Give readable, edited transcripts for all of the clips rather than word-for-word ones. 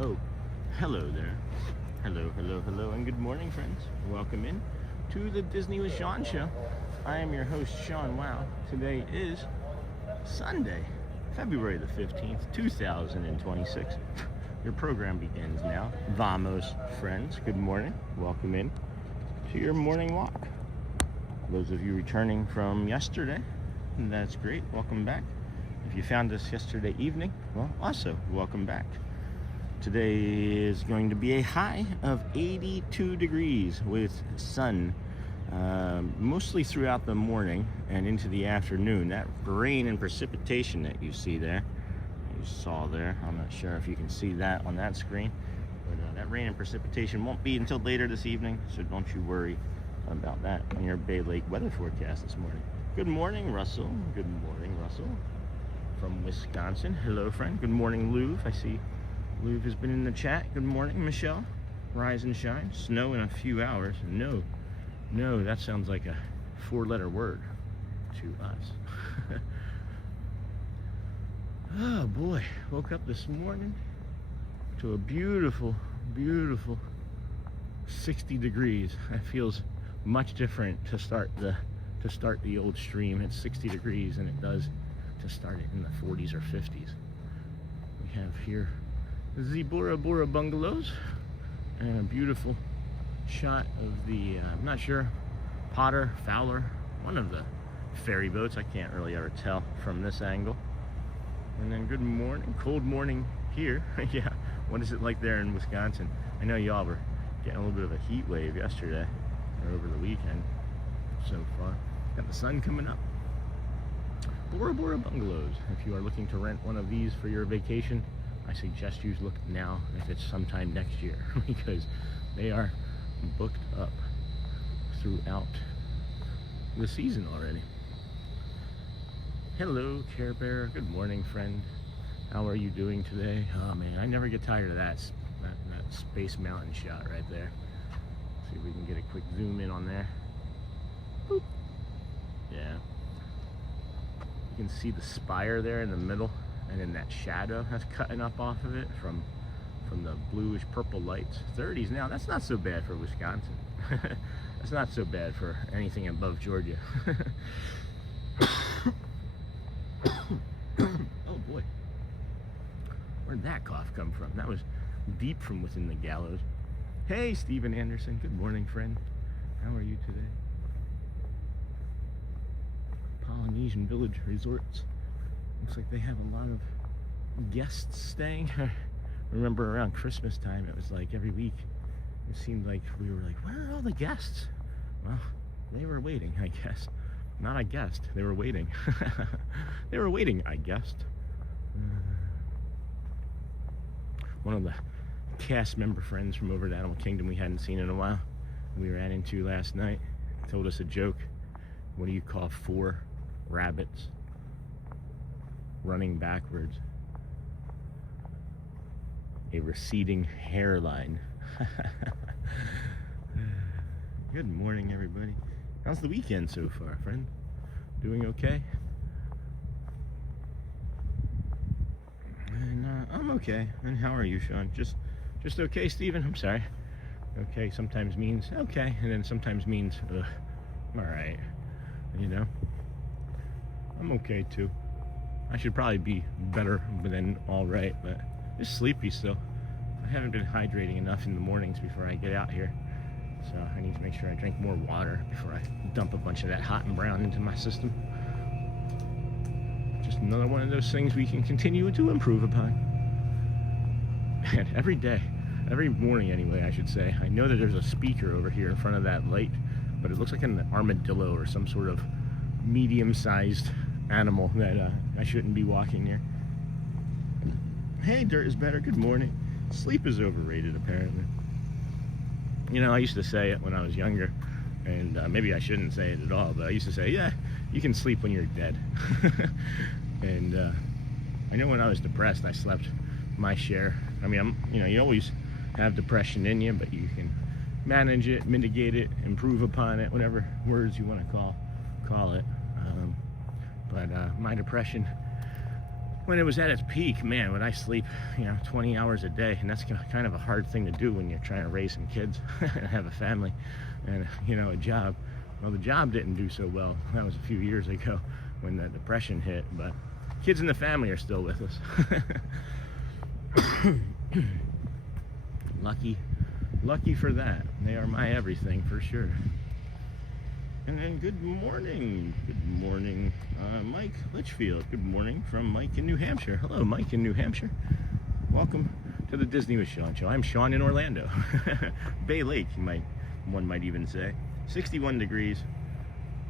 Oh, hello there. Hello, and good morning, friends. Welcome in to the Disney with Sean show. I am your host, Sean Wow. Today is Sunday, February the 15th, 2026. Your program begins now. Vamos, friends. Good morning. Welcome in to your morning walk. Those of you returning from yesterday, that's great. Welcome back. If you found us yesterday evening, well, also welcome back. Today is going to be a high of 82 degrees with sun mostly throughout the morning and into the afternoon. That rain and precipitation that you see there, you saw there, I'm not sure if you can see that on that screen, but that rain and precipitation won't be until later this evening, so don't you worry about that on your Bay Lake weather forecast this morning. Good morning, Russell. Good morning, Russell from Wisconsin. Hello, friend. Good morning, Louv. I see Louv has been in the chat. Good morning, Michelle. Rise and shine. Snow in a few hours. No, that sounds like a four-letter word to us. Oh boy, woke up this morning to a beautiful 60 degrees. That feels much different to start the old stream at 60 degrees than it does to start it in the 40s or 50s. We have here the Bora Bora bungalows and a beautiful shot of the I'm not sure, Potter, Fowler, one of the ferry boats. I can't really ever tell from this angle. And then good morning, cold morning here. Yeah, what is it like there in Wisconsin? I know y'all were getting a little bit of a heat wave yesterday or over the weekend so far. Got the sun coming up. Bora Bora bungalows. If you are looking to rent one of these for your vacation, I suggest you look now if it's sometime next year, because they are booked up throughout the season already. Hello, Care Bear. Good morning, friend. How are you doing today? Oh man, I never get tired of that Space Mountain shot right there. See if we can get a quick zoom in on there. Boop. Yeah. You can see the spire there in the middle, and then that shadow that's cutting up off of it from the bluish purple lights. 30s now. That's not so bad for Wisconsin. That's not so bad for anything above Georgia. Oh boy, where'd that cough come from? That was deep from within the gallows. Hey, Stephen Anderson. Good morning, friend. How are you today? Polynesian Village Resorts. Looks like they have a lot of guests staying. Remember around Christmas time, it was like every week it seemed like we were like, where are all the guests? Well, they were waiting, I guess. Not a guest, they were waiting. They were waiting, I guessed. One of the cast member friends from over at Animal Kingdom we hadn't seen in a while, we ran into last night, told us a joke. What do you call 4 rabbits running backwards? A receding hairline. Good morning, everybody. How's the weekend so far, friend? Doing okay? And I'm okay. And how are you, Sean? Just okay, Steven? I'm sorry. Okay sometimes means okay, and then sometimes means ugh. I'm alright. You know? I'm okay too. I should probably be better than alright, but just sleepy still. I haven't been hydrating enough in the mornings before I get out here. So I need to make sure I drink more water before I dump a bunch of that hot and brown into my system. Just another one of those things we can continue to improve upon. And every day, every morning anyway, I should say, I know that there's a speaker over here in front of that light, but it looks like an armadillo or some sort of medium-sized animal that I shouldn't be walking near. Hey, dirt is better. Good morning. Sleep is overrated, apparently. You know, I used to say it when I was younger, and maybe I shouldn't say it at all, but I used to say, yeah, you can sleep when you're dead. And I know when I was depressed, I slept my share. I mean, you always have depression in you, but you can manage it, mitigate it, improve upon it, whatever words you want to call it. But my depression, when it was at its peak, man, would I sleep, 20 hours a day, and that's kind of a hard thing to do when you're trying to raise some kids and have a family and, a job. Well, the job didn't do so well. That was a few years ago when the depression hit, but kids and the family are still with us. Lucky for that. They are my everything for sure. And then good morning, Mike Litchfield. Good morning from Mike in New Hampshire. Hello, Mike in New Hampshire. Welcome to the Disney with Sean show. I'm Sean in Orlando. Bay Lake, one might even say. 61 degrees.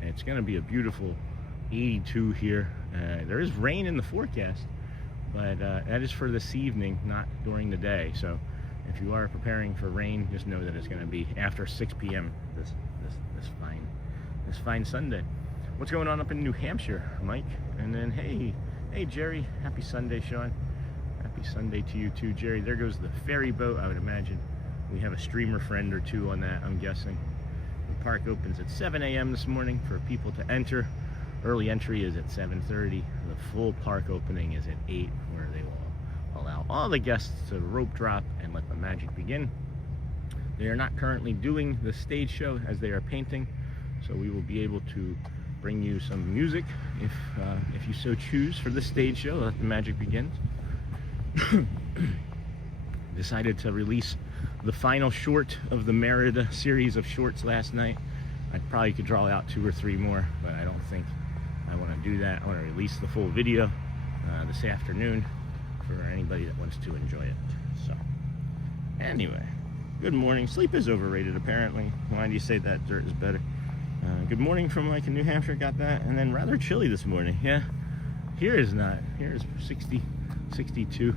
It's going to be a beautiful 82 here. There is rain in the forecast, but that is for this evening, not during the day. So if you are preparing for rain, just know that it's going to be after 6 p.m. this fine Sunday. What's going on up in New Hampshire, Mike? And then hey Jerry, happy Sunday, Sean. Happy Sunday to you too, Jerry. There goes the ferry boat. I would imagine we have a streamer friend or two on that, I'm guessing. The park opens at 7 a.m. this morning for people to enter. Early entry is at 7:30. The full park opening is at 8, where they will allow all the guests to rope drop and let the magic begin. They are not currently doing the stage show as they are painting, so we will be able to bring you some music if you so choose for the stage show. Let the magic begin. Decided to release the final short of the Merida series of shorts last night. I probably could draw out 2 or 3 more, but I don't think I want to do that. I want to release the full video this afternoon for anybody that wants to enjoy it. So anyway, good morning. Sleep is overrated, apparently. Why do you say that? Dirt is better. Good morning from Mike in New Hampshire. Got that. And then rather chilly this morning. Yeah, here is not. Here is 60, 62.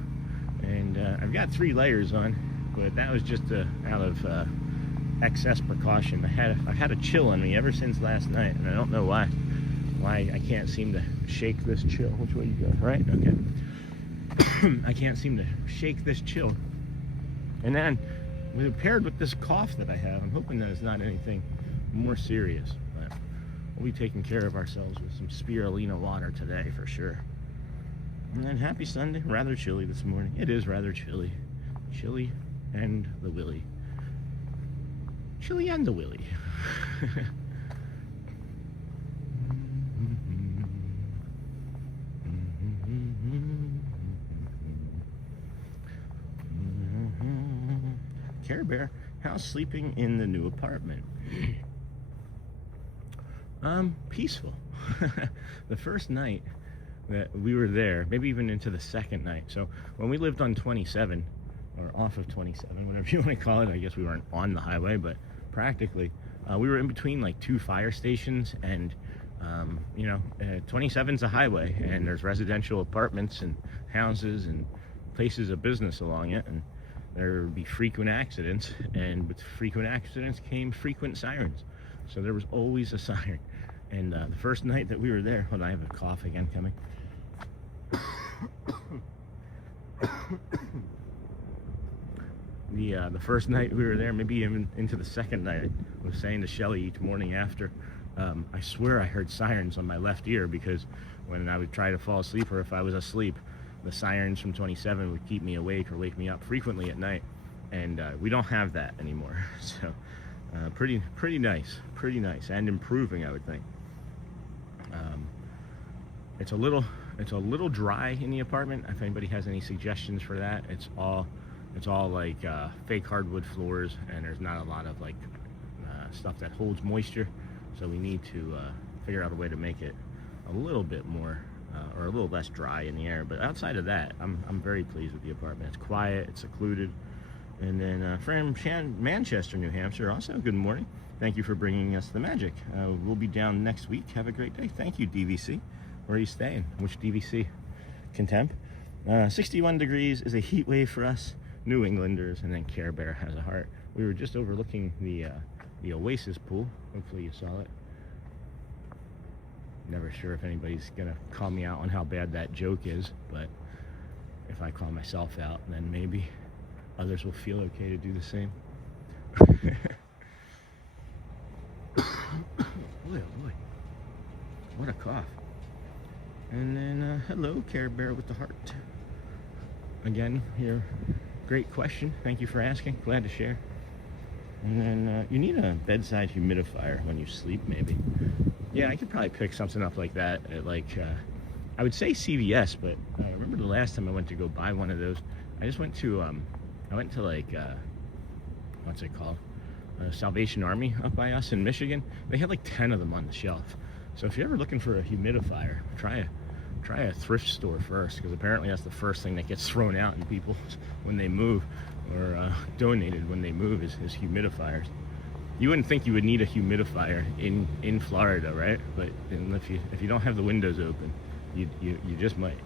And I've got 3 layers on, but that was just out of excess precaution. I've had a chill on me ever since last night, and I don't know why I can't seem to shake this chill. Which way you go? Right? Okay. I can't seem to shake this chill. And then, paired with this cough that I have, I'm hoping that it's not anything more serious, but we'll be taking care of ourselves with some spirulina water today for sure. And then happy Sunday. Rather chilly this morning. It is rather chilly. Chilly and the willy. Chilly and the willy. Care Bear, how's sleeping in the new apartment? Peaceful. The first night that we were there, maybe even into the second night. So when we lived on 27, or off of 27, whatever you want to call it, I guess we weren't on the highway, but practically, we were in between like 2 fire stations, and 27's a highway, and there's residential apartments and houses and places of business along it, and there would be frequent accidents, and with frequent accidents came frequent sirens. So there was always a siren. And the first night that we were there, hold on, I have a cough again coming. the first night we were there, maybe even into the second night. I was saying to Shelly each morning after, I swear I heard sirens on my left ear, because when I would try to fall asleep, or if I was asleep, the sirens from 27 would keep me awake or wake me up frequently at night, and we don't have that anymore. So pretty nice, and improving, I would think. It's a little dry in the apartment. If anybody has any suggestions for that, it's all like fake hardwood floors, and there's not a lot of like stuff that holds moisture. So we need to figure out a way to make it a little bit more or a little less dry in the air. But outside of that, I'm very pleased with the apartment. It's quiet, it's secluded. And then from Manchester, New Hampshire, also good morning. Thank you for bringing us the magic. We'll be down next week. Have a great day. Thank you, DVC. Where are you staying? Which DVC? Contempt. 61 degrees is a heat wave for us New Englanders, and then Care Bear has a heart. We were just overlooking the Oasis pool. Hopefully you saw it. Never sure if anybody's gonna call me out on how bad that joke is, but if I call myself out, then maybe others will feel okay to do the same. Boy, oh boy, what a cough. And then hello, Care Bear with the heart. Again, your great question. Thank you for asking. Glad to share. And then you need a bedside humidifier when you sleep, maybe. Yeah, I could probably pick something up like that at I would say CVS, but I remember the last time I went to go buy one of those, I just went to what's it called? Salvation Army up by us in Michigan. They had like 10 of them on the shelf. So if you're ever looking for a humidifier, try a thrift store first, because apparently that's the first thing that gets thrown out in people when they move, or donated when they move, is humidifiers. You wouldn't think you would need a humidifier in Florida, right? But if you don't have the windows open, you just might.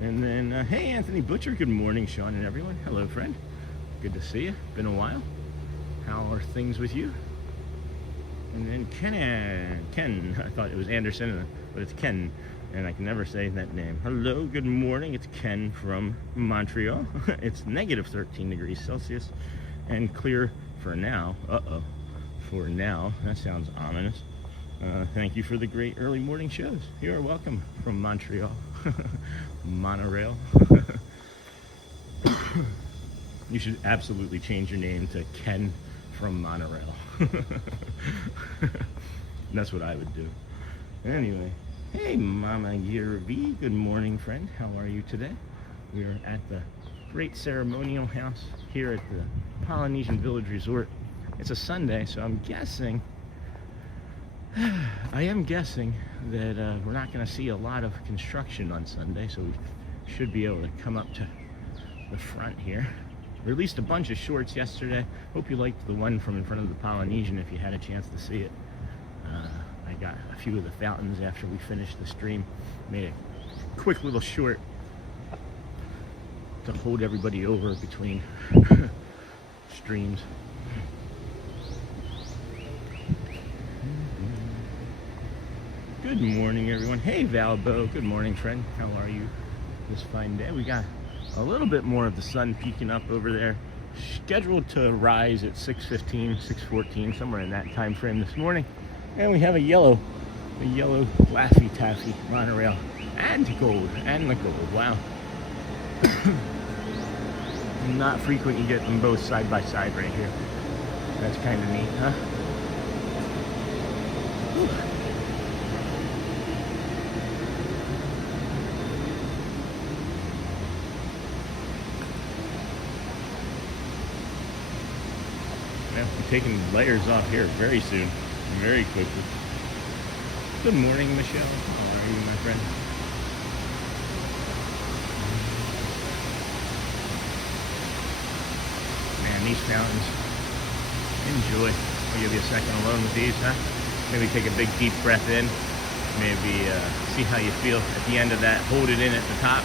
And then hey, Anthony Butcher, good morning, Sean and everyone. Hello, friend. Good to see you. Been a while. How are things with you? And then Ken, I thought it was Anderson, but it's Ken, and I can never say that name. Hello, good morning. It's Ken from Montreal. It's negative 13 degrees Celsius and clear for now. For now. That sounds ominous. Thank you for the great early morning shows. You are welcome from Montreal. Monorail. You should absolutely change your name to Ken from Monorail. That's what I would do. Anyway, hey Mama Yervi, good morning, friend. How are you today? We're at the great ceremonial house here at the Polynesian Village Resort. It's a Sunday, so I am guessing that we're not going to see a lot of construction on Sunday, so we should be able to come up to the front here. Released a bunch of shorts yesterday. Hope you liked the one from in front of the Polynesian if you had a chance to see it. I got a few of the fountains after we finished the stream. Made a quick little short to hold everybody over between streams. Good morning, everyone. Hey, Valbo. Good morning, friend. How are you this fine day? We got a little bit more of the sun peeking up over there. Scheduled to rise at 6:15, 6:14, somewhere in that time frame this morning. And we have a yellow Laffy Taffy monorail, and the gold. Wow. Not frequent you get them both side by side right here. That's kind of neat, huh? Whew. We're taking layers off here very soon, very quickly. Good morning, Michelle. How are you, my friend? Man, these fountains, enjoy. I'll give you a second alone with these, huh? Maybe take a big deep breath in. Maybe see how you feel at the end of that. Hold it in at the top.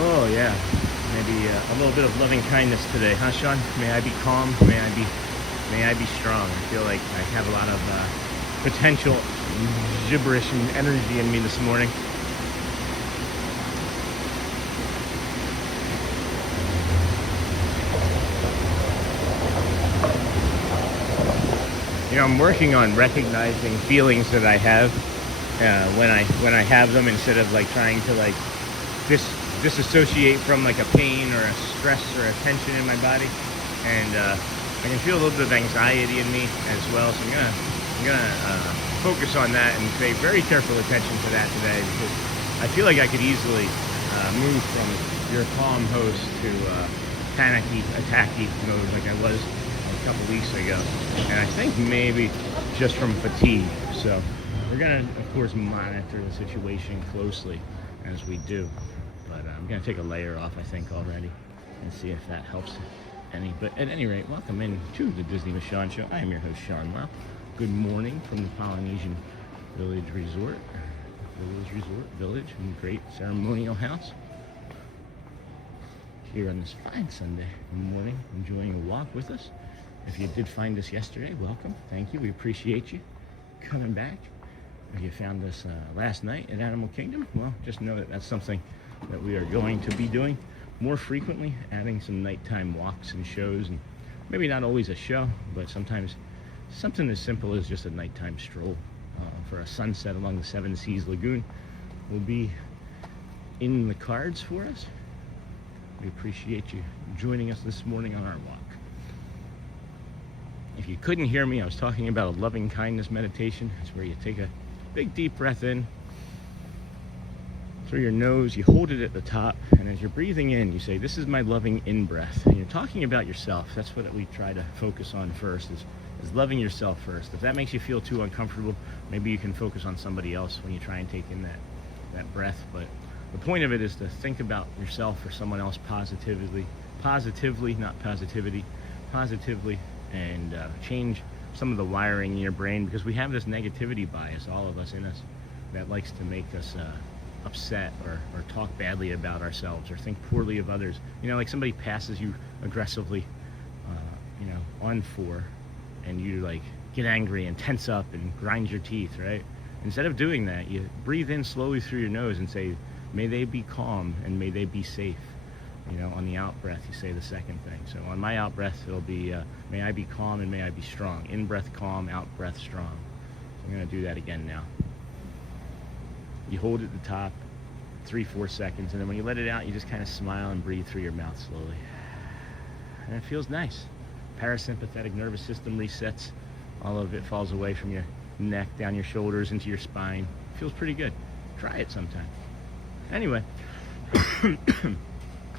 Oh yeah. Maybe a little bit of loving kindness today, huh, Sean? May I be calm? May I be strong? I feel like I have a lot of potential gibberish and energy in me this morning. I'm working on recognizing feelings that I have when I have them, instead of like trying to like disassociate from like a pain or a stress or a tension in my body. And I can feel a little bit of anxiety in me as well. So I'm gonna focus on that and pay very careful attention to that today, because I feel like I could easily move from your calm host to panicky, attacky mode like I was a couple weeks ago. And I think maybe just from fatigue. So we're gonna, of course, monitor the situation closely as we do. But I'm gonna take a layer off, I think, already, and see if that helps any. But at any rate, welcome in to the Disney with Sean Show. I am your host, Sean Wow. Good morning from the Polynesian Village and great ceremonial house here on this fine Sunday morning, enjoying a walk with us. If you did find us yesterday, welcome. Thank you. We appreciate you coming back. If you found us last night at Animal Kingdom, well, just know that that's something that we are going to be doing more frequently, adding some nighttime walks and shows, and maybe not always a show, but sometimes something as simple as just a nighttime stroll for a sunset along the Seven Seas Lagoon will be in the cards for us. We appreciate you joining us this morning on our walk. If you couldn't hear me, I was talking about a loving kindness meditation. It's where you take a big deep breath in through your nose, you hold it at the top, and as you're breathing in, you say, "This is my loving in-breath." And you're talking about yourself. That's what we try to focus on first, is loving yourself first. If that makes you feel too uncomfortable, maybe you can focus on somebody else when you try and take in that breath. But the point of it is to think about yourself or someone else positively, not positivity, positively, and change some of the wiring in your brain, because we have this negativity bias, all of us in us, that likes to make us upset or talk badly about ourselves or think poorly of others. Like somebody passes you aggressively, on four, and you like get angry and tense up and grind your teeth, right? Instead of doing that, you breathe in slowly through your nose and say, "May they be calm and may they be safe." On the out breath, you say the second thing. So on my out breath, it'll be, "May I be calm and may I be strong." In breath, calm; out breath, strong. So I'm going to do that again now. You hold it at the top 3-4 seconds, and then when you let it out, you just kind of smile and breathe through your mouth slowly. And it feels nice. Parasympathetic nervous system resets. All of it falls away from your neck, down your shoulders, into your spine. Feels pretty good. Try it sometime. Anyway,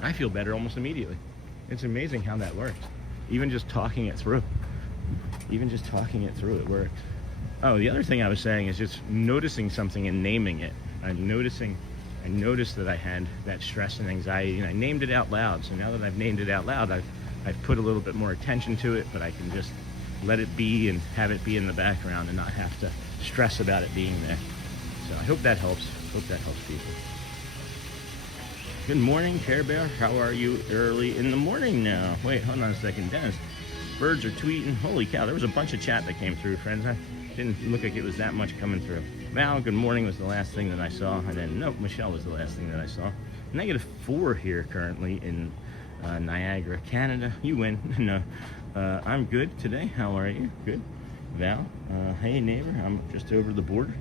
I feel better almost immediately. It's amazing how that works. Even just talking it through. It worked. Oh, the other thing I was saying is just noticing something and naming it. I noticed that I had that stress and anxiety, and I named it out loud. So now that I've named it out loud, I've put a little bit more attention to it, but I can just let it be and have it be in the background and not have to stress about it being there. So I hope that helps. People. Good morning, Care Bear. How are you early in the morning now? Wait, hold on a second, Dennis. Birds are tweeting. Holy cow, there was a bunch of chat that came through, friends. I didn't look like it was that much coming through. Val, good morning was the last thing that I saw. And then, nope, Michelle was the last thing that I saw. -4 here currently in Niagara, Canada. You win. No, I'm good today. How are you? Good. Val, hey neighbor, I'm just over the border.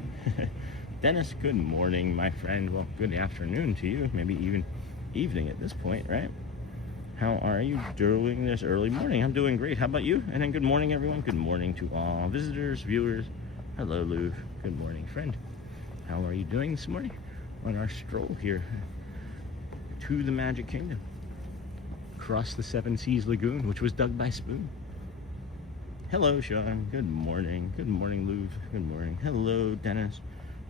Dennis, good morning, my friend. Well, good afternoon to you. Maybe even evening at this point, right? How are you doing this early morning? I'm doing great. How about you? And then good morning, everyone. Good morning to all visitors, viewers. Hello, Lou. Good morning, friend. How are you doing this morning on our stroll here to the Magic Kingdom? Across the Seven Seas Lagoon, which was dug by Spoon. Hello, Sean. Good morning. Good morning, Lou. Good morning. Hello, Dennis.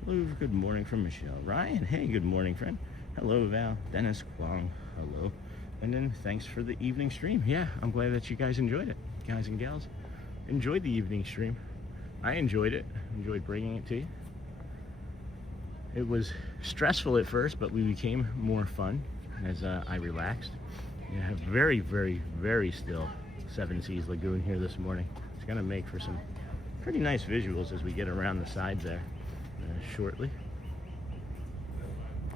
Lou, good morning from Michelle. Ryan, hey, good morning, friend. Hello, Val. Dennis, Kwong, hello. And then thanks for the evening stream. Yeah, I'm glad that you guys enjoyed it. Guys and gals, enjoyed the evening stream. I enjoyed it. Enjoyed bringing it to you. It was stressful at first, but we became more fun as I relaxed. You have very, very, very still Seven Seas Lagoon here this morning. It's going to make for some pretty nice visuals as we get around the sides there shortly.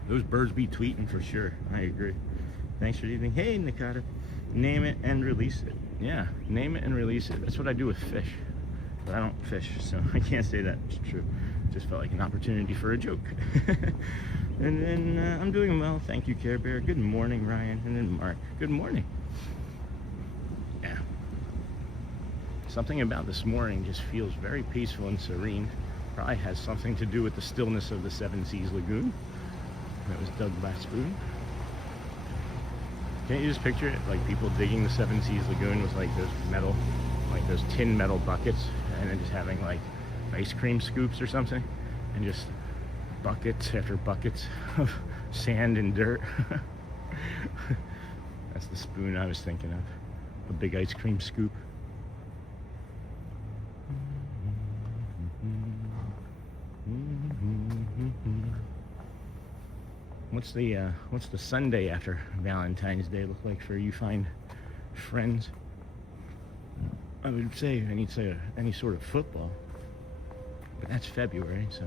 Those birds be tweeting for sure. I agree. Thanks for the evening. Hey, Nikata. Name it and release it. Yeah, name it and release it. That's what I do with fish. but I don't fish, so I can't say that's true. Just felt like an opportunity for a joke. And then I'm doing well, thank you, Care Bear. Good morning, Ryan. And then Mark, good morning. Yeah. Something about this morning just feels very peaceful and serene. Probably has something to do with the stillness of the Seven Seas Lagoon that was dug by Spoon. Can't you just picture it? Like people digging the Seven Seas Lagoon with like those metal, like those tin metal buckets, and then just having like ice cream scoops or something, and just buckets after buckets of sand and dirt. That's the Spoon I was thinking of. A big ice cream scoop. What's the Sunday after Valentine's Day look like for you fine friends? I would say any sort of football, but that's February, so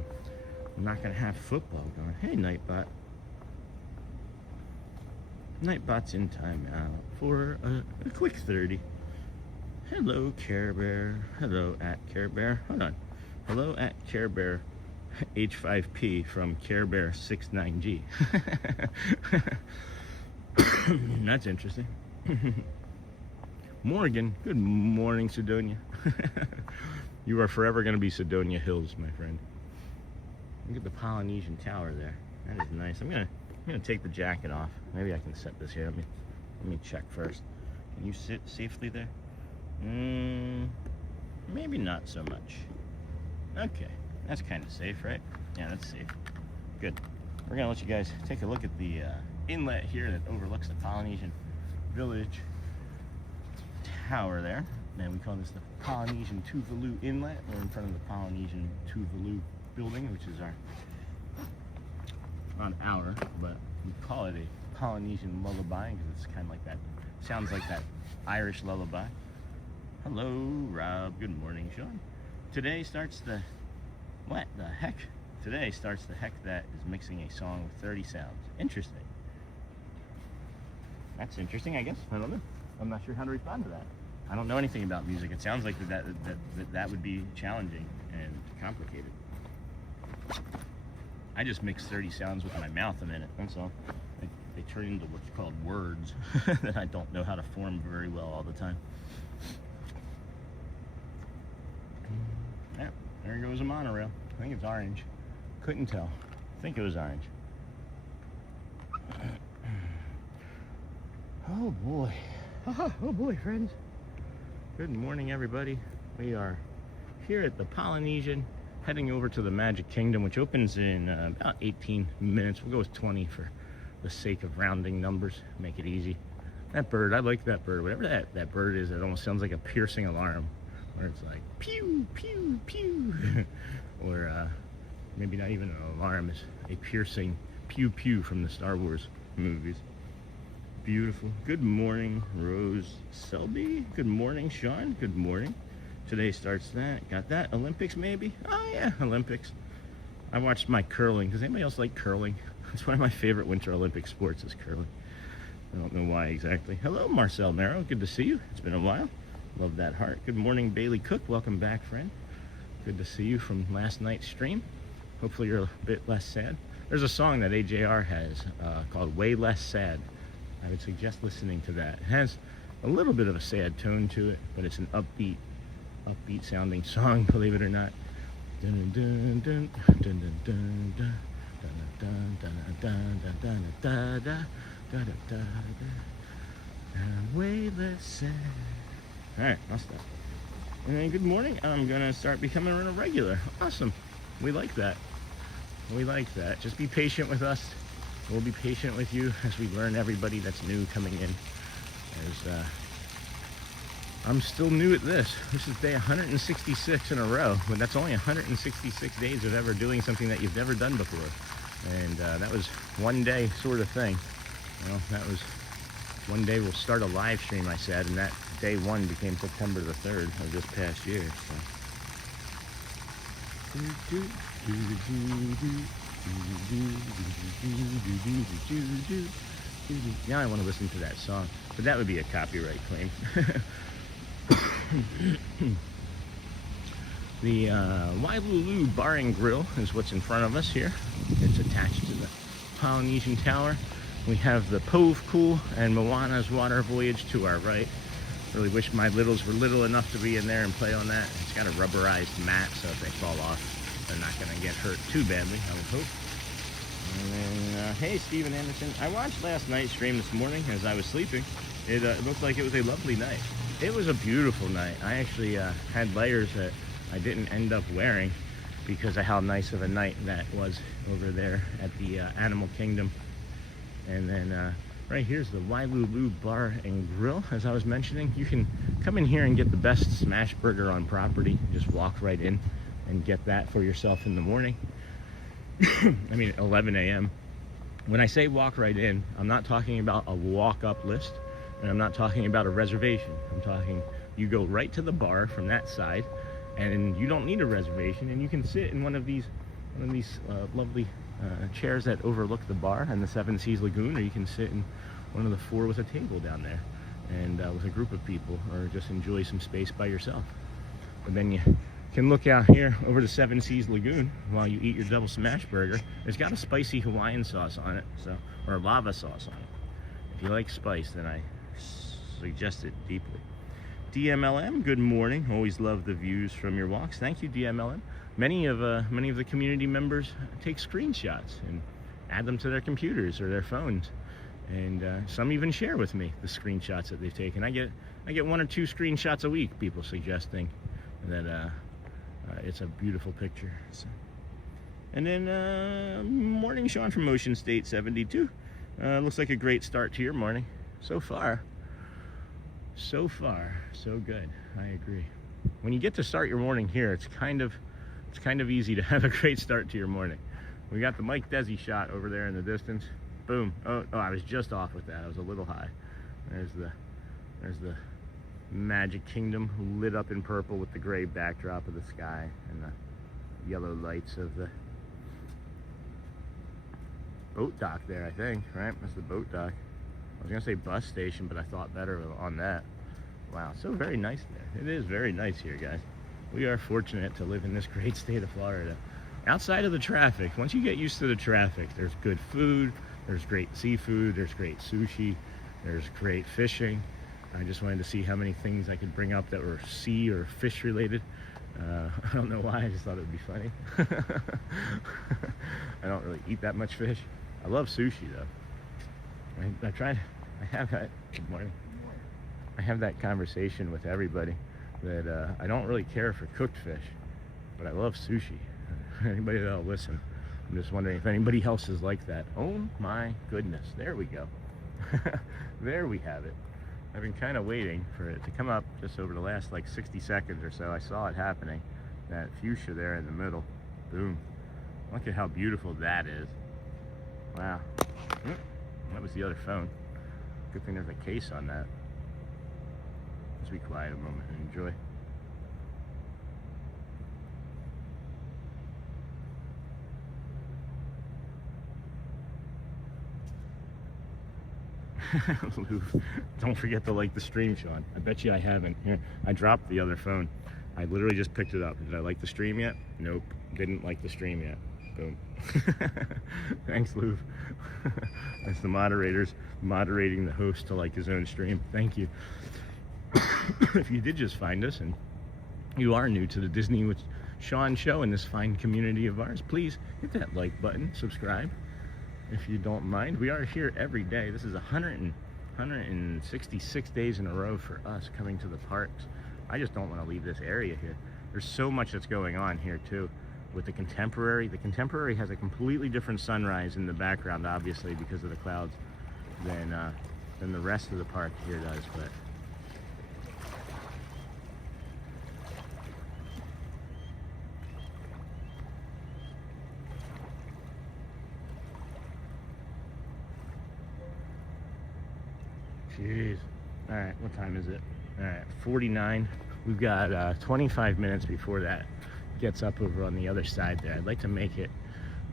I'm not gonna have football going. Hey, Nightbot. Nightbot's in time out for a quick 30. Hello, Care Bear. Hello at Care Bear. Hold on. Hello at Care Bear H5P from Care Bear 69G. That's interesting. Morgan, good morning, Sidonia. You are forever going to be Sidonia Hills, my friend. Look at the Polynesian Tower there. That is nice. I'm gonna take the jacket off. Maybe I can set this here. Let me check first. Can you sit safely there? Maybe not so much. Okay, that's kind of safe, right? Yeah, that's safe. Good. We're gonna let you guys take a look at the inlet here that overlooks the Polynesian Village Tower there. And we call this the Polynesian Tuvalu Inlet. We're in front of the Polynesian Tuvalu building, which is not our, but we call it a Polynesian lullaby because it's kind of like that, sounds like that Irish lullaby. Hello, Rob. Good morning, Sean. Today starts the, what the heck? Today starts the heck that is mixing a song with 30 sounds. Interesting. That's interesting, I guess. I don't know. I'm not sure how to respond to that. I don't know anything about music. It sounds like that would be challenging and complicated. I just mix 30 sounds with my mouth a minute, that's all. They turn into what's called words that I don't know how to form very well all the time. Yeah, there goes a monorail. I think it's orange. Couldn't tell. I think it was orange. Oh boy. Oh boy, friends. Good morning, everybody. We are here at the Polynesian, heading over to the Magic Kingdom, which opens in about 18 minutes. We'll go with 20 for the sake of rounding numbers, make it easy. That bird, I like that bird. Whatever that bird is, it almost sounds like a piercing alarm, where it's like pew, pew, pew. Or maybe not even an alarm, it's a piercing pew, pew from the Star Wars movies. Beautiful. Good morning, Rose Selby. Good morning, Sean. Good morning. Today starts that. Got that. Olympics, maybe? Oh, yeah, Olympics. I watched my curling. Does anybody else like curling? It's one of my favorite Winter Olympic sports is curling. I don't know why exactly. Hello, Marcel Merrow. Good to see you. It's been a while. Love that heart. Good morning, Bailey Cook. Welcome back, friend. Good to see you from last night's stream. Hopefully you're a bit less sad. There's a song that AJR has called Way Less Sad. I would suggest listening to that. It has a little bit of a sad tone to it, but it's an upbeat sounding song, believe it or not. Dun dun dun dun dun dun dun dun dun dun dun dun dun dun. Way less sad. All right, I'll stop. And then good morning. I'm gonna start becoming a regular. Awesome. We like that. We like that. Just be patient with us. We'll be patient with you as we learn everybody that's new coming in. I'm still new at this. This is day 166 in a row, but that's only 166 days of ever doing something that you've never done before. And that was one day sort of thing. You know, that was one day we'll start a live stream, I said, and that day one became September the 3rd of this past year. So. Now I want to listen to that song, but that would be a copyright claim. The Wailulu Bar and Grill is what's in front of us here. It's attached to the Polynesian Tower. We have the Pove Pool and Moana's Water Voyage to our right. Really wish my littles were little enough to be in there and play on that. It's got a rubberized mat, so if they fall off, they're not going to get hurt too badly, I would hope. And then, hey, Steven Anderson. I watched last night's stream this morning as I was sleeping. It looked like it was a lovely night. It was a beautiful night. I actually had layers that I didn't end up wearing because of how nice of a night that was over there at the Animal Kingdom. And then right here's the Wailulu Bar and Grill. As I was mentioning, you can come in here and get the best smash burger on property. Just walk right in and get that for yourself in the morning. I mean, 11 a.m. When I say walk right in, I'm not talking about a walk-up list, and I'm not talking about a reservation. I'm talking you go right to the bar from that side, and you don't need a reservation, and you can sit in one of these lovely chairs that overlook the bar and the Seven Seas Lagoon, or you can sit in one of the four with a table down there and with a group of people, or just enjoy some space by yourself. But then you can look out here over the Seven Seas Lagoon while you eat your double smash burger. It's got a spicy Hawaiian sauce on it, or lava sauce on it. If you like spice, then I suggest it deeply. DMLM, good morning. Always love the views from your walks. Thank you, DMLM. Many of the community members take screenshots and add them to their computers or their phones, and some even share with me the screenshots that they've taken. I get 1 or 2 screenshots a week. People suggesting that it's a beautiful picture. So. And then morning, Sean from Ocean State 72. Looks like a great start to your morning so far. So far, so good. I agree. When you get to start your morning here, it's kind of easy to have a great start to your morning. We got the Mike Desi shot over there in the distance. Boom. Oh, I was just off with that. I was a little high. There's the Magic Kingdom lit up in purple with the gray backdrop of the sky and the yellow lights of the boat dock there, I think, right? That's the boat dock. I was gonna say bus station, but I thought better on that. Wow, so very nice there. It is very nice here, guys. We are fortunate to live in this great state of Florida. Outside of the traffic, once you get used to the traffic, there's good food, there's great seafood, there's great sushi, there's great fishing. I just wanted to see how many things I could bring up that were sea or fish related. I don't know why, I just thought it would be funny. I don't really eat that much fish. I love sushi though. I have that, good morning. I have that conversation with everybody that I don't really care for cooked fish, but I love sushi. Anybody that'll listen, I'm just wondering if anybody else is like that. Oh my goodness, there we go. There we have it. I've been kind of waiting for it to come up just over the last like 60 seconds or so. I saw it happening. That fuchsia there in the middle. Boom. Look at how beautiful that is. Wow. That was the other phone. Good thing there's a case on that. Let's be quiet a moment and enjoy. Don't forget to like the stream, Sean. I bet you I haven't. Here, I dropped the other phone. I literally just picked it up. Did I like the stream yet? Nope. Didn't like the stream yet. Boom. Thanks, Lou. That's the moderators moderating the host to like his own stream. Thank you. If you did just find us and you are new to the Disney with Sean show in this fine community of ours, please hit that like button, subscribe if you don't mind. We are here every day. This is 166 days in a row for us coming to the parks. I just don't want to leave this area here. There's so much that's going on here too. With the Contemporary. The Contemporary has a completely different sunrise in the background, obviously, because of the clouds, than the rest of the park here does. But jeez. All right, what time is it? All right, 49. We've got 25 minutes before that gets up over on the other side there. I'd like to make it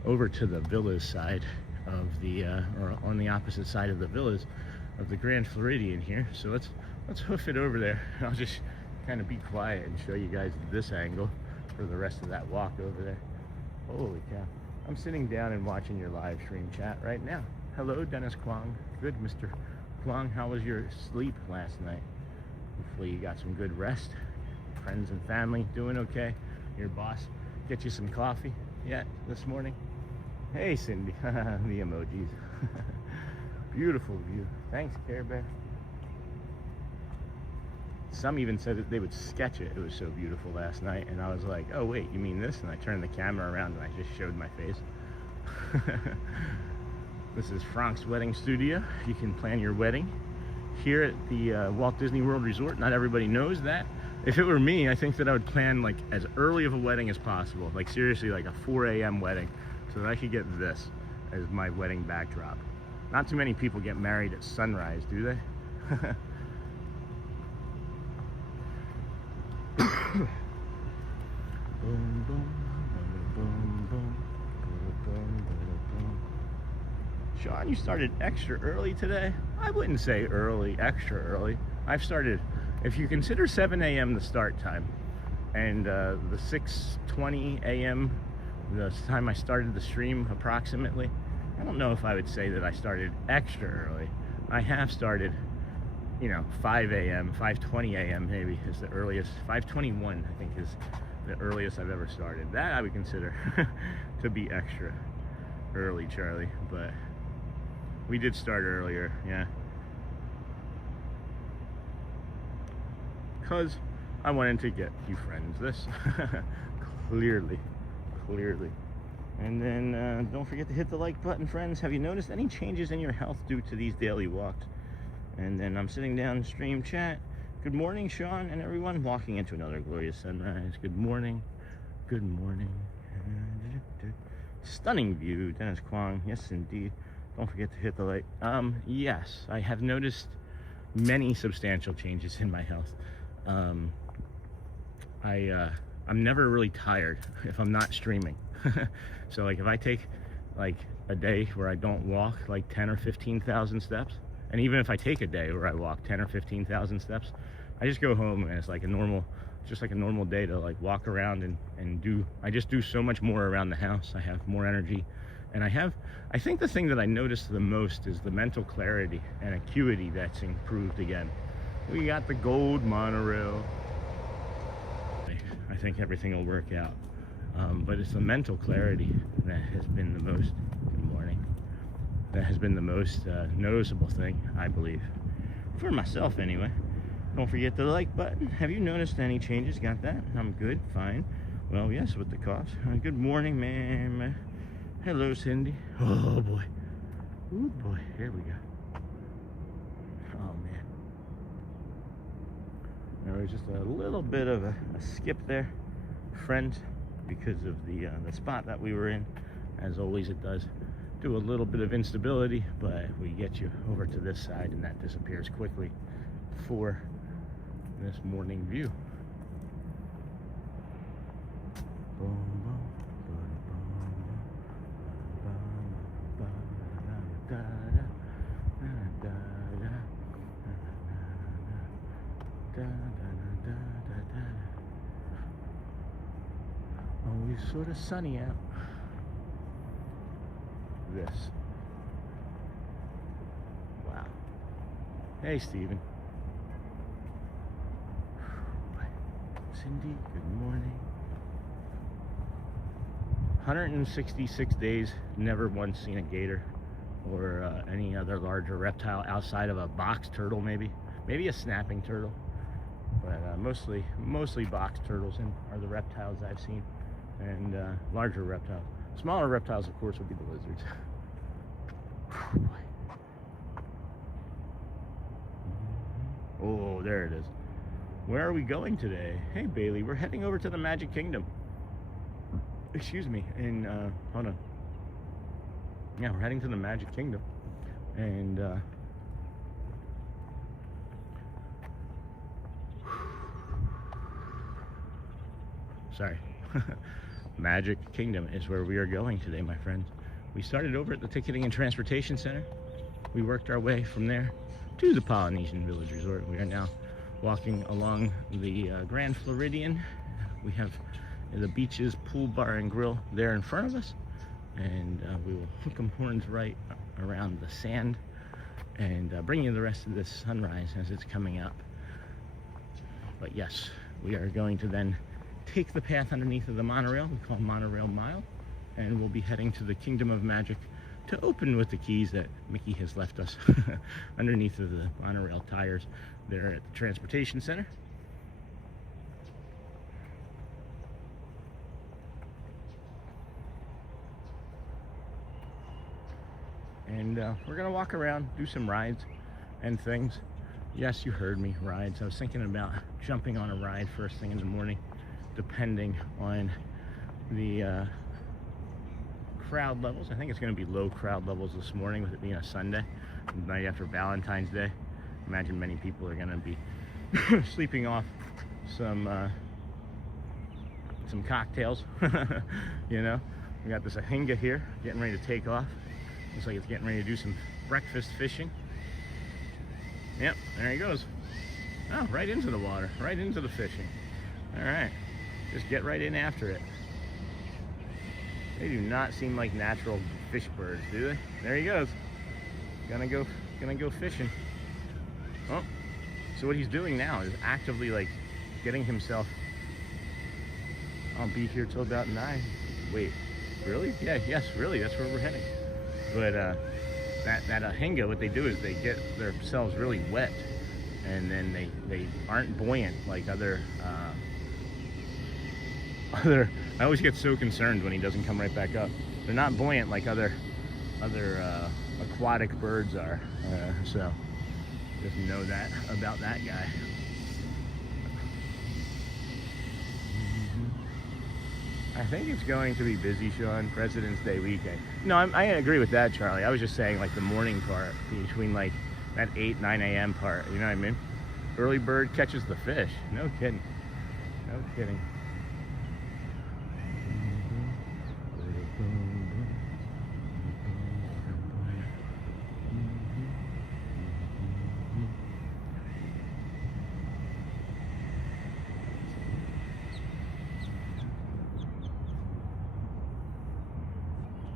over to the villas side of the or on the opposite side of the villas of the Grand Floridian here. So let's hoof it over there. I'll just kind of be quiet and show you guys this angle for the rest of that walk over there. Holy cow. I'm sitting down and watching your live stream chat right now. Hello, Dennis Kwong. Good, Mr. Kwong. How was your sleep last night? Hopefully you got some good rest. Friends and family doing okay? Your boss get you some coffee yet this morning? Hey, Cindy. The emojis. Beautiful view. Thanks, Care Bear. Some even said that they would sketch it. It was so beautiful last night. And I was like, oh, wait, you mean this? And I turned the camera around and I just showed my face. This is Frank's wedding studio. You can plan your wedding here at the Walt Disney World Resort. Not everybody knows that. If it were me, I think that I would plan like as early of a wedding as possible. Like seriously, like a 4 a.m. wedding, so that I could get this as my wedding backdrop. Not too many people get married at sunrise, do they? Boom, boom, boom, boom, boom, boom, boom. Sean, you started extra early today? I wouldn't say early, extra early. I've started, if you consider 7 a.m. the start time, and the 6:20 a.m. the time I started the stream approximately, I don't know if I would say that I started extra early. I have started, you know, 5 a.m., 5:20 a.m. maybe is the earliest. 5:21 I think is the earliest I've ever started. That I would consider to be extra early, Charlie, but we did start earlier, yeah. Because I wanted to get you friends this. Clearly. And then don't forget to hit the like button, friends. Have you noticed any changes in your health due to these daily walks? And then I'm sitting down in stream chat. Good morning, Sean and everyone. Walking into another glorious sunrise. Good morning. Good morning. Stunning view, Dennis Kwong. Yes, indeed. Don't forget to hit the like. Yes, I have noticed many substantial changes in my health. I'm never really tired if I'm not streaming. So like if I take like a day where I don't walk like 10 or 15,000 steps, and even if I take a day where I walk 10 or 15,000 steps, I just go home and it's like a normal, just like a normal day to like walk around and I just do so much more around the house. I have more energy, and I think the thing that I noticed the most is the mental clarity and acuity that's improved again. We got the gold monorail. I think everything will work out. But it's the mental clarity that has been the most, good morning, that has been the most noticeable thing, I believe. For myself, anyway. Don't forget the like button. Have you noticed any changes? Got that? I'm good, fine. Well, yes, with the coughs. Good morning, ma'am. Hello, Cindy. Oh, boy. Oh, boy. Here we go. Oh, man. There was just a little bit of a skip there, friends, because of the spot that we were in. As always, it does do a little bit of instability, but we get you over to this side and that disappears quickly for this morning view. Always sort of sunny out. This. Wow. Hey, Steven. Cindy, good morning. 166 days, never once seen a gator or any other larger reptile outside of a box turtle, maybe a snapping turtle, but mostly box turtles are the reptiles I've seen, and larger reptiles. Smaller reptiles, of course, would be the lizards. Oh, there it is. Where are we going today? Hey, Bailey, we're heading over to the Magic Kingdom. Excuse me, and hold on. Yeah, we're heading to the Magic Kingdom, and sorry. Magic Kingdom is where we are going today, my friends. We started over at the Ticketing and Transportation Center. We worked our way from there to the Polynesian Village Resort. We are now walking along the Grand Floridian. We have the beaches, pool, bar, and grill there in front of us. And we will hook 'em horns right around the sand and bring you the rest of this sunrise as it's coming up. But yes, we are going to then take the path underneath of the monorail, we call Monorail Mile, and we'll be heading to the Kingdom of Magic to open with the keys that Mickey has left us underneath of the monorail tires there at the transportation center. And we're gonna walk around, do some rides and things. Yes, you heard me, rides. I was thinking about jumping on a ride first thing in the morning, depending on the crowd levels. I think it's going to be low crowd levels this morning with it being a Sunday, the night after Valentine's Day. Imagine many people are going to be sleeping off some cocktails. You know, we got this Ahinga here getting ready to take off. Looks like it's getting ready to do some breakfast fishing. Yep, there he goes. Oh, right into the water, right into the fishing. All right, just get right in after it. They do not seem like natural fish birds, do they? There he goes. Gonna go fishing. Oh, so what he's doing now is actively like getting himself. I'll be here till about 9. Wait, really? Yeah, yes, really. That's where we're heading. But that Ahinga, what they do is they get themselves really wet, and then they aren't buoyant like other. I always get so concerned when he doesn't come right back up. They're not buoyant like other aquatic birds are. So just know that about that guy. I think it's going to be busy, Sean. President's Day weekend. No, I agree with that, Charlie. I was just saying like the morning part between like that 8-9 a.m. part. You know what I mean? Early bird catches the fish. No kidding. No kidding.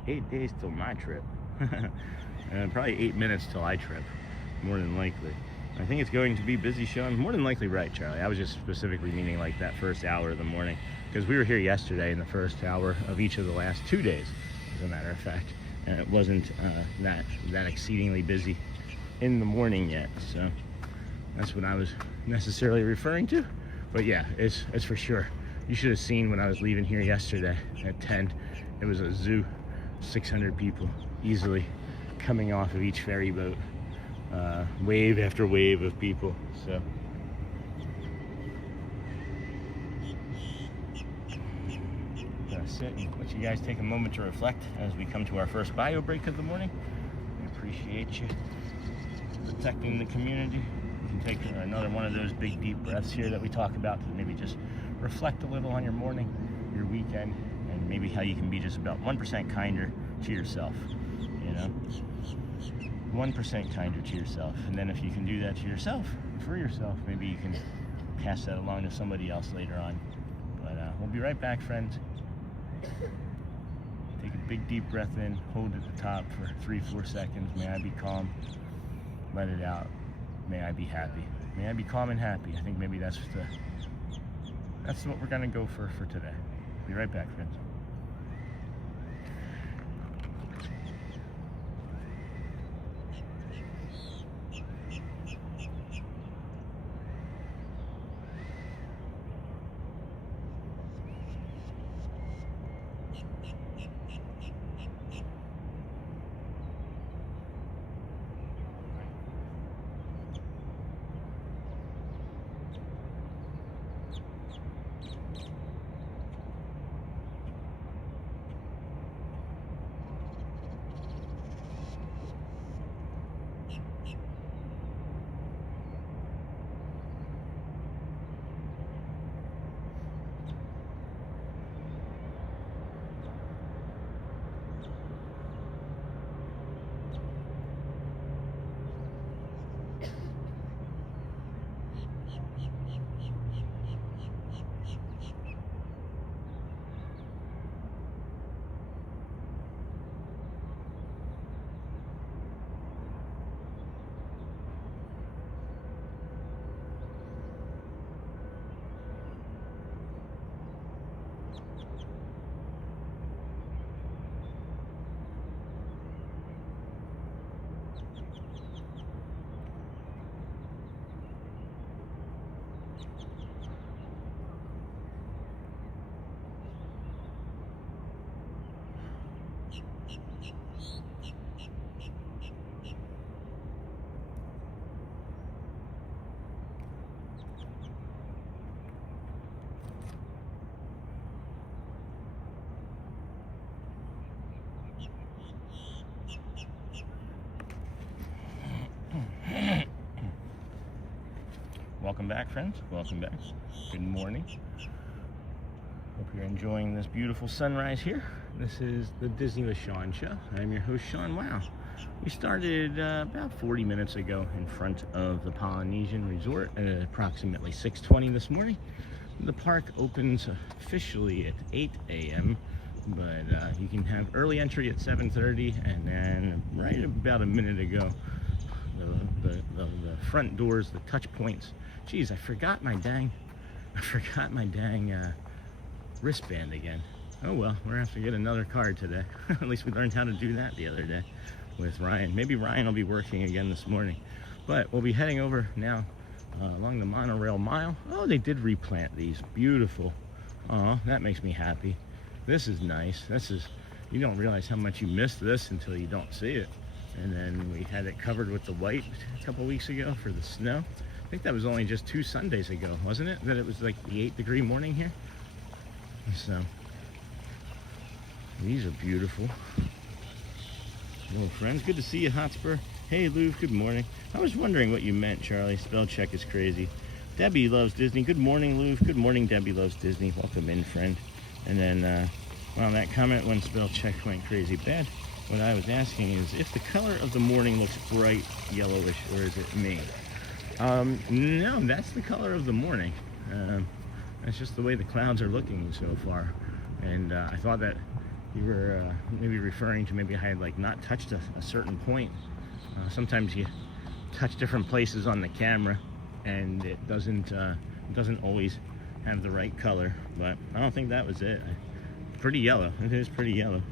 8 days till my trip. Probably 8 minutes till I trip, more than likely. I think it's going to be busy, Sean. More than likely right, Charlie. I was just specifically meaning like that first hour of the morning, because we were here yesterday in the first hour of each of the last 2 days, as a matter of fact, and it wasn't that exceedingly busy in the morning yet. So that's what I was necessarily referring to. But yeah, it's for sure. You should have seen when I was leaving here yesterday at 10. It was a zoo. 600 people easily coming off of each ferry boat, wave after wave of people. So gonna sit and let you guys take a moment to reflect as we come to our first bio break of the morning. We appreciate you protecting the community. You can take another one of those big deep breaths here that we talk about to maybe just reflect a little on your morning, your weekend, and maybe how you can be just about 1% kinder to yourself, you know? 1% kinder to yourself. And then if you can do that to yourself, for yourself, maybe you can pass that along to somebody else later on. But we'll be right back, friends. Take a big deep breath in, hold at the top for 3-4 seconds. May I be calm, let it out. May I be happy. May I be calm and happy. I think maybe that's what we're gonna go for today. Be right back, friends. Welcome back, friends. Welcome back. Good morning. Hope you're enjoying this beautiful sunrise here. This is the Disney with Sean show. I'm your host, Sean Wow. We started about 40 minutes ago in front of the Polynesian Resort at approximately 6:20 this morning. The park opens officially at 8 a.m., but you can have early entry at 7:30, and then right about a minute ago, the front doors, the touch points. Geez, I forgot my dang wristband again. Oh well, we're gonna have to get another card today. At least we learned how to do that the other day with Ryan. Maybe Ryan will be working again this morning. But we'll be heading over now along the monorail mile. Oh, they did replant these. Beautiful. Oh, that makes me happy. This is nice. You don't realize how much you missed this until you don't see it. And then we had it covered with the white a couple weeks ago for the snow. I think that was only just 2 Sundays ago, wasn't it? That it was like the 8-degree morning here. So these are beautiful. Hello, friends. Good to see you, Hotspur. Hey, Lou. Good morning. I was wondering what you meant, Charlie. Spell check is crazy. Debbie loves Disney. Good morning, Lou. Good morning, Debbie loves Disney. Welcome in, friend. And then, well, that comment when spell check went crazy bad. What I was asking is if the color of the morning looks bright yellowish, or is it me? No, that's the color of the morning. That's just the way the clouds are looking so far. And I thought that you were maybe referring to maybe I had like not touched a certain point. Sometimes you touch different places on the camera and it doesn't always have the right color, but I don't think that was it. Pretty yellow. It is pretty yellow.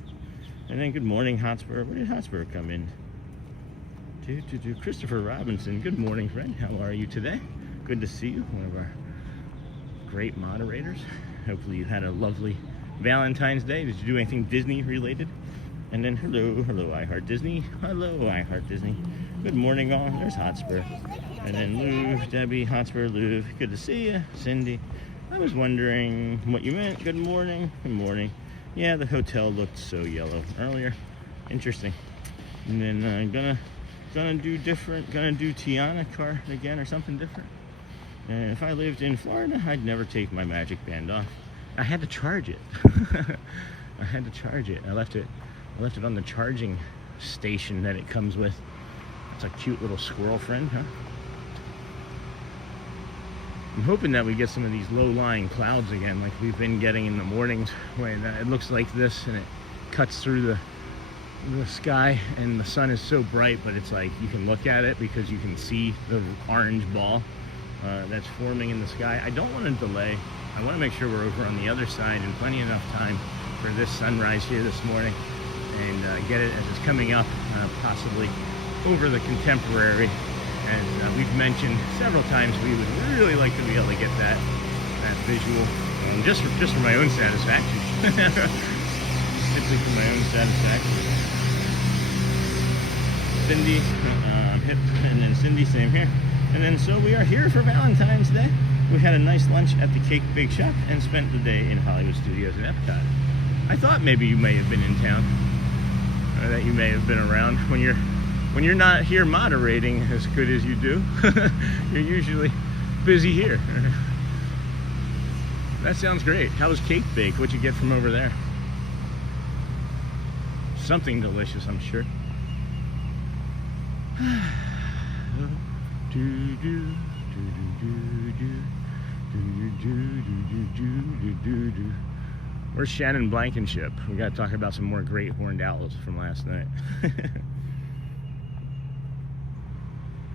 And then good morning, Hotspur. Where did Hotspur come in? Christopher Robinson. Good morning, friend. How are you today? Good to see you. One of our great moderators. Hopefully you had a lovely Valentine's Day. Did you do anything Disney related? And then hello, I Heart Disney. Hello, I Heart Disney. Good morning, all. There's Hotspur. And then Lou, Debbie, Hotspur, Lou. Good to see you. Cindy. I was wondering what you meant. Good morning. Good morning. Yeah, the hotel looked so yellow earlier. Interesting. And then I'm gonna do Tiana card again or something different. And if I lived in Florida, I'd never take my magic band off. I had to charge it. I left it on the charging station that it comes with. It's a cute little squirrel friend, huh? I'm hoping that we get some of these low-lying clouds again, like we've been getting in the mornings, when it looks like this and it cuts through the sky and the sun is so bright, but it's like you can look at it because you can see the orange ball that's forming in the sky. I don't want to delay. I want to make sure we're over on the other side in plenty enough time for this sunrise here this morning and get it as it's coming up, possibly over the Contemporary. As we've mentioned several times, we would really like to be able to get that visual, just for my own satisfaction. Simply for my own satisfaction. Cindy, hip, and then Cindy, same here. And then so we are here for Valentine's Day. We had a nice lunch at the Cake Bake Shop and spent the day in Hollywood Studios in Epcot. I thought maybe you may have been in town, or that you may have been around. When you're not here moderating as good as you do, you're usually busy here. That sounds great. How was Cake Bake? What'd you get from over there? Something delicious, I'm sure. Where's Shannon Blankenship? We got to talk about some more great horned owls from last night.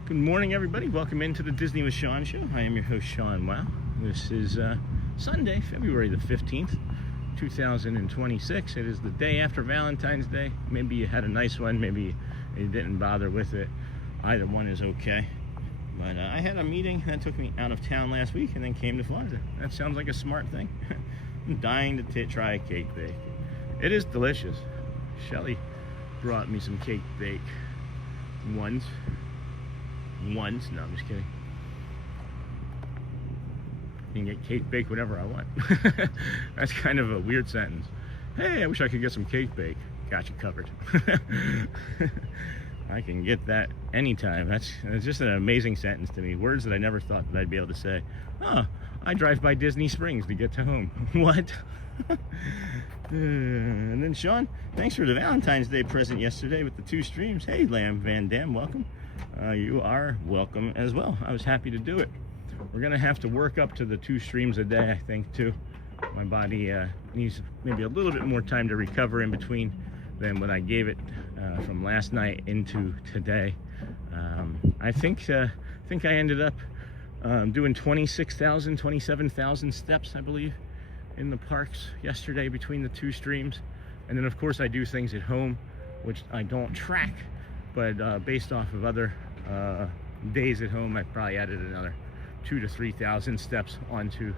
Good morning, everybody. Welcome into the Disney with Sean show. I am your host, Sean Wow. This is Sunday, February the 15th, 2026. It is the day after Valentine's Day. Maybe you had a nice one. Maybe you didn't bother with it. Either one is okay. But I had a meeting that took me out of town last week and then came to Florida. That sounds like a smart thing. I'm dying to try a cake bake. It is delicious. Shelly brought me some cake bake once. No, I'm just kidding. You can get cake bake whenever I want. That's kind of a weird sentence. Hey, I wish I could get some cake bake. Got you covered. I can get that anytime. That's just an amazing sentence to me. Words that I never thought that I'd be able to say. Oh, I drive by Disney Springs to get to home. What? And then Sean, thanks for the Valentine's Day present yesterday with the 2 streams. Hey, Lamb Van Dam, welcome. You are welcome as well. I was happy to do it. We're gonna have to work up to the 2 streams a day, I think, too. My body needs maybe a little bit more time to recover in between than what I gave it from last night into today. I think I ended up doing 26,000, 27,000 steps, I believe, in the parks yesterday between the 2 streams. And then of course I do things at home which I don't track, but based off of other days at home, I probably added another 2,000 to 3,000 steps onto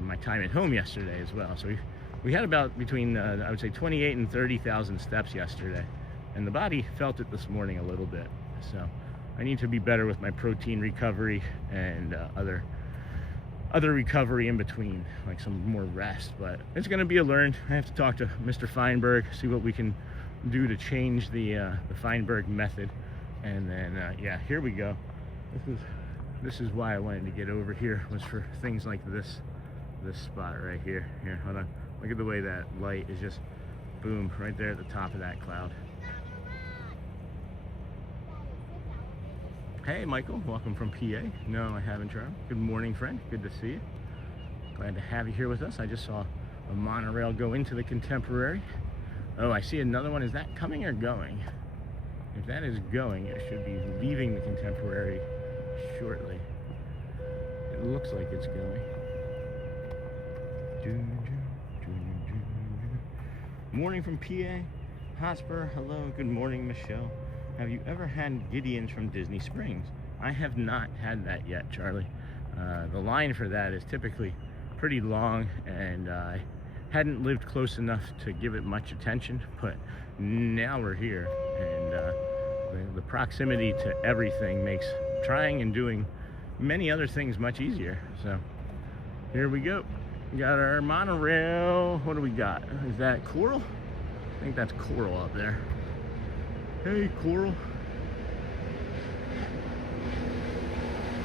my time at home yesterday as well. So we had about between I would say 28 and 30,000 steps yesterday, and the body felt it this morning a little bit. So I need to be better with my protein recovery and other recovery in between, like some more rest. But it's going to be a learn. I have to talk to Mr. Feinberg, see what we can do to change the Feinberg method. And then yeah, here we go. This is why I wanted to get over here, was for things like this spot right here. Here, hold on. Look at the way that light is just boom right there at the top of that cloud. Hey, Michael, welcome from PA. No, I haven't, Charlie. Good morning, friend. Good to see you. Glad to have you here with us. I just saw a monorail go into the Contemporary. Oh, I see another one. Is that coming or going? If that is going, it should be leaving the Contemporary shortly. It looks like it's going. Morning from PA. Hotspur, hello. Good morning, Michelle. Have you ever had Gideon's from Disney Springs? I have not had that yet, Charlie. The line for that is typically pretty long, and I hadn't lived close enough to give it much attention, but now we're here, and the proximity to everything makes trying and doing many other things much easier. So here we go. We got our monorail. What do we got? Is that Coral? I think that's Coral up there. Hey, Coral.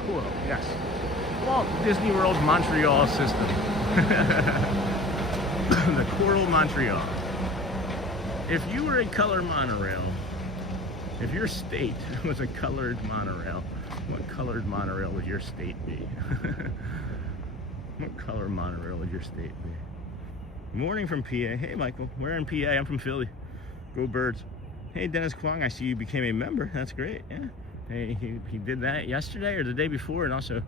Coral, yes. Walt Disney World Montreal system. The Coral Montreal. If you were a color monorail, if your state was a colored monorail, what colored monorail would your state be? What color monorail would your state be? Morning from PA. Hey, Michael. We're in PA. I'm from Philly. Go Birds. Hey, Dennis Kwong. I see you became a member. That's great. Yeah. Hey, he did that yesterday or the day before, and also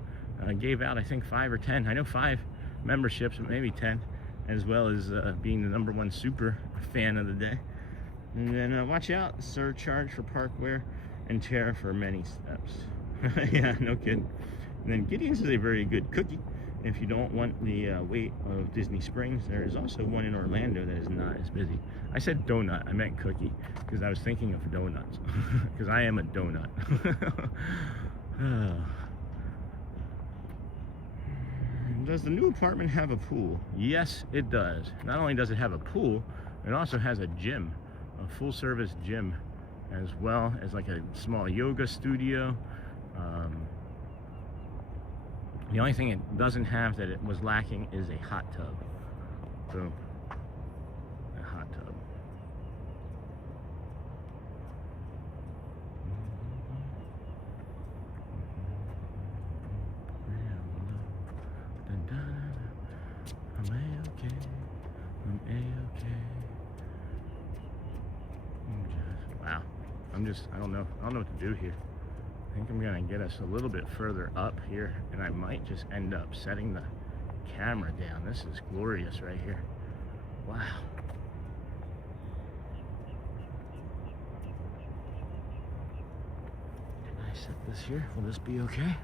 gave out, I think, 5 or 10. I know 5 memberships, but maybe 10, as well as being the #1 super fan of the day. And then watch out, surcharge for parkware and tear for many steps. Yeah, no kidding. And then Gideon's is a very good cookie. If you don't want the weight of Disney Springs, there is also one in Orlando that is not as busy. I said donut, I meant cookie, because I was thinking of donuts, because I am a donut. Does the new apartment have a pool? Yes, it does. Not only does it have a pool, it also has a gym, a full-service gym, as well as like a small yoga studio. The only thing it doesn't have that it was lacking is a hot tub. Boom. A hot tub. I'm A-okay. I'm A-okay. Wow. I don't know what to do here. I think I'm gonna get us a little bit further up here, and I might just end up setting the camera down. This is glorious right here. Wow. Can I set this here? Will this be okay?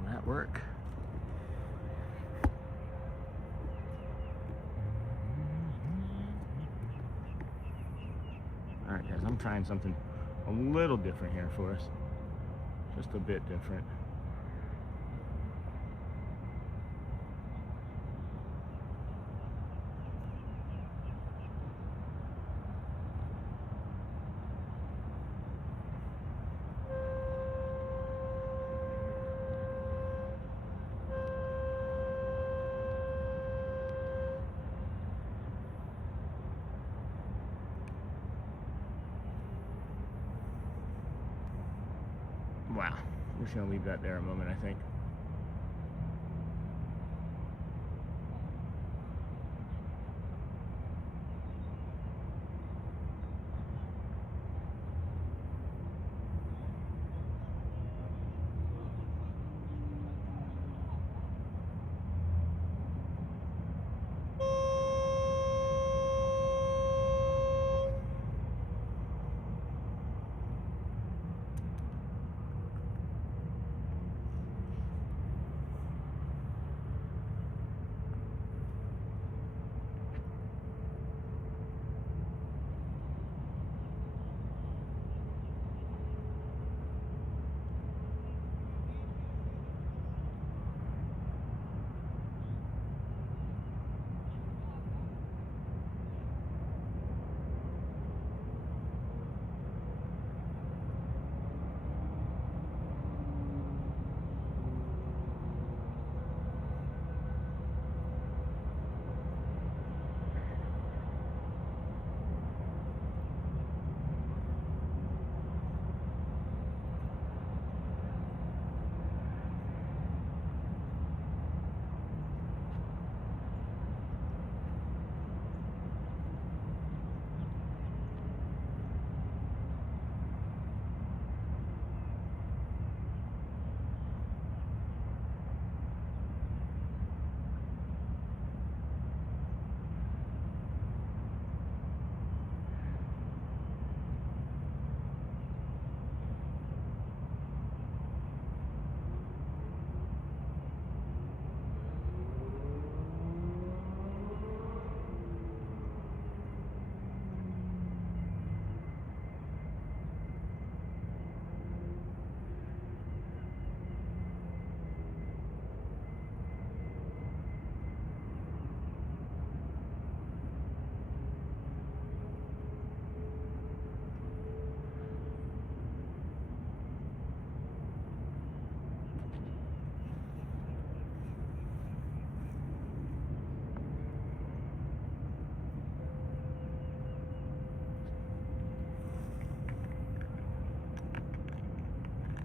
Will that work? Alright guys, I'm trying something a little different here for us. Just a bit different. Wow. We're just going to leave that there a moment, I think.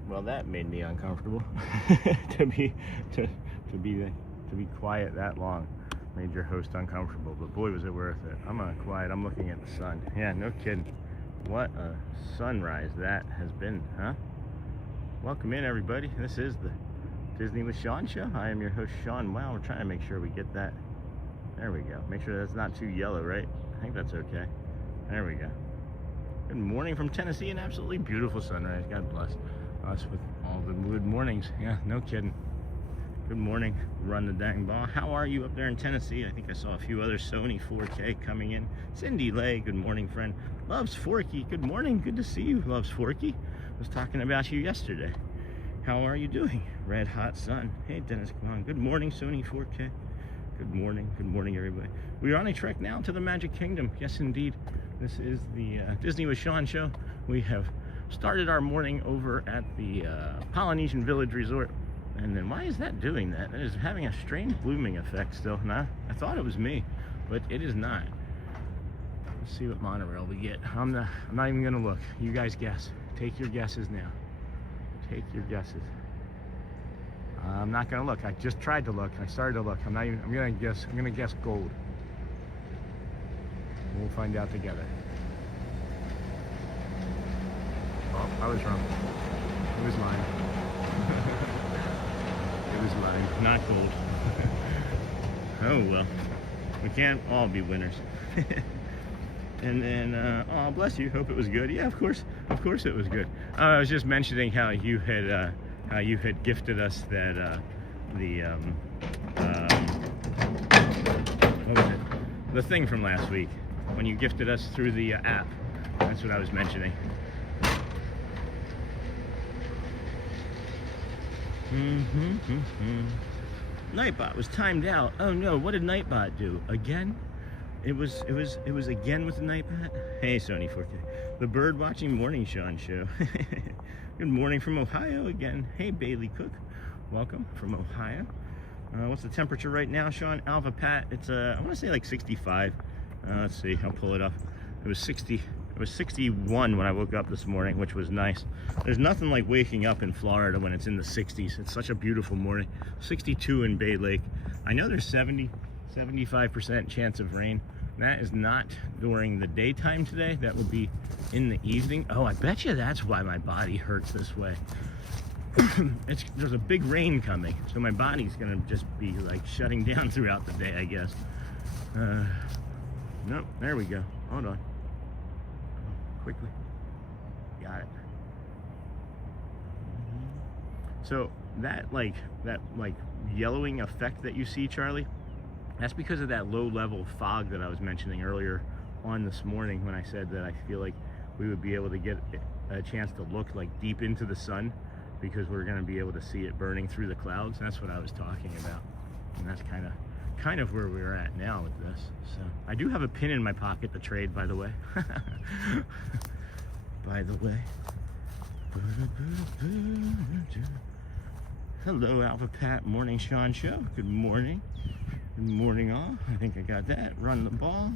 Well, that made me uncomfortable. to be quiet that long made your host uncomfortable. But boy, was it worth it. I'm quiet. I'm looking at the sun. Yeah, no kidding. What a sunrise that has been, huh? Welcome in, everybody. This is the Disney with Sean show. I am your host, Sean. Wow, we're trying to make sure we get that. There we go. Make sure that's not too yellow, right? I think that's okay. There we go. Good morning from Tennessee. An absolutely beautiful sunrise. God bless us with all the good mornings. Yeah, no kidding. Good morning, Run the Dang Ball. How are you up there in Tennessee? I think I saw a few other Sony 4K coming in. Cindy Lay, good morning, friend. Loves Forky, good morning. Good to see you, Loves Forky. Was talking about you yesterday. How are you doing? Red Hot Sun. Hey, Dennis, come on. Good morning, Sony 4K. Good morning, everybody. We are on a trek now to the Magic Kingdom. Yes, indeed. This is the Disney with Sean show. We have started our morning over at the Polynesian Village Resort. And then why is that doing that? It is having a strange blooming effect still. Nah, I thought it was me, but it is not. Let's see what monorail we get. I'm not even gonna look. You guys guess. Take your guesses now. Take your guesses. I'm not gonna look. I just tried to look. I started to look. I'm gonna guess gold. We'll find out together. Oh, I was wrong. It was mine. It was mine, not gold. Oh well. We can't all be winners. And then, oh, bless you. Hope it was good. Yeah, of course it was good. I was just mentioning how you had gifted us that what was it? The thing from last week when you gifted us through the app. That's what I was mentioning. Nightbot was timed out. Oh no! What did Nightbot do again? It was again with the Nightbot. Hey, Sony 4K, the bird watching morning Sean show. Good morning from Ohio again. Hey, Bailey Cook, welcome from Ohio. What's the temperature right now, Sean? Alpha Pat, it's I want to say like 65. Let's see, I'll pull it up. It was 60. was 61 when I woke up this morning, which was nice. There's nothing like waking up in Florida when it's in the 60s. It's such a beautiful morning. 62 in Bay Lake. I know there's 75% chance of rain. That is not during the daytime today. That will be in the evening. Oh, I bet you that's why my body hurts this way. There's a big rain coming, so my body's gonna just be like shutting down throughout the day, I guess. Nope, there we go. Hold on. Quickly. Got it. So that yellowing effect that you see, Charlie, that's because of that low level fog that I was mentioning earlier on this morning when I said that I feel like we would be able to get a chance to look like deep into the sun because we're going to be able to see it burning through the clouds. That's what I was talking about. And that's kind of where we're at now with this. So I do have a pin in my pocket to trade, by the way. By the way. Hello, Alpha Pat Morning Sean Show. Good morning. Good morning, all. I think I got that. Run the ball.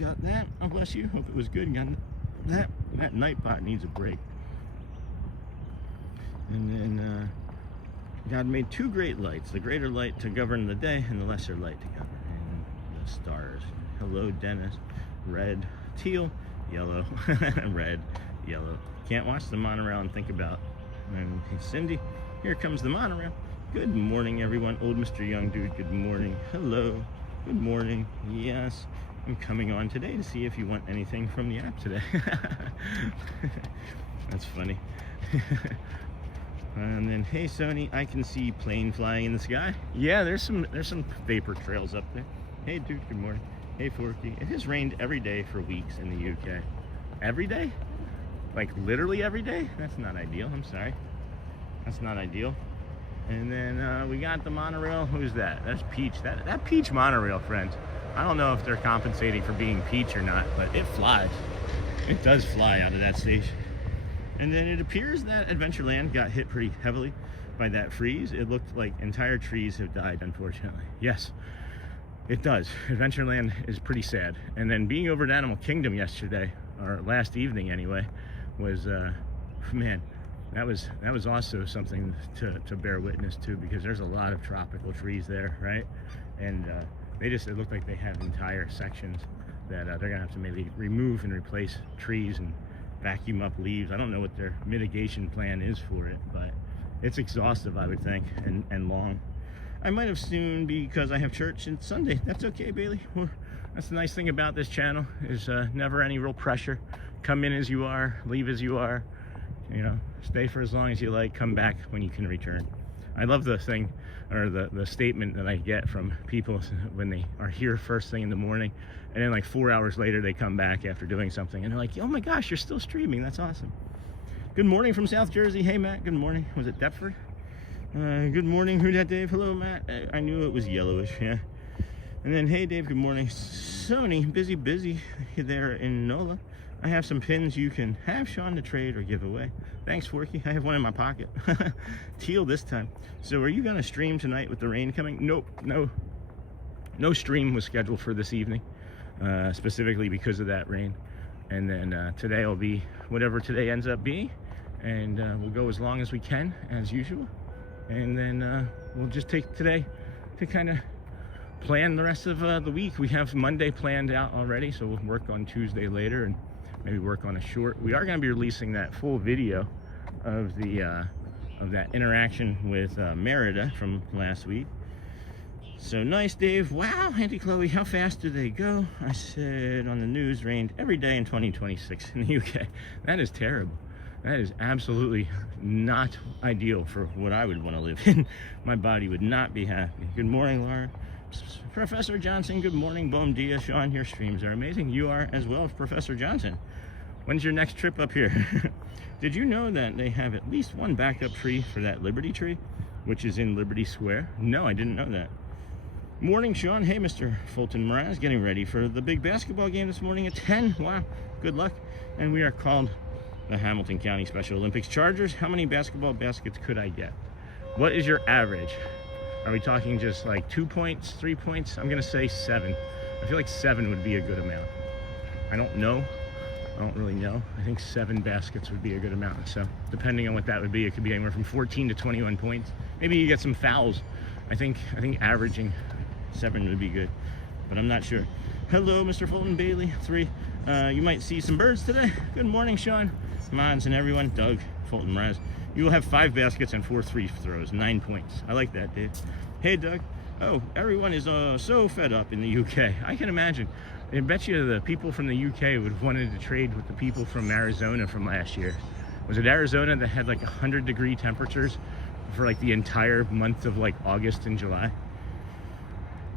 Got that. Oh, bless you. Hope it was good. Got that. That Nightbot needs a break. And then God made two great lights, the greater light to govern the day and the lesser light to govern the stars. Hello, Dennis. Red, teal, yellow, red, yellow. Can't watch the monorail and think about. And Cindy, here comes the monorail. Good morning, everyone. Old Mr. Young Dude, good morning. Hello, good morning. Yes, I'm coming on today to see if you want anything from the app today. That's funny. And then, hey Sony, I can see plane flying in the sky. Yeah, there's some vapor trails up there. Hey dude, good morning. Hey Forky. It has rained every day for weeks in the UK. Every day? Like literally every day? That's not ideal. I'm sorry. That's not ideal. And then we got the monorail. Who's that? That's Peach. That Peach monorail, friends. I don't know if they're compensating for being Peach or not, but it flies. It does fly out of that station. And then it appears that Adventureland got hit pretty heavily by that freeze. It looked like entire trees have died, unfortunately. Yes, it does. Adventureland is pretty sad. And then being over at Animal Kingdom yesterday, or last evening anyway, was, man, that was also something to bear witness to, because there's a lot of tropical trees there, right? And it looked like they have entire sections that they're gonna have to maybe remove and replace trees and vacuum up leaves. I don't know what their mitigation plan is for it, but it's exhaustive, I would think, and long. I might have soon because I have church on Sunday. That's okay, Bailey. That's the nice thing about this channel is never any real pressure. Come in as you are, leave as you are. You know, stay for as long as you like, come back when you can return. I love the thing, or the statement that I get from people when they are here first thing in the morning, and then like 4 hours later they come back after doing something and they're like, oh my gosh, you're still streaming. That's awesome. Good morning from South Jersey. Hey Matt, good morning. Was it Deptford? Good morning. Who that, Dave? Hello Matt. I knew it was yellowish, yeah. And then hey Dave, good morning. Sony, busy there in NOLA. I have some pins you can have, Sean, to trade or give away. Thanks, Forky. I have one in my pocket. Teal this time. So are you going to stream tonight with the rain coming? Nope. No stream was scheduled for this evening, specifically because of that rain. And then today will be whatever today ends up being. And we'll go as long as we can, as usual. And then we'll just take today to kind of plan the rest of the week. We have Monday planned out already, so we'll work on Tuesday later and maybe work on a short. We are going to be releasing that full video of that interaction with Merida from last week. So nice, Dave. Wow, Auntie Chloe, how fast do they go? I said on the news, rained every day in 2026 in the UK. That is terrible. That is absolutely not ideal for what I would want to live in. My body would not be happy. Good morning, Laura. Professor Johnson, good morning. Bom dia, Sean. Your streams are amazing. You are as well, Professor Johnson. When's your next trip up here? Did you know that they have at least one backup tree for that Liberty tree, which is in Liberty Square? No, I didn't know that. Morning, Sean. Hey, Mr. Fulton Mraz, getting ready for the big basketball game this morning at 10. Wow, good luck. And we are called the Hamilton County Special Olympics Chargers. How many basketball baskets could I get? What is your average? Are we talking just like 2 points, 3 points? I'm gonna say 7. I feel like 7 would be a good amount. I don't know. I don't really know. I think 7 baskets would be a good amount. So depending on what that would be, it could be anywhere from 14 to 21 points. Maybe you get some fouls. I think averaging 7 would be good, but I'm not sure. Hello, Mr. Fulton Bailey, 3. You might see some birds today. Good morning, Sean, Mons, and everyone. Doug, Fulton Raz. You will have 5 baskets and 4 free throws, 9 points. I like that, Dave. Hey, Doug. Oh, everyone is so fed up in the UK. I can imagine. I bet you the people from the UK would have wanted to trade with the people from Arizona from last year. Was it Arizona that had like 100-degree temperatures for like the entire month of like August and July?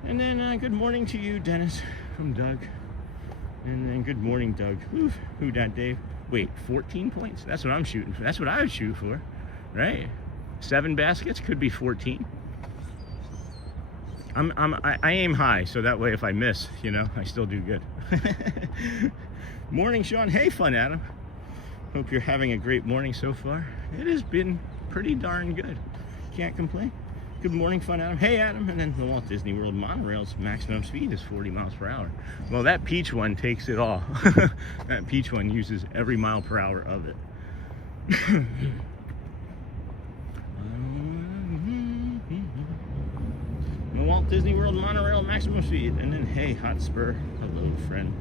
And then good morning to you, Dennis, from Doug. And then good morning, Doug. Oof, who that, Dave? Wait, 14 points? That's what I'm shooting for. That's what I would shoot for, right? 7 baskets could be 14. I aim high, so that way if I miss, you know, I still do good. Morning, Sean. Hey, Fun Adam. Hope you're having a great morning so far. It has been pretty darn good. Can't complain. Good morning, Fun Adam. Hey, Adam. And then the Walt Disney World monorail's maximum speed is 40 miles per hour. Well, that peach one takes it all. That peach one uses every mile per hour of it. The Walt Disney World monorail maximum speed. And then, hey, Hotspur. Hello, friend.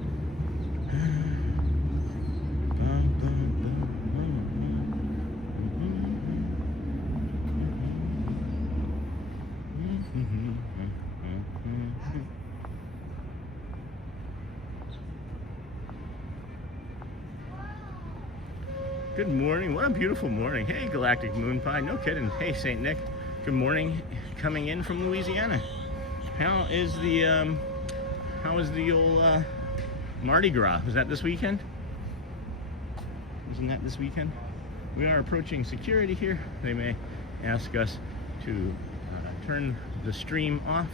Good morning. What a beautiful morning. Hey, Galactic Moon Pie. No kidding. Hey, St. Nick. Good morning. Coming in from Louisiana. How is the old Mardi Gras? Was that this weekend? Wasn't that this weekend? We are approaching security here. They may ask us to turn the stream off.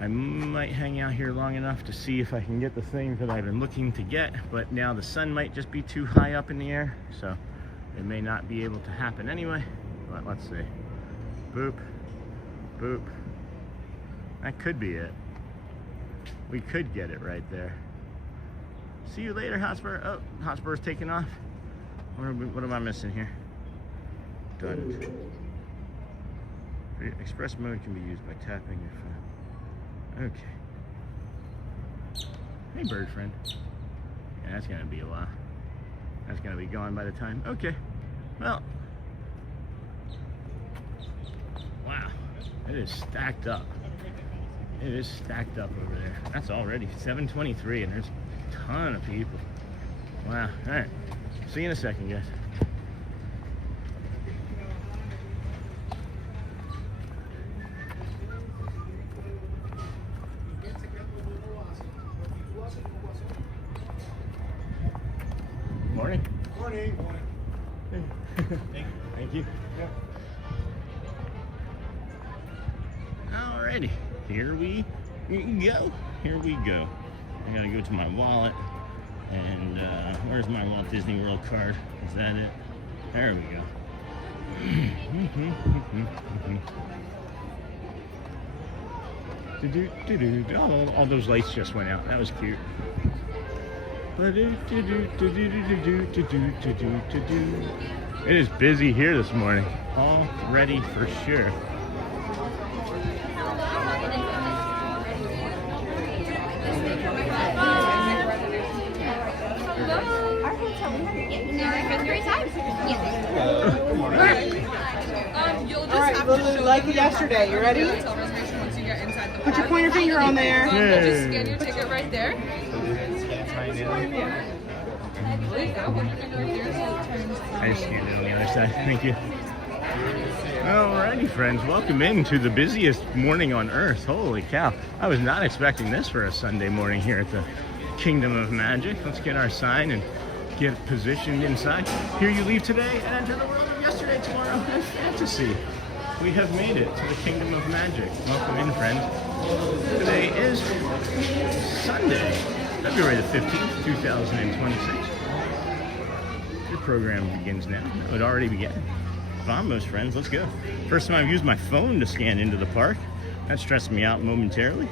I might hang out here long enough to see if I can get the thing that I've been looking to get, but now the sun might just be too high up in the air, so it may not be able to happen anyway. But let's see. Boop. Boop. That could be it. We could get it right there. See you later, Hotspur. Oh, Hotspur's taking off. What am I missing here? Done. Express mode can be used by tapping your phone. Okay. Hey, bird friend. Yeah, that's gonna be a while. That's gonna be gone by the time. Okay. Well. Wow. It is stacked up. It is stacked up over there. That's already 7:23 and there's a ton of people. Wow. All right. See you in a second, guys. Morning. Morning. Thank you. Alrighty, here we go. Here we go. I gotta go to my wallet, and where's my Walt Disney World card? Is that it? There we go. All those lights just went out. That was cute. It is busy here this morning, already for sure. Like yesterday, you ready? Put your pointer finger on there. Just scan your ticket right there. I just scanned it on the other side. Thank you. Alrighty, friends. Welcome into the busiest morning on Earth. Holy cow. I was not expecting this for a Sunday morning here at the Kingdom of Magic. Let's get our sign and get positioned inside. Here you leave today and enter the world of yesterday, tomorrow, and fantasy. We have made it to the Kingdom of Magic. Welcome in, friends. Today is Sunday, February the 15th, 2026. The program begins now. It already began. Vamos, friends, let's go. First time I've used my phone to scan into the park. That stressed me out momentarily,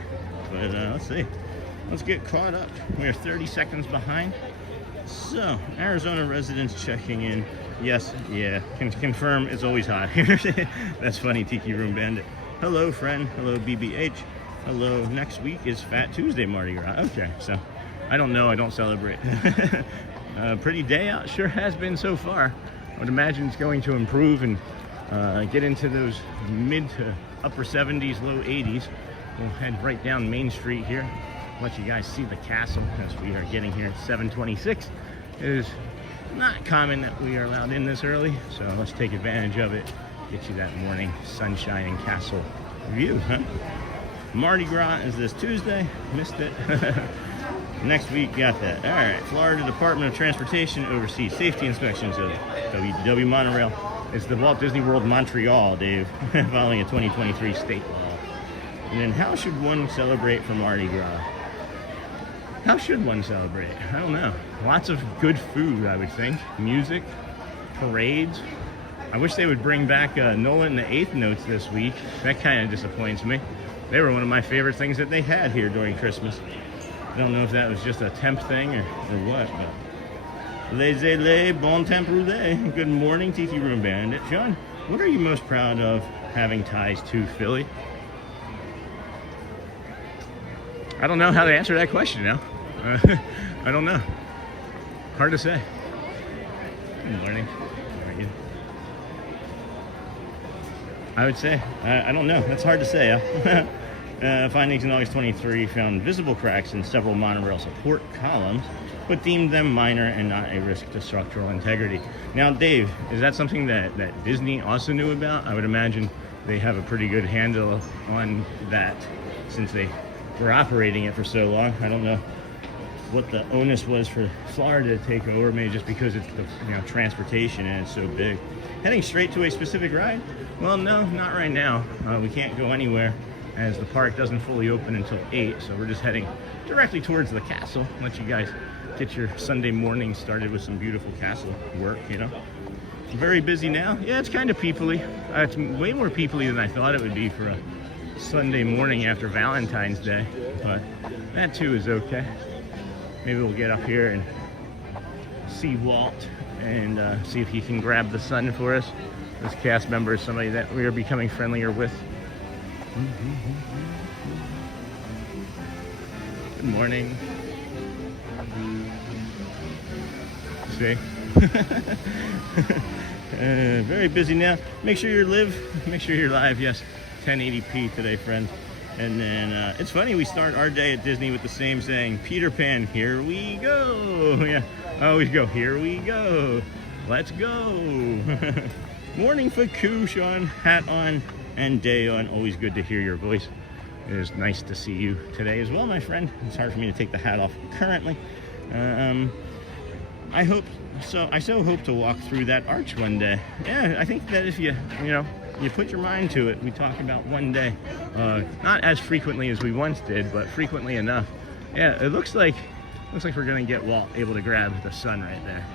but let's see. Let's get caught up. We are 30 seconds behind. So, Arizona residents checking in. Yes, yeah, can confirm it's always hot here. That's funny, Tiki Room Bandit. Hello, friend. Hello, BBH. Hello, next week is Fat Tuesday, Mardi Gras. Okay, so I don't know, I don't celebrate. Pretty day out, sure has been so far. I would imagine it's going to improve and get into those mid to upper 70s, low 80s. We'll head right down Main Street here. Let you guys see the castle as we are getting here at 7:26. It is not common that we are allowed in this early, so let's take advantage of it. Get you that morning sunshine and castle view, huh? Mardi Gras is this Tuesday. Missed it. Next week, got that. All right, Florida Department of Transportation oversees safety inspections of WDW monorail. It's the Walt Disney World Montreal, Dave, following a 2023 state law. And then how should one celebrate for Mardi Gras? How should one celebrate? I don't know. Lots of good food, I would think. Music, parades. I wish they would bring back Nolan and the Eighth Notes this week. That kind of disappoints me. They were one of my favorite things that they had here during Christmas. I don't know if that was just a temp thing or what, but... Laissez-les, bon temps roulé. Good morning, Tiki Room Bandit. Sean, what are you most proud of having ties to Philly? I don't know how to answer that question now. I don't know. Hard to say. Good morning. How are you? I would say, I don't know. That's hard to say. Findings in August 23 found visible cracks in several monorail support columns, but deemed them minor and not a risk to structural integrity. Now, Dave, is that something that Disney also knew about? I would imagine they have a pretty good handle on that since they were operating it for so long. I don't know what the onus was for Florida to take over, maybe just because it's the transportation and it's so big. Heading straight to a specific ride? Well, no, not right now. We can't go anywhere as the park doesn't fully open until 8, so we're just heading directly towards the castle. Let you guys get your Sunday morning started with some beautiful castle work, you know. Very busy now. Yeah, it's kind of peoply. It's way more peoply than I thought it would be for a Sunday morning after Valentine's Day, but that too is okay. Maybe we'll get up here and see Walt and see if he can grab the sun for us. This cast member is somebody that we are becoming friendlier with. Good morning. See? Very busy now. Make sure you're live. Yes, 1080p today, friend. And then it's funny, we start our day at Disney with the same saying, Peter Pan, here we go. Yeah, I always go, here we go. Let's go. Morning, Faku, Sean, hat on and day on. Always good to hear your voice. It is nice to see you today as well, my friend. It's hard for me to take the hat off currently. I so hope to walk through that arch one day. Yeah, I think that if you put your mind to it, we talk about one day. Not as frequently as we once did, but frequently enough. Yeah, it looks like we're gonna get Walt able to grab the sun right there.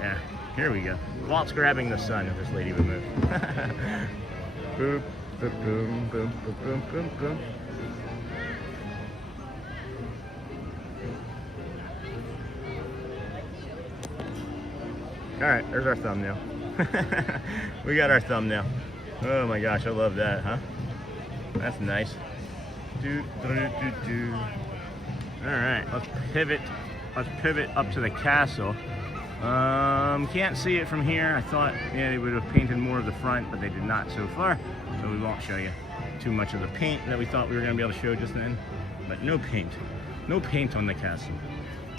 Yeah, here we go. Walt's grabbing the sun if this lady would move. Boop, boop, boom, boom, boom, boom, boom, boom. All right, there's our thumbnail. We got our thumbnail. Oh my gosh, I love that, huh? That's nice. All right, let's pivot up to the castle. Can't see it from here. I thought, they would have painted more of the front, but they did not so far. So we won't show you too much of the paint that we thought we were going to be able to show just then. But no paint on the castle.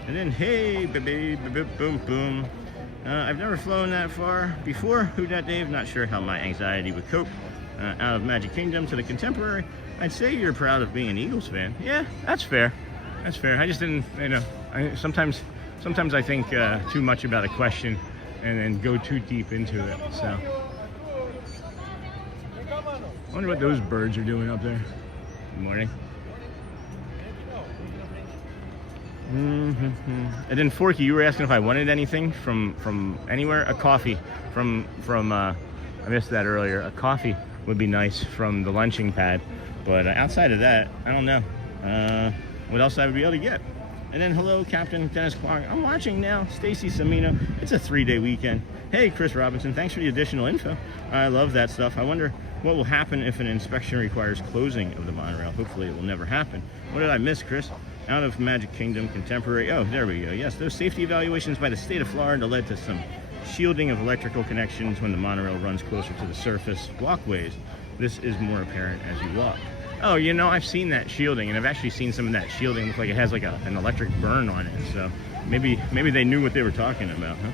And then, hey, baby, boom, boom. I've never flown that far before. Who dat, Dave? Not sure how my anxiety would cope. Out of Magic Kingdom to the Contemporary, I'd say you're proud of being an Eagles fan. Yeah, that's fair. That's fair. I just didn't, sometimes I think too much about a question and then go too deep into it. So, I wonder what those birds are doing up there. Good morning. And then Forky, you were asking if I wanted anything from anywhere. A coffee from I missed that earlier. A coffee would be nice from the lunching pad, but outside of that, I don't know what else I would be able to get. And then hello, Captain Dennis Kwong. I'm watching now. Stacy Samino. It's a 3-day weekend. Hey, Chris Robinson. Thanks for the additional info. I love that stuff. I wonder what will happen if an inspection requires closing of the monorail. Hopefully it will never happen. What did I miss, Chris? Out of Magic Kingdom Contemporary. Oh, there we go. Yes, those safety evaluations by the state of Florida led to some shielding of electrical connections when the monorail runs closer to the surface walkways. This is more apparent as you walk. Oh, you know, I've seen that shielding, and I've actually seen some of that shielding look like it has like an electric burn on it. So maybe they knew what they were talking about, huh?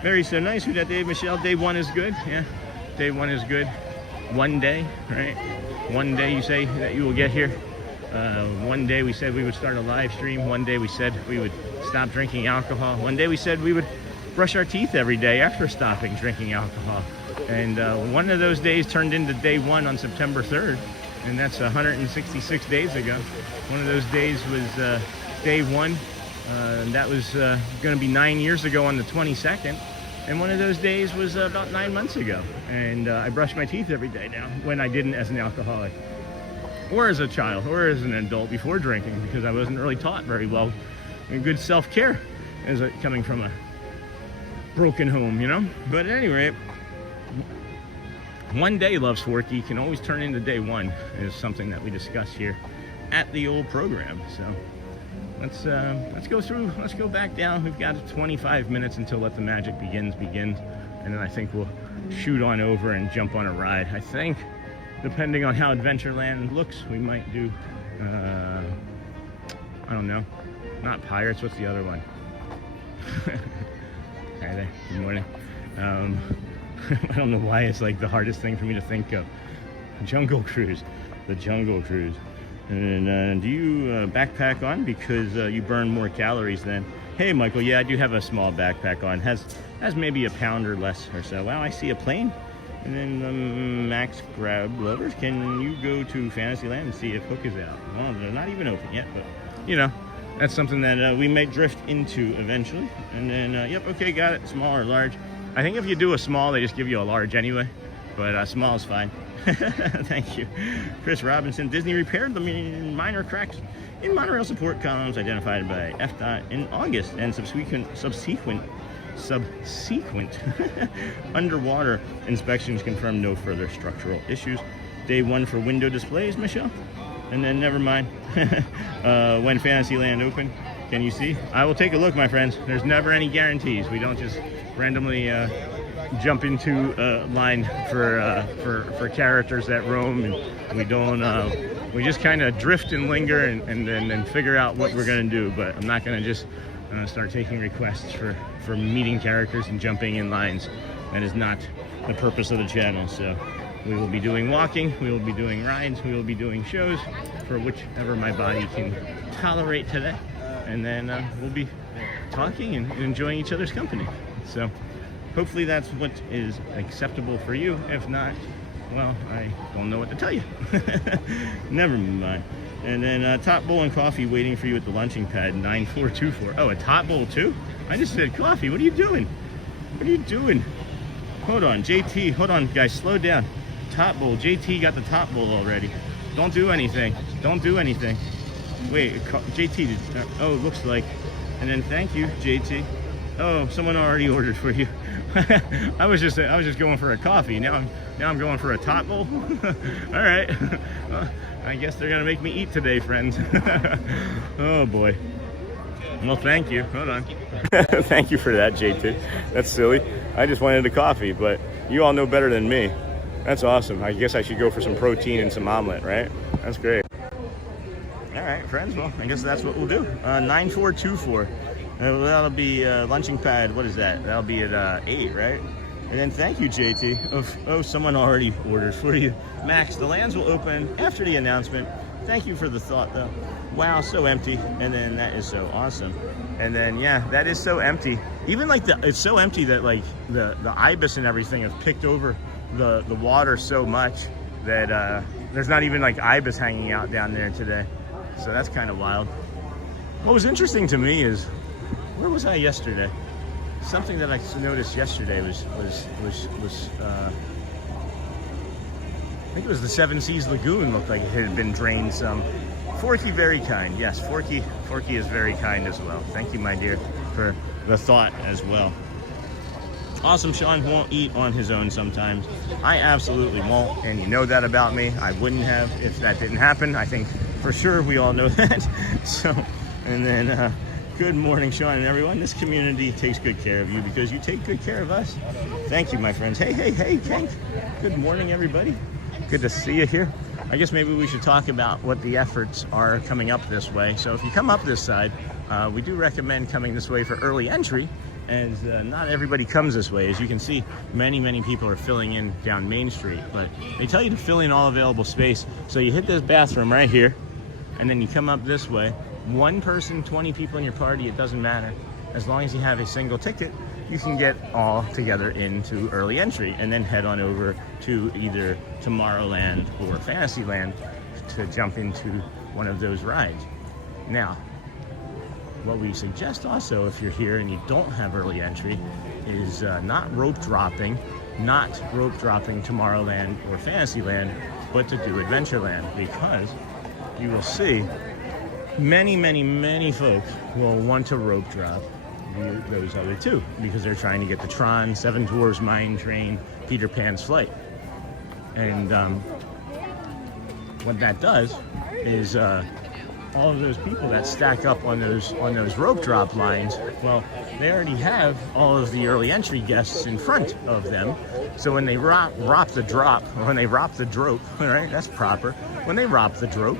Very so nice. Who that, Dave Michelle? Day one is good. Yeah, day one is good. One day, right? One day you say that you will get here. One day we said we would start a live stream. One day we said we would stop drinking alcohol. One day we said we would brush our teeth every day after stopping drinking alcohol. And one of those days turned into day one on September 3rd. And that's 166 days ago. One of those days was day one. That was going to be 9 years ago on the 22nd. And one of those days was about 9 months ago. And I brush my teeth every day now, when I didn't as an alcoholic. Or as a child, or as an adult before drinking, because I wasn't really taught very well in good self-care as coming from a broken home, you know? But at any rate, one day Loves Forky can always turn into day one, is something that we discuss here at the old program. So let's go back down. We've got 25 minutes until Let the Magic Begins, and then I think we'll shoot on over and jump on a ride. I think, depending on how Adventureland looks, we might do, I don't know, not Pirates, what's the other one? Hi there, good morning. I don't know why it's like the hardest thing for me to think of. Jungle Cruise, the Jungle Cruise. And do you backpack on because you burn more calories than? Hey, Michael, yeah, I do have a small backpack on. Has maybe a pound or less or so. Wow, I see a plane. And then Max Grab Lovers, can you go to Fantasyland and see if Hook is out? Well, they're not even open yet, but you know, that's something that we may drift into eventually. And then, yep, okay, got it. Small or large. I think if you do a small, they just give you a large anyway, but small is fine. Thank you. Chris Robinson, Disney repaired the minor cracks in monorail support columns identified by FDOT in August, and subsequent underwater inspections confirmed no further structural issues. Day one for window displays, Michelle. And then never mind. When Fantasyland open, can you see? I will take a look, my friends. There's never any guarantees. We don't just randomly jump into a line for characters that roam, and we don't. We just kind of drift and linger, and then figure out what we're gonna do. But I'm not gonna just start taking requests for meeting characters and jumping in lines. That is not the purpose of the channel. So we will be doing walking, we will be doing rides, we will be doing shows for whichever my body can tolerate today. And then we'll be talking and enjoying each other's company. So hopefully that's what is acceptable for you. If not, well, I don't know what to tell you. Never mind. And then Top Bowl and Coffee waiting for you at the launching pad, 9424. Oh, a Top Bowl too? I just said coffee. What are you doing? What are you doing? Hold on, JT. Hold on, guys. Slow down. Top Bowl. JT got the Top Bowl already. Don't do anything. Don't do anything. Wait, JT. Oh, looks like. And then thank you, JT. Oh, someone already ordered for you. I was just going for a coffee. Now I'm going for a Top Bowl. All right. Well, I guess they're gonna make me eat today, friends. Oh boy. Well, thank you. Hold on. Thank you for that, JT. That's silly. I just wanted a coffee, but you all know better than me. That's awesome. I guess I should go for some protein and some omelet, right? That's great. All right, friends. Well, I guess that's what we'll do. 9424. That'll be launching pad. What is that? That'll be at 8, right? And then thank you, JT. Oh, someone already ordered for you. Max, the lands will open after the announcement. Thank you for the thought, though. Wow, so empty. And then that is so awesome. And then, yeah, that is so empty. Even like it's so empty that like the ibis and everything have picked over the water so much that there's not even like ibis hanging out down there today. So that's kind of wild. What was interesting to me is, where was I yesterday? Something that I noticed yesterday was I think it was the Seven Seas Lagoon. Looked like it had been drained some. Forky, very kind. Yes, Forky is very kind as well. Thank you, my dear, for the thought as well. Awesome. Sean won't eat on his own sometimes. I absolutely won't, and you know that about me. I wouldn't have if that didn't happen. I think for sure we all know that. So, and then good morning, Sean and everyone. This community takes good care of you because you take good care of us. Thank you, my friends. Hey, Kenk. Good morning, everybody. Good to see you here. I guess maybe we should talk about what the efforts are coming up this way. So if you come up this side, we do recommend coming this way for early entry, as not everybody comes this way. As you can see, many people are filling in down Main Street, but they tell you to fill in all available space. So you hit this bathroom right here, and then you come up this way. One person, 20 people in your party, it doesn't matter. As long as you have a single ticket, you can get all together into early entry and then head on over to either Tomorrowland or Fantasyland to jump into one of those rides. Now, what we suggest also, if you're here and you don't have early entry, is not rope dropping Tomorrowland or Fantasyland, but to do Adventureland, because you will see many folks will want to rope drop those other two because they're trying to get the Tron, Seven Dwarfs Mine Train, Peter Pan's Flight. And what that does is all of those people that stack up on those rope drop lines, well, they already have all of the early entry guests in front of them. So when they rop the drop, right? That's proper. When they rop the drop,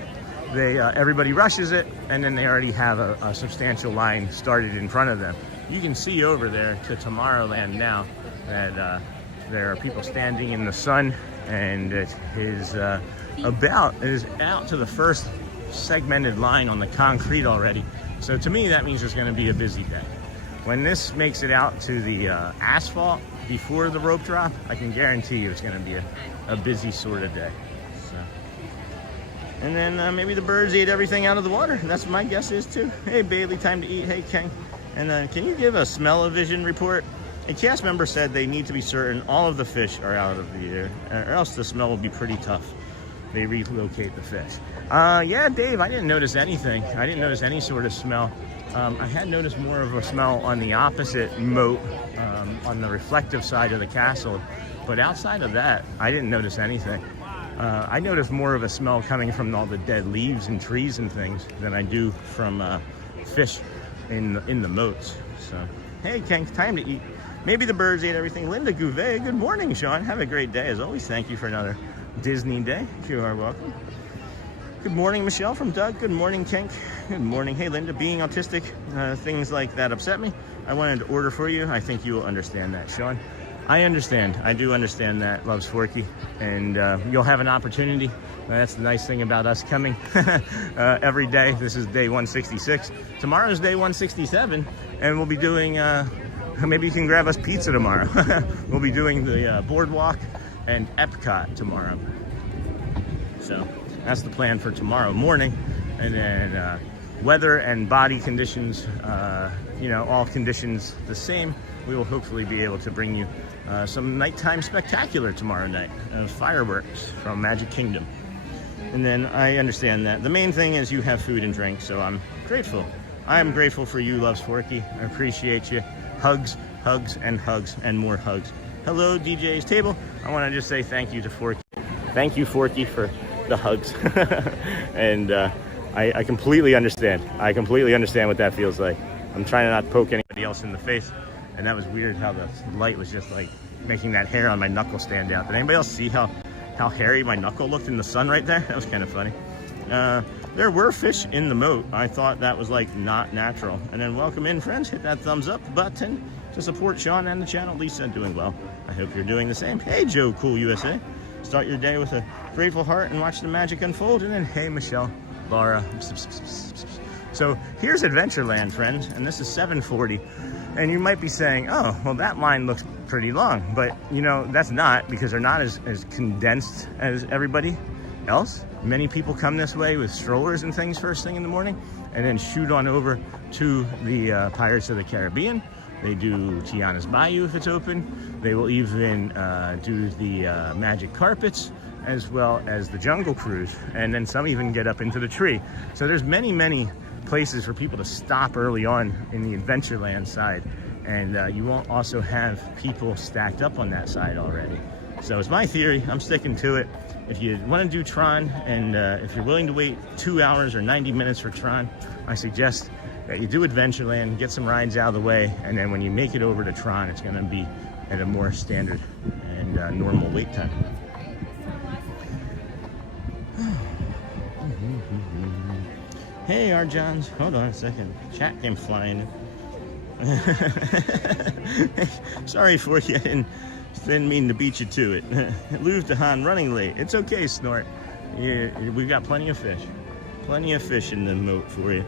everybody rushes it, and then they already have a substantial line started in front of them. You can see over there to Tomorrowland now that there are people standing in the sun, and it is out to the first segmented line on the concrete already. So to me, that means it's going to be a busy day. When this makes it out to the asphalt before the rope drop, I can guarantee you it's going to be a busy sort of day. And then maybe the birds ate everything out of the water. That's what my guess is too. Hey, Bailey, time to eat. Hey, King. And can you give a smell-o-vision report? A cast member said they need to be certain all of the fish are out of the air, or else the smell will be pretty tough. They relocate the fish. Yeah, Dave, I didn't notice anything. I didn't notice any sort of smell. I had noticed more of a smell on the opposite moat, on the reflective side of the castle. But outside of that, I didn't notice anything. I notice more of a smell coming from all the dead leaves and trees and things than I do from fish in the moats. So, hey, Ken, time to eat. Maybe the birds ate everything. Linda Gouvet, good morning, Sean. Have a great day. As always, thank you for another Disney day. You are welcome. Good morning, Michelle from Doug. Good morning, Kenk. Good morning. Hey, Linda, being autistic, things like that upset me. I wanted to order for you. I think you will understand that, Sean. I understand. I do understand that, Loves Forky, and you'll have an opportunity. That's the nice thing about us coming every day. This is day 166. Tomorrow's day 167, and we'll be doing, maybe you can grab us pizza tomorrow. We'll be doing the Boardwalk and Epcot tomorrow. So that's the plan for tomorrow morning. And then weather and body conditions, all conditions the same, we will hopefully be able to bring you some nighttime spectacular tomorrow night of fireworks from Magic Kingdom. And then I understand that the main thing is you have food and drink, so I'm grateful. I am grateful for you, Loves Forky. I appreciate you. Hugs, and more hugs. Hello, DJ's Table. I want to just say thank you to Forky. Thank you, Forky, for the hugs. And I completely understand. I completely understand what that feels like. I'm trying not to poke anybody else in the face. And that was weird how the light was just like making that hair on my knuckle stand out. Did anybody else see how hairy my knuckle looked in the sun right there? That was kind of funny. There were fish in the moat. I thought that was like not natural. And then welcome in, friends. Hit that thumbs up button to support Sean and the channel. Lisa, doing well. I hope you're doing the same. Hey, Joe Cool USA. Start your day with a grateful heart and watch the magic unfold. And then, hey, Michelle, Laura. So here's Adventureland, friends, and this is 7:40. And you might be saying, oh, well, that line looks pretty long. But, that's not, because they're not as condensed as everybody else. Many people come this way with strollers and things first thing in the morning and then shoot on over to the Pirates of the Caribbean. They do Tiana's Bayou if it's open. They will even do the Magic Carpets. as well as the Jungle Cruise, and then some even get up into the tree. So there's many places for people to stop early on in the Adventureland side, and you won't also have people stacked up on that side already. So it's my theory, I'm sticking to it. If you want to do Tron, and if you're willing to wait 2 hours or 90 minutes for Tron, I suggest that you do Adventureland, get some rides out of the way, and then when you make it over to Tron, it's going to be at a more standard and normal wait time. Hey, Arjons, hold on a second. Chat came flying in. Sorry for you, didn't mean to beat you to it. Louvre to Han running late. It's okay, Snort. We've got plenty of fish. Plenty of fish in the moat for you.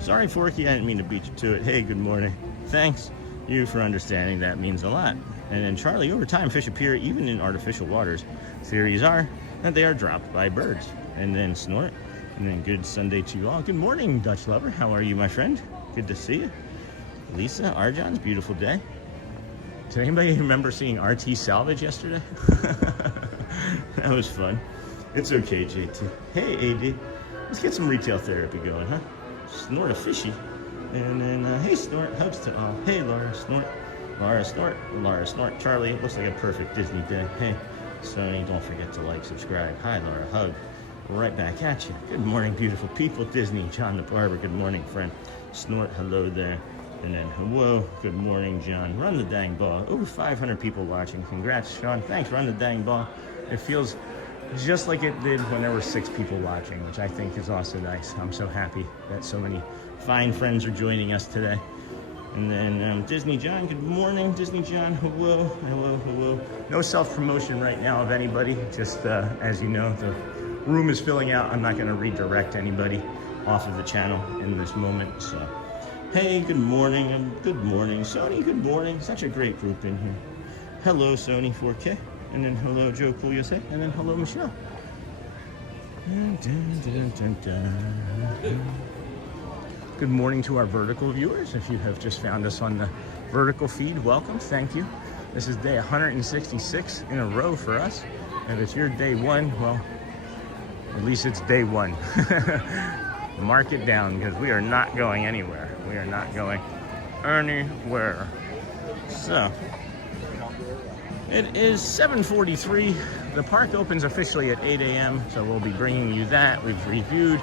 Sorry, Forky, I didn't mean to beat you to it. Hey, good morning. Thanks you for understanding. That means a lot. And then Charlie, over time, fish appear even in artificial waters. Theories are that they are dropped by birds. And then Snort. And then good Sunday to you all. Good morning, Dutch lover. How are you, my friend? Good to see you. Lisa, Arjon's beautiful day. Did anybody remember seeing RT Salvage yesterday? That was fun. It's okay, JT. Hey, AD. Let's get some retail therapy going, huh? Snort a fishy. And then, hey, Snort. Hugs to all. Hey, Laura, Snort. Laura, Snort. Laura, Snort. Charlie, it looks like a perfect Disney day. Hey, Sony, don't forget to like, subscribe. Hi, Laura. Hug. Right back at you. Good morning, beautiful people. Disney, John the Barber. Good morning, friend. Snort, hello there. And then, whoa, good morning, John. Run the dang ball. Over 500 people watching. Congrats, Sean. Thanks, run the dang ball. It feels just like it did when there were 6 people watching, which I think is also nice. I'm so happy that so many fine friends are joining us today. And then Disney John, good morning. Disney John, hello, hello, hello. No self-promotion right now of anybody. Just as you know, the room is filling out. I'm not going to redirect anybody off of the channel in this moment. So, hey, good morning, and good morning, Sony. Good morning. Such a great group in here. Hello, Sony 4K, and then hello, Joe Cool USA, and then hello, Michelle. Good morning to our vertical viewers. If you have just found us on the vertical feed, welcome. Thank you. This is day 166 in a row for us. And if it's your day 1, well, at least it's day 1. Mark it down, because we are not going anywhere. We are not going anywhere. So, it is 7:43. The park opens officially at 8 a.m., so we'll be bringing you that. We've reviewed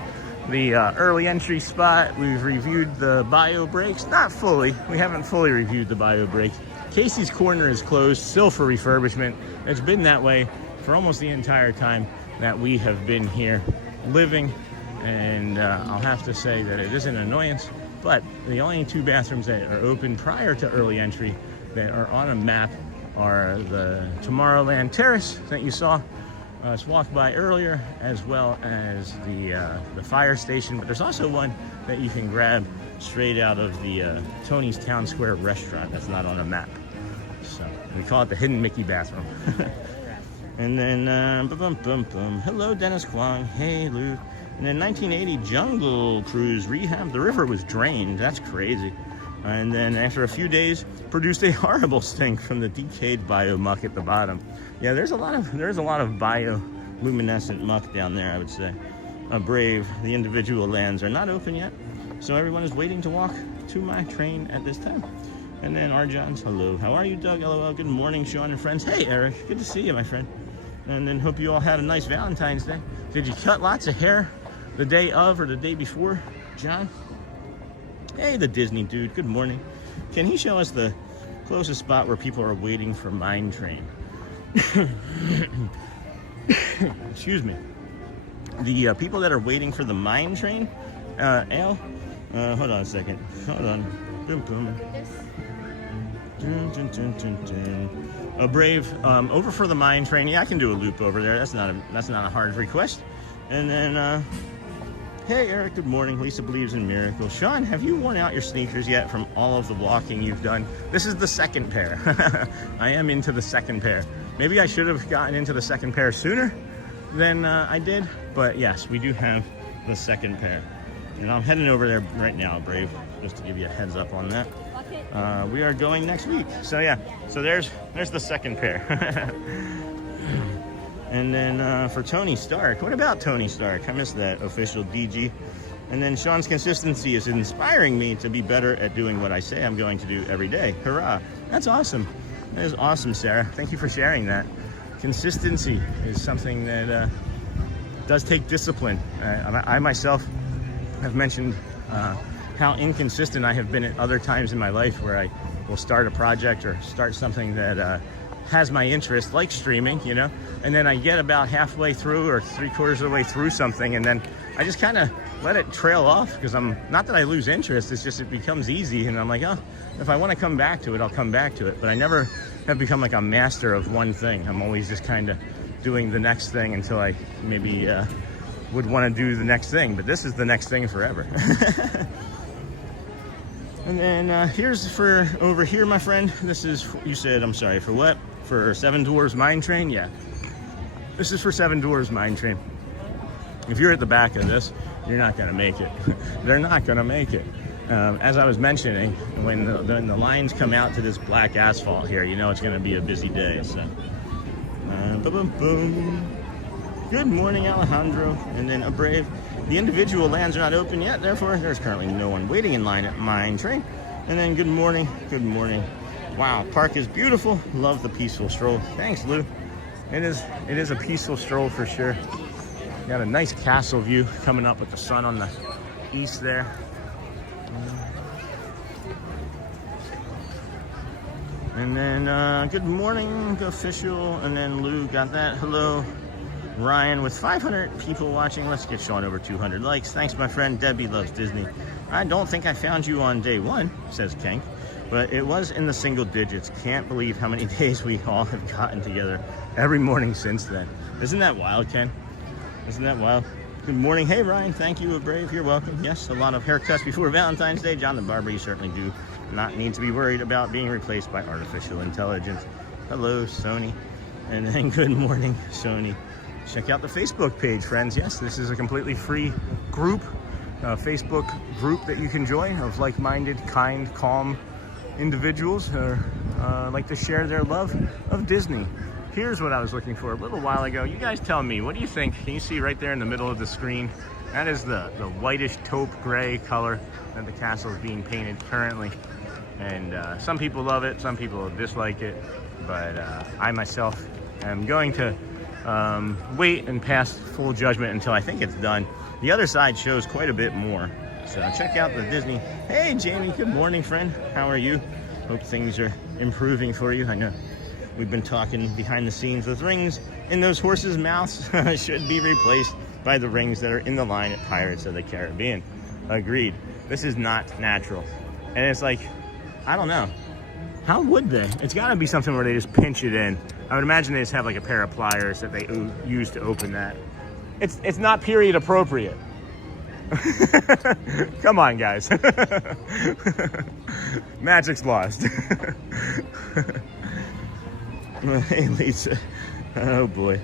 the early entry spot. We've reviewed the bio breaks. Not fully. We haven't fully reviewed the bio break. Casey's Corner is closed, still for refurbishment. It's been that way for almost the entire time that we have been here living, and I'll have to say that it is an annoyance, but the only 2 bathrooms that are open prior to early entry that are on a map are the Tomorrowland Terrace that you saw us walk by earlier, as well as the fire station. But there's also one that you can grab straight out of the Tony's Town Square restaurant that's not on a map. So we call it the Hidden Mickey bathroom. And then, hello, Dennis Kwong. Hey, Lou. And then 1980 Jungle Cruise rehab. The river was drained. That's crazy. And then after a few days, produced a horrible stink from the decayed bio muck at the bottom. Yeah, there's a lot of bioluminescent muck down there, I would say. Brave, the individual lands are not open yet, so everyone is waiting to walk to my train at this time. And then Arjon's, hello. How are you, Doug? LOL. Good morning, Sean and friends. Hey, Eric. Good to see you, my friend. And then hope you all had a nice Valentine's Day. Did you cut lots of hair the day of or the day before, John? Hey, the Disney dude. Good morning. Can he show us the closest spot where people are waiting for Mine Train? Excuse me. The people that are waiting for the Mine Train, Al, hold on a second. Hold on. Boom, boom. Dun, dun, dun, dun, dun. Brave, over for the Mine Train. Yeah, I can do a loop over there. That's not a hard request. And then, hey, Eric, good morning. Lisa believes in miracles. Sean, have you worn out your sneakers yet from all of the walking you've done? This is the second pair. I am into the second pair. Maybe I should have gotten into the second pair sooner than I did. But yes, we do have the second pair. And I'm heading over there right now, Brave, just to give you a heads up on that. We are going next week. So yeah, so there's the second pair. And then for Tony Stark, what about Tony Stark? I missed that official DG. And then Sean's consistency is inspiring me to be better at doing what I say I'm going to do every day. Hurrah. That's awesome. That is awesome, Sarah. Thank you for sharing that. Consistency is something that does take discipline. I myself have mentioned how inconsistent I have been at other times in my life where I will start a project or start something that has my interest, like streaming, you know, and then I get about halfway through or 3/4 of the way through something, and then I just kind of let it trail off because not that I lose interest, it's just it becomes easy, and I'm like, oh, if I want to come back to it, I'll come back to it. But I never have become like a master of one thing. I'm always just kind of doing the next thing until I maybe would want to do the next thing, but this is the next thing forever. And then here's for over here, my friend. This is, you said, I'm sorry, for what? For Seven Dwarfs Mine Train? Yeah. This is for Seven Dwarfs Mine Train. If you're at the back of this, you're not going to make it. They're not going to make it. As I was mentioning, when the lines come out to this black asphalt here, you know it's going to be a busy day. So, boom, boom. Good morning, Alejandro. And then a brave. The individual lands are not open yet, therefore there's currently no one waiting in line at Mine Train. And then good morning, good morning. Wow, park is beautiful. Love the peaceful stroll. Thanks, Lou. It is a peaceful stroll for sure. Got a nice castle view coming up with the sun on the east there. And then good morning, official. And then Lou got that. Hello. Ryan with 500 people watching. Let's get Sean over 200 likes. Thanks, my friend. Debbie loves Disney. I don't think I found you on day one, says Kenk, but it was in the single digits. Can't believe how many days we all have gotten together every morning since then. Isn't that wild, Ken? Isn't that wild? Good morning. Hey, Ryan. Thank you, Brave. You're welcome. Yes, a lot of haircuts before Valentine's Day. John the Barber, you certainly do not need to be worried about being replaced by artificial intelligence. Hello, Sony. And then good morning, Sony. Check out the Facebook page, friends. Yes, this is a completely free group, Facebook group that you can join of like-minded, kind, calm individuals who like to share their love of Disney. Here's what I was looking for a little while ago. You guys tell me, what do you think? Can you see right there in the middle of the screen? That is the whitish taupe gray color that the castle is being painted currently. And some people love it, some people dislike it, but I myself am going to wait and pass full judgment until I think it's done. The other side shows quite a bit more. So check out the Disney. Hey, Jamie, good morning, friend. How are you? Hope things are improving for you. I know we've been talking behind the scenes with rings in those horses' mouths should be replaced by the rings that are in the line at Pirates of the Caribbean. Agreed. This is not natural. And it's like, I don't know. How would they? It's got to be something where they just pinch it in. I would imagine they just have like a pair of pliers that they use to open that. It's not period appropriate. Come on, guys. Magic's lost. Hey, Lisa. Oh, boy.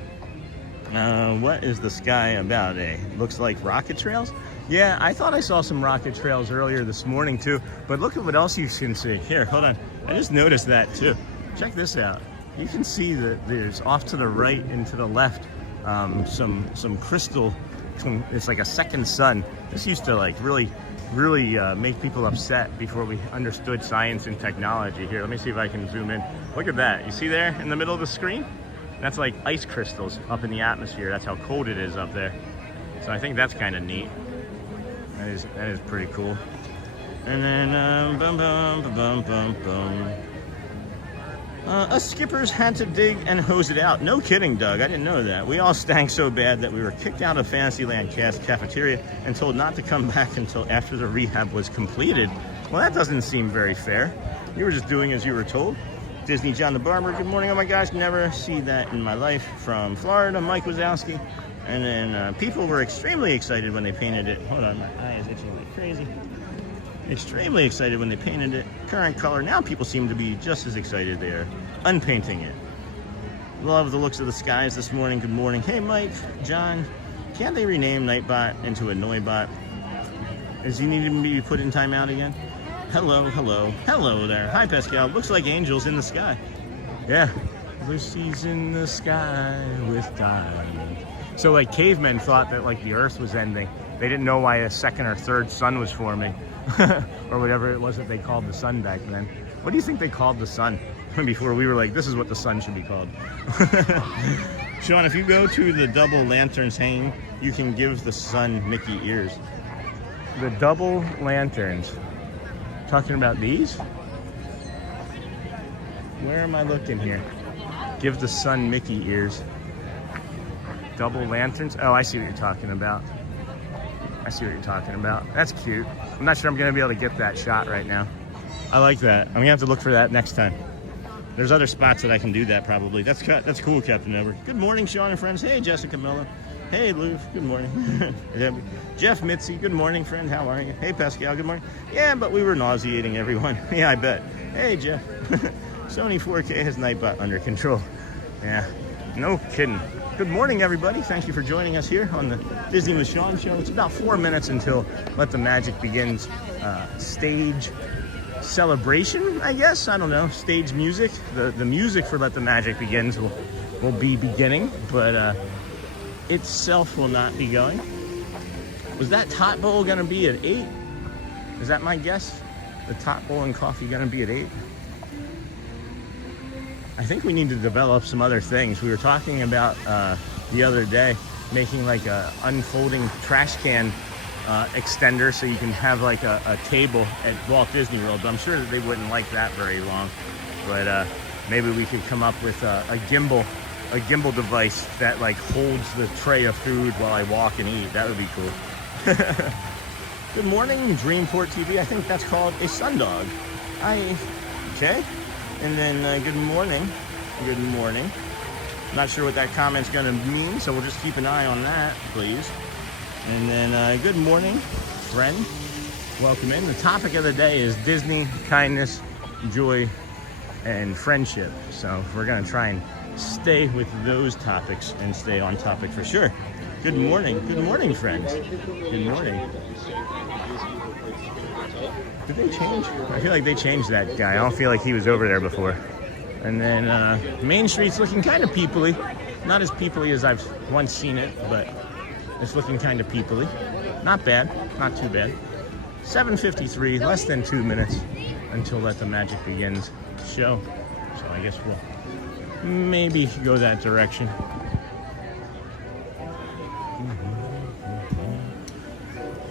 What is the sky about, eh? Looks like rocket trails? Yeah, I thought I saw some rocket trails earlier this morning, too. But look at what else you can see. Here, hold on. I just noticed that, too. Check this out. You can see that there's off to the right and to the left some crystal. It's like a second sun. This used to like really make people upset before we understood science and technology. Here, let me see if I can zoom in. Look at that. You see there in the middle of the screen? That's like ice crystals up in the atmosphere. That's how cold it is up there. So I think that's kind of neat. That is pretty cool. And then bum bum bum bum bum. Us skippers had to dig and hose it out. No kidding, Doug. I didn't know that. We all stank so bad that we were kicked out of Fantasyland cafeteria and told not to come back until after the rehab was completed. Well, that doesn't seem very fair. You were just doing as you were told. Disney John the Barber, good morning. Oh my gosh, never see that in my life. From Florida, Mike Wazowski. And then people were extremely excited when they painted it. Hold on, my eye is itching like crazy. Extremely excited when they painted it. Current color. Now people seem to be just as excited they are unpainting it. Love the looks of the skies this morning. Good morning. Hey, Mike, John, can't they rename Nightbot into a Noibot? Is he needing to be put in timeout again? Hello, hello, hello there. Hi, Pascal. Looks like angels in the sky. Yeah, Lucy's in the sky with diamonds. So like cavemen thought that like the earth was ending. They didn't know why a second or third sun was forming. Or whatever it was that they called the sun back then. What do you think they called the sun? Before we were like, this is what the sun should be called. Sean, if you go to the double lanterns hanging, you can give the sun Mickey ears. The double lanterns. Talking about these? Where am I looking here? Give the sun Mickey ears. Double lanterns? Oh, I see what you're talking about. I see what you're talking about. That's cute. I'm not sure I'm going to be able to get that shot right now. I like that. I'm going to have to look for that next time. There's other spots that I can do that probably. That's cool, Captain Edward. Good morning, Sean and friends. Hey, Jessica Mello. Hey, Lou. Good morning. Jeff Mitzi. Good morning, friend. How are you? Hey, Pascal. Good morning. Yeah, but we were nauseating everyone. Yeah, I bet. Hey, Jeff. Sony 4K has Nightbot under control. Yeah, no kidding. Good morning, everybody. Thank you for joining us here on the Disney with Sean show. It's about 4 minutes until Let the Magic Begins stage celebration, I guess. I don't know. Stage music. The music for Let the Magic Begins will be beginning, but itself will not be going. Was that Tot Bowl going to be at 8? Is that my guess? The Tot Bowl and coffee going to be at 8? I think we need to develop some other things. We were talking about the other day making like a unfolding trash can extender so you can have like a table at Walt Disney World. But I'm sure that they wouldn't like that very long. But maybe we could come up with a gimbal device that like holds the tray of food while I walk and eat. That would be cool. Good morning, Dreamport TV. I think that's called a sundog. Okay. And then good morning. Good morning. Not sure what that comment's going to mean, so we'll just keep an eye on that, please. And then good morning, friend. Welcome in. The topic of the day is Disney, kindness, joy, and friendship. So we're going to try and stay with those topics and stay on topic for sure. Good morning. Good morning, friends. Good morning. Did they change? I feel like they changed that guy. I don't feel like he was over there before. And then Main Street's looking kind of peoply. Not as peoply as I've once seen it, but it's looking kind of peoply. Not bad. Not too bad. 7:53, less than 2 minutes until Let the Magic Begins show. So I guess we'll maybe go that direction.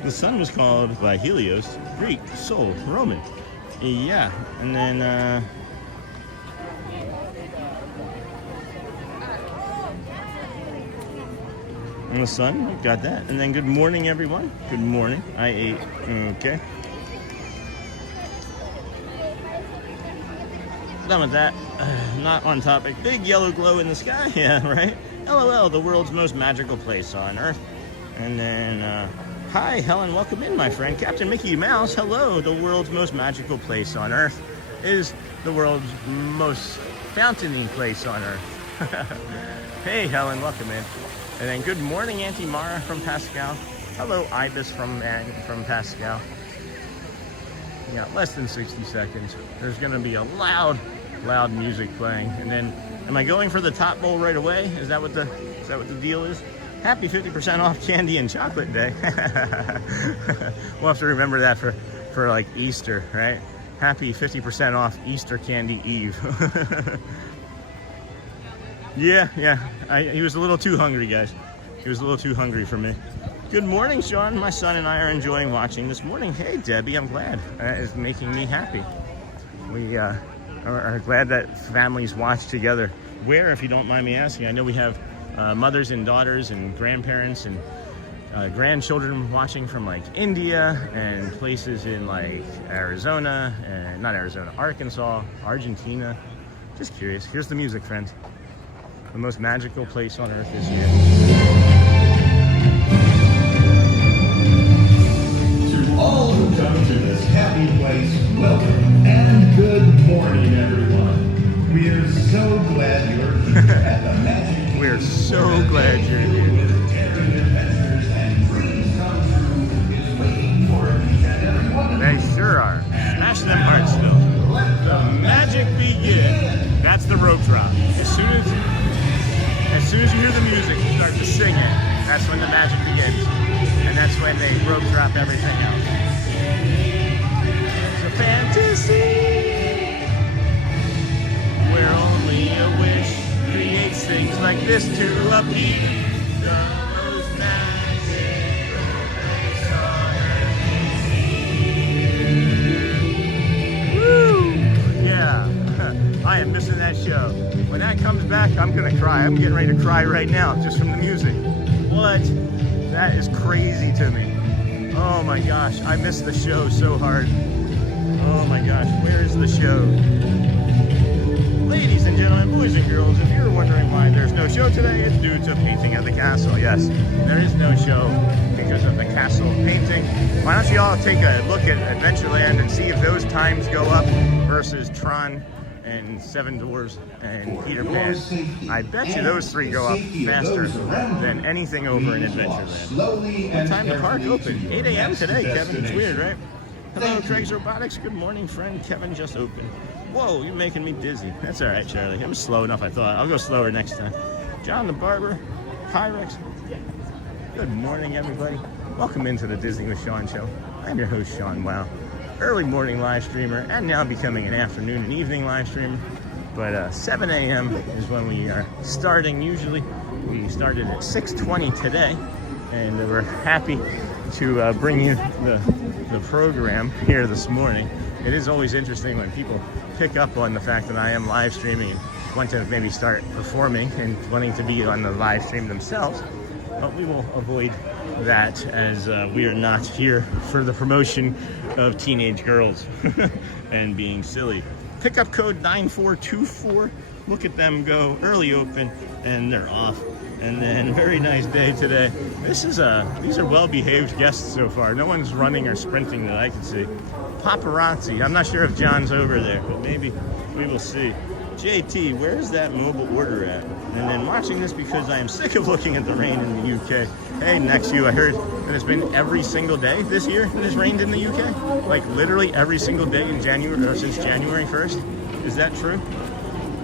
The sun was called by Helios, Greek, Sol, Roman. Yeah, and then and the sun, got that. And then good morning, everyone. Good morning. I ate. Okay. Done with that. Not on topic. Big yellow glow in the sky. Yeah, right. LOL, the world's most magical place on Earth. And then hi, Helen, welcome in, my friend. Captain Mickey Mouse, hello. The world's most magical place on Earth is the world's most fountainy place on Earth. Hey, Helen, welcome in. And then good morning, Auntie Mara from Pascal. Hello, Ibis from Pascal. Yeah, less than 60 seconds. There's going to be a loud music playing. And then, am I going for the Tot Bowl right away? Is that what the deal is? Happy 50% off candy and chocolate day. We'll have to remember that for like Easter, right? Happy 50% off Easter candy Eve. Yeah. He was a little too hungry, guys. He was a little too hungry for me. Good morning, Sean. My son and I are enjoying watching this morning. Hey, Debbie, I'm glad. That is making me happy. We are glad that families watch together. Where, if you don't mind me asking? I know we have mothers and daughters and grandparents and grandchildren watching from like India and places in like Arizona and not Arizona, Arkansas, Argentina. Just curious. Here's the music, friends. The most magical place on Earth this year. To all who come to this happy place, welcome and good morning, everyone. We are so glad you're here at the Magic. We're so glad you're here. With daring adventures and dreams come true is waiting for each and every one of They sure are. Smash them hearts, though. Let the Magic begin. That's the rope drop. As soon as you hear the music, you start to sing it. That's when the magic begins, and that's when they rope drop everything else. It's a fantasy where only a wish creates things like this to appear. The most magic place on earth. Woo! Yeah, I am missing that show. When that comes back, I'm gonna cry. I'm getting ready to cry right now just from the music. What? That is crazy to me. Oh my gosh, I miss the show so hard. Oh my gosh, where is the show? Ladies and gentlemen, boys and girls, if you're wondering why there's no show today, it's due to painting at the castle. Yes, there is no show because of the castle painting. Why don't you all take a look at Adventureland and see if those times go up versus Tron and Seven Dwarfs and Peter Pan. I bet you those three go up faster than anything over in Adventureland. What time the park opened? 8 a.m. today, Kevin. It's weird, right? Hello, Craig's Robotics. Good morning, friend. Kevin just opened. Whoa, you're making me dizzy. That's all right, Charlie. I'm slow enough, I thought. I'll go slower next time. John the Barber, Pyrex. Good morning, everybody. Welcome into the Disney with Sean show. I'm your host, Sean Wow. Early morning live streamer, and now becoming an afternoon and evening live streamer. But 7 a.m. is when we are starting usually. We started at 6:20 today, and we're happy to bring you the program here this morning. It is always interesting when people pick up on the fact that I am live streaming and want to maybe start performing and wanting to be on the live stream themselves. But we will avoid that as we are not here for the promotion of teenage girls and being silly. Pickup code 9424. Look at them go. Early open, and they're off. And then very nice day today. These are well-behaved guests so far. No one's running or sprinting that I can see. Paparazzi. I'm not sure if John's over there, but maybe we will see. JT, where's that mobile order at? And then watching this because I am sick of looking at the rain in the UK. Hey, next to you, I heard that it's been every single day this year that it's rained in the UK. Like literally every single day in January, or since January 1st. Is that true?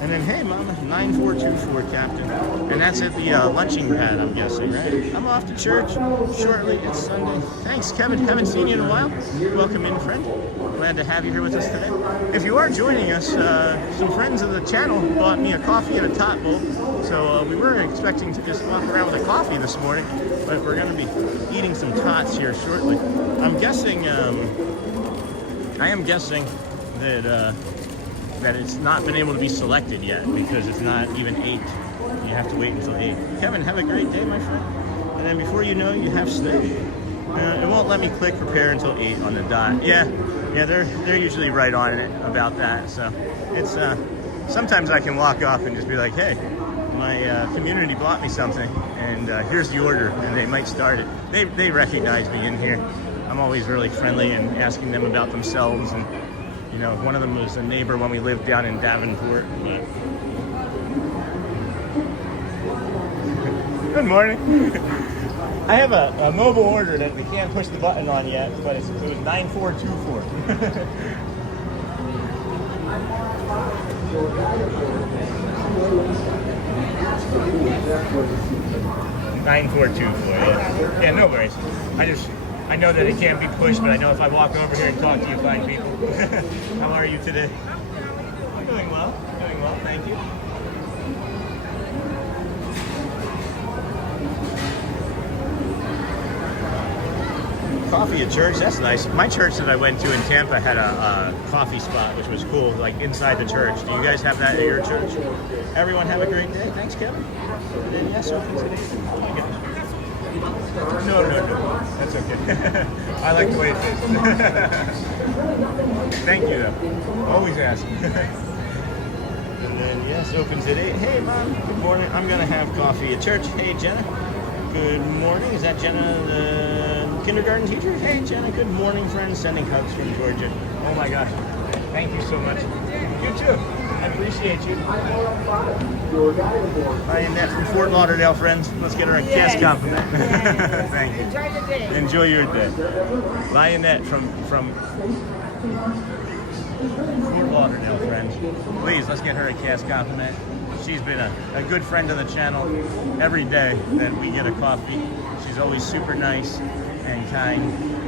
And then, hey, Mama, 9424, Captain. And that's at the lunching pad, I'm guessing, right? I'm off to church shortly. It's Sunday. Thanks, Kevin. Haven't seen you in a while. Welcome in, friend. Glad to have you here with us today. If you are joining us, some friends of the channel bought me a coffee and a tot bowl. So we were expecting to just walk around with a coffee this morning, but we're going to be eating some tots here shortly. I'm guessing, I am guessing that it's not been able to be selected yet because it's not even 8. You have to wait until 8. Kevin, have a great day, my friend. And then before you know, you have steak. It won't let me click prepare until 8 on the dot. Yeah, they're usually right on it about that. So it's sometimes I can walk off and just be like, hey, my community bought me something, and here's the order, and they might start it. They recognize me in here. I'm always really friendly and asking them about themselves, and you know, one of them was a neighbor when we lived down in Davenport. But good morning. I have a mobile order that we can't push the button on yet, but it was 9424. 9424, yeah. Yeah, no worries. I know that it can't be pushed, but I know if I walk over here and talk to you fine people. How are you today? I'm doing well, thank you. Coffee at church, that's nice. My church that I went to in Tampa had a coffee spot, which was cool, like inside the church. Do you guys have that at your church? Everyone have a great day. Thanks, Kevin. And then, yes, open today. Oh my gosh. No. That's okay. I like the way it is. Thank you, though. Always ask. And then, yes, opens at 8. Hey, Mom. Good morning. I'm going to have coffee at church. Hey, Jenna. Good morning. Is that Jenna, the kindergarten teacher? Hey, Jenna. Good morning, friends. Sending hugs from Georgia. Oh, my gosh. Thank you so much. You, too. I appreciate you. Hi, Annette from Fort Lauderdale, friends. Let's get her a kiss compliment. Thank you. Enjoy the day. Enjoy your day. Bye, Annette from Fort Lauderdale, friends. Please, let's get her a cast compliment. She's been a good friend of the channel. Every day that we get a coffee, she's always super nice and kind,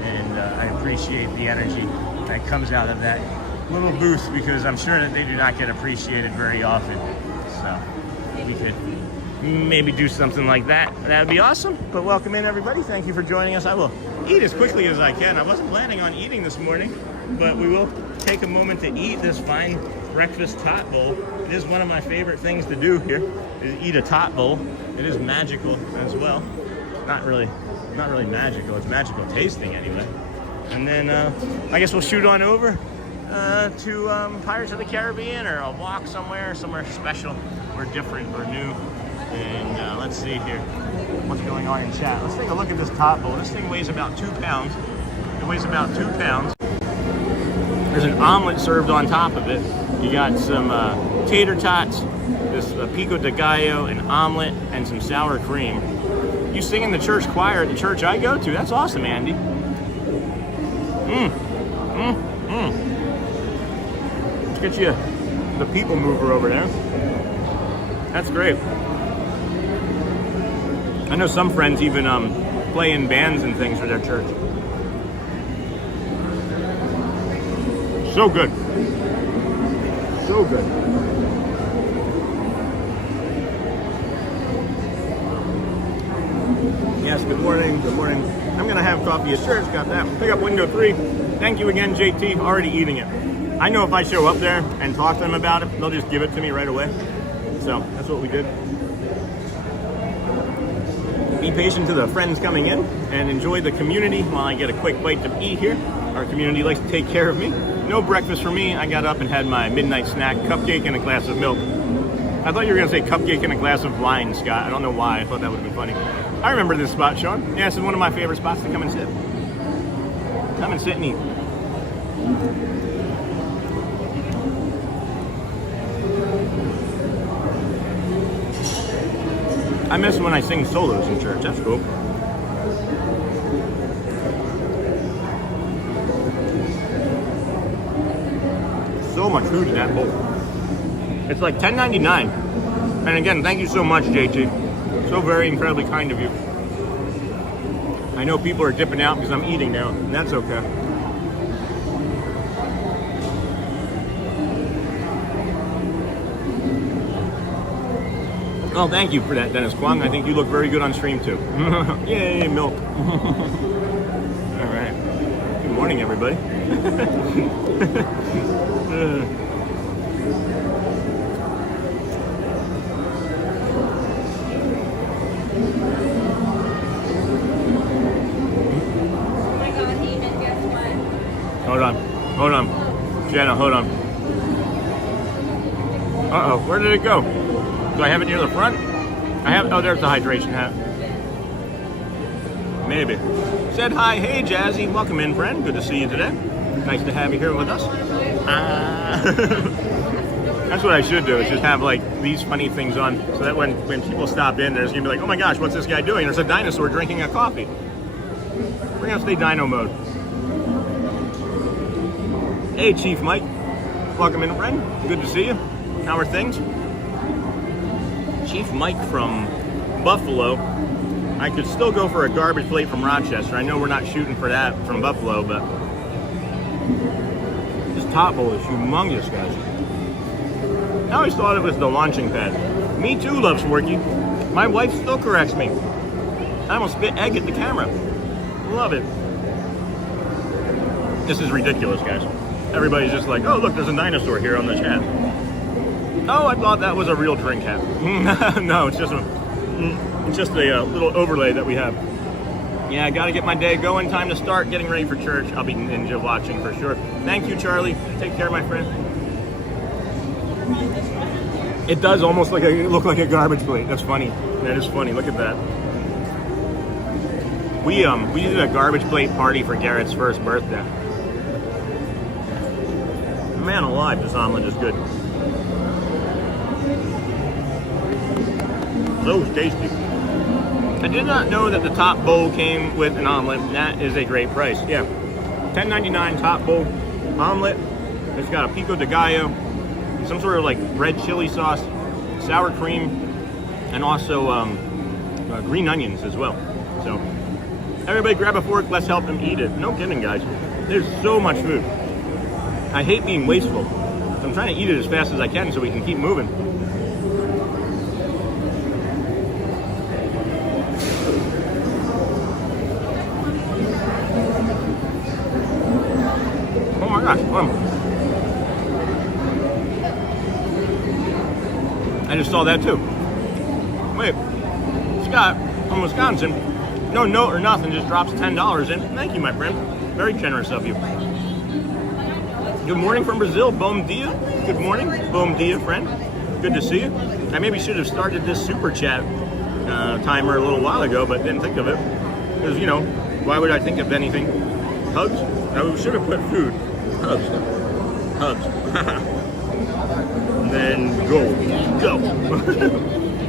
and I appreciate the energy that comes out of that little booth, because I'm sure that they do not get appreciated very often. So we could maybe do something like that. That'd be awesome. But welcome in, everybody. Thank you for joining us. I will eat as quickly as I can. I wasn't planning on eating this morning, but we will take a moment to eat this fine breakfast tot bowl. It is one of my favorite things to do here, is eat a tot bowl. It is magical as well. Not really magical. It's magical tasting anyway. And then I guess we'll shoot on over to Pirates of the Caribbean, or a walk somewhere special or different or new. And let's see here what's going on in chat. Let's take a look at this tot bowl. This thing weighs about 2 pounds. It weighs about 2 pounds. There's an omelet served on top of it. You got some tater tots, this pico de gallo, an omelet, and some sour cream. You sing in the church choir at the church I go to. That's awesome, Andy. Let's get you the people mover over there. That's great. I know some friends even play in bands and things for their church. So good. So good. Yes, good morning. Good morning. I'm going to have coffee at church. Got that. Pick up window 3. Thank you again, JT. Already eating it. I know if I show up there and talk to them about it, they'll just give it to me right away. So that's what we did. Be patient to the friends coming in and enjoy the community while I get a quick bite to eat here. Our community likes to take care of me. No breakfast for me. I got up and had my midnight snack, cupcake and a glass of milk. I thought you were going to say cupcake and a glass of wine, Scott. I don't know why. I thought that would have been funny. I remember this spot, Sean. Yeah, this is one of my favorite spots to come and sit. Come and sit and eat. I miss when I sing solos in church. That's cool. So much food in that bowl. It's like $10.99. And again, thank you so much, JT. So very incredibly kind of you. I know people are dipping out because I'm eating now, and that's okay. Oh, thank you for that, Dennis Kwong. I think you look very good on stream too. Yay, milk. All right. Good morning, everybody. Hold on. Jenna, hold on. Uh-oh, where did it go? Do I have it near the front? Oh, there's the hydration hat. Maybe. Said hi, hey Jazzy, welcome in, friend. Good to see you today. Nice to have you here with us. That's what I should do, is just have like these funny things on, so that when people stop in, they're just gonna be like, oh my gosh, what's this guy doing? There's a dinosaur drinking a coffee. We're gonna stay dino mode. Hey, Chief Mike. Welcome in, friend. Good to see you. How are things? Chief Mike from Buffalo. I could still go for a garbage plate from Rochester. I know we're not shooting for that from Buffalo, but this top bowl is humongous, guys. I always thought it was the launching pad. Me too, Love Sworky. My wife still corrects me. I almost spit egg at the camera. Love it. This is ridiculous, guys. Everybody's just like, oh, look, there's a dinosaur here on the chat. Oh, I thought that was a real drink hat. No, it's just a little overlay that we have. Yeah, I got to get my day going. Time to start getting ready for church. I'll be ninja watching for sure. Thank you, Charlie. Take care, my friend. It does almost look like a garbage plate. That's funny. That is funny. Look at that. We did a garbage plate party for Garrett's first birthday. Man alive, this omelet is good. So tasty. I did not know that the top bowl came with an omelet. That is a great price. Yeah, $10.99 top bowl omelet, It's got a pico de gallo, some sort of like red chili sauce, sour cream, and also green onions as well. So everybody grab a fork, let's help them eat it. No kidding, guys. There's so much food. I hate being wasteful. So I'm trying to eat it as fast as I can so we can keep moving. Oh my gosh. I just saw that too. Wait, Scott from Wisconsin, no note or nothing, just drops $10 in. Thank you, my friend. Very generous of you. Good morning from Brazil, Bom dia. Good morning, Bom dia, friend. Good to see you. I maybe should have started this super chat timer a little while ago, but didn't think of it. Because, you know, why would I think of anything? Hugs? I should have put food. Hugs. Hugs. And then go.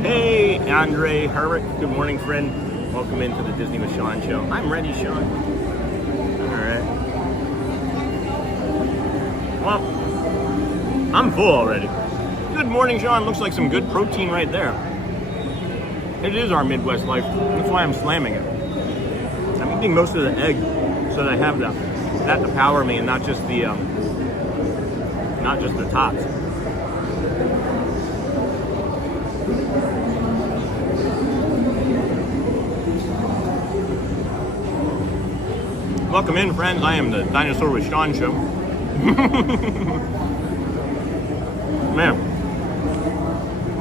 Hey, Andre Herrick. Good morning, friend. Welcome into the Disney with Sean show. I'm ready, Sean. All right. Well, I'm full already. Good morning, Sean. Looks like some good protein right there. It is our Midwest life. That's why I'm slamming it. I'm eating most of the egg so that I have that to power me and not just the tops. Welcome in, friends. I am the Dinosaur with Sean show. Man,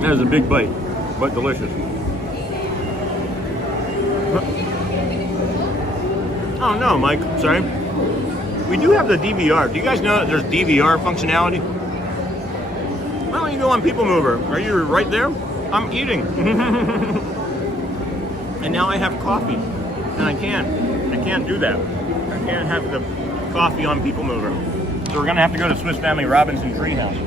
that is a big bite, but delicious. Oh no, Mike, sorry. We do have the DVR. Do you guys know that there's DVR functionality? Why don't you go on People Mover? Are you right there? I'm eating. And now I have coffee. And I can't do that. I can't have the coffee on People Mover. So we're gonna have to go to Swiss Family Robinson Treehouse.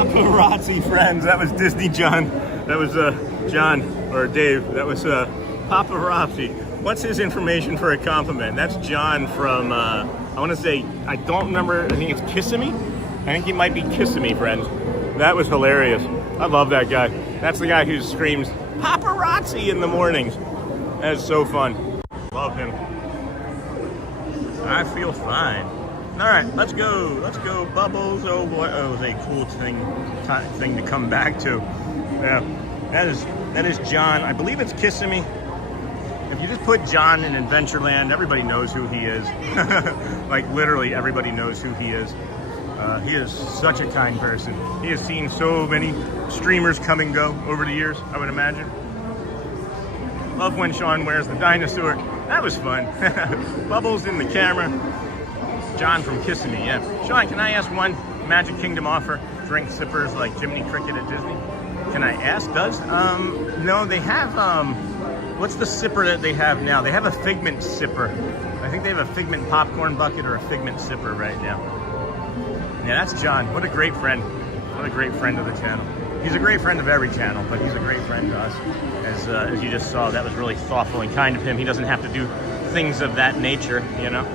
Paparazzi friends, that was Disney John. That was John or Dave. That was paparazzi. What's his information for a compliment? That's John from I want to say, I don't remember. I think it's Kissimmee. I think he might be Kissimmee, friends. That was hilarious. I love that guy. That's the guy who screams paparazzi in the mornings. That's so fun. Love him. I feel fine. All right, let's go. Let's go, Bubbles. Oh boy, oh, it was a cool thing to come back to. Yeah, that is John. I believe it's Kissimmee. If you just put John in Adventureland, everybody knows who he is. Like literally, everybody knows who he is. He is such a kind person. He has seen so many streamers come and go over the years, I would imagine. Love when Sean wears the dinosaur. That was fun. Bubbles in the camera. John from Kissimmee, yeah. Sean, can I ask one Magic Kingdom offer? Drink sippers like Jiminy Cricket at Disney? Can I ask? Does? No, they have, what's the sipper that they have now? They have a Figment sipper. I think they have a Figment popcorn bucket or a Figment sipper right now. Yeah, that's John. What a great friend. What a great friend of the channel. He's a great friend of every channel, but he's a great friend to us. As you just saw, that was really thoughtful and kind of him. He doesn't have to do things of that nature, you know?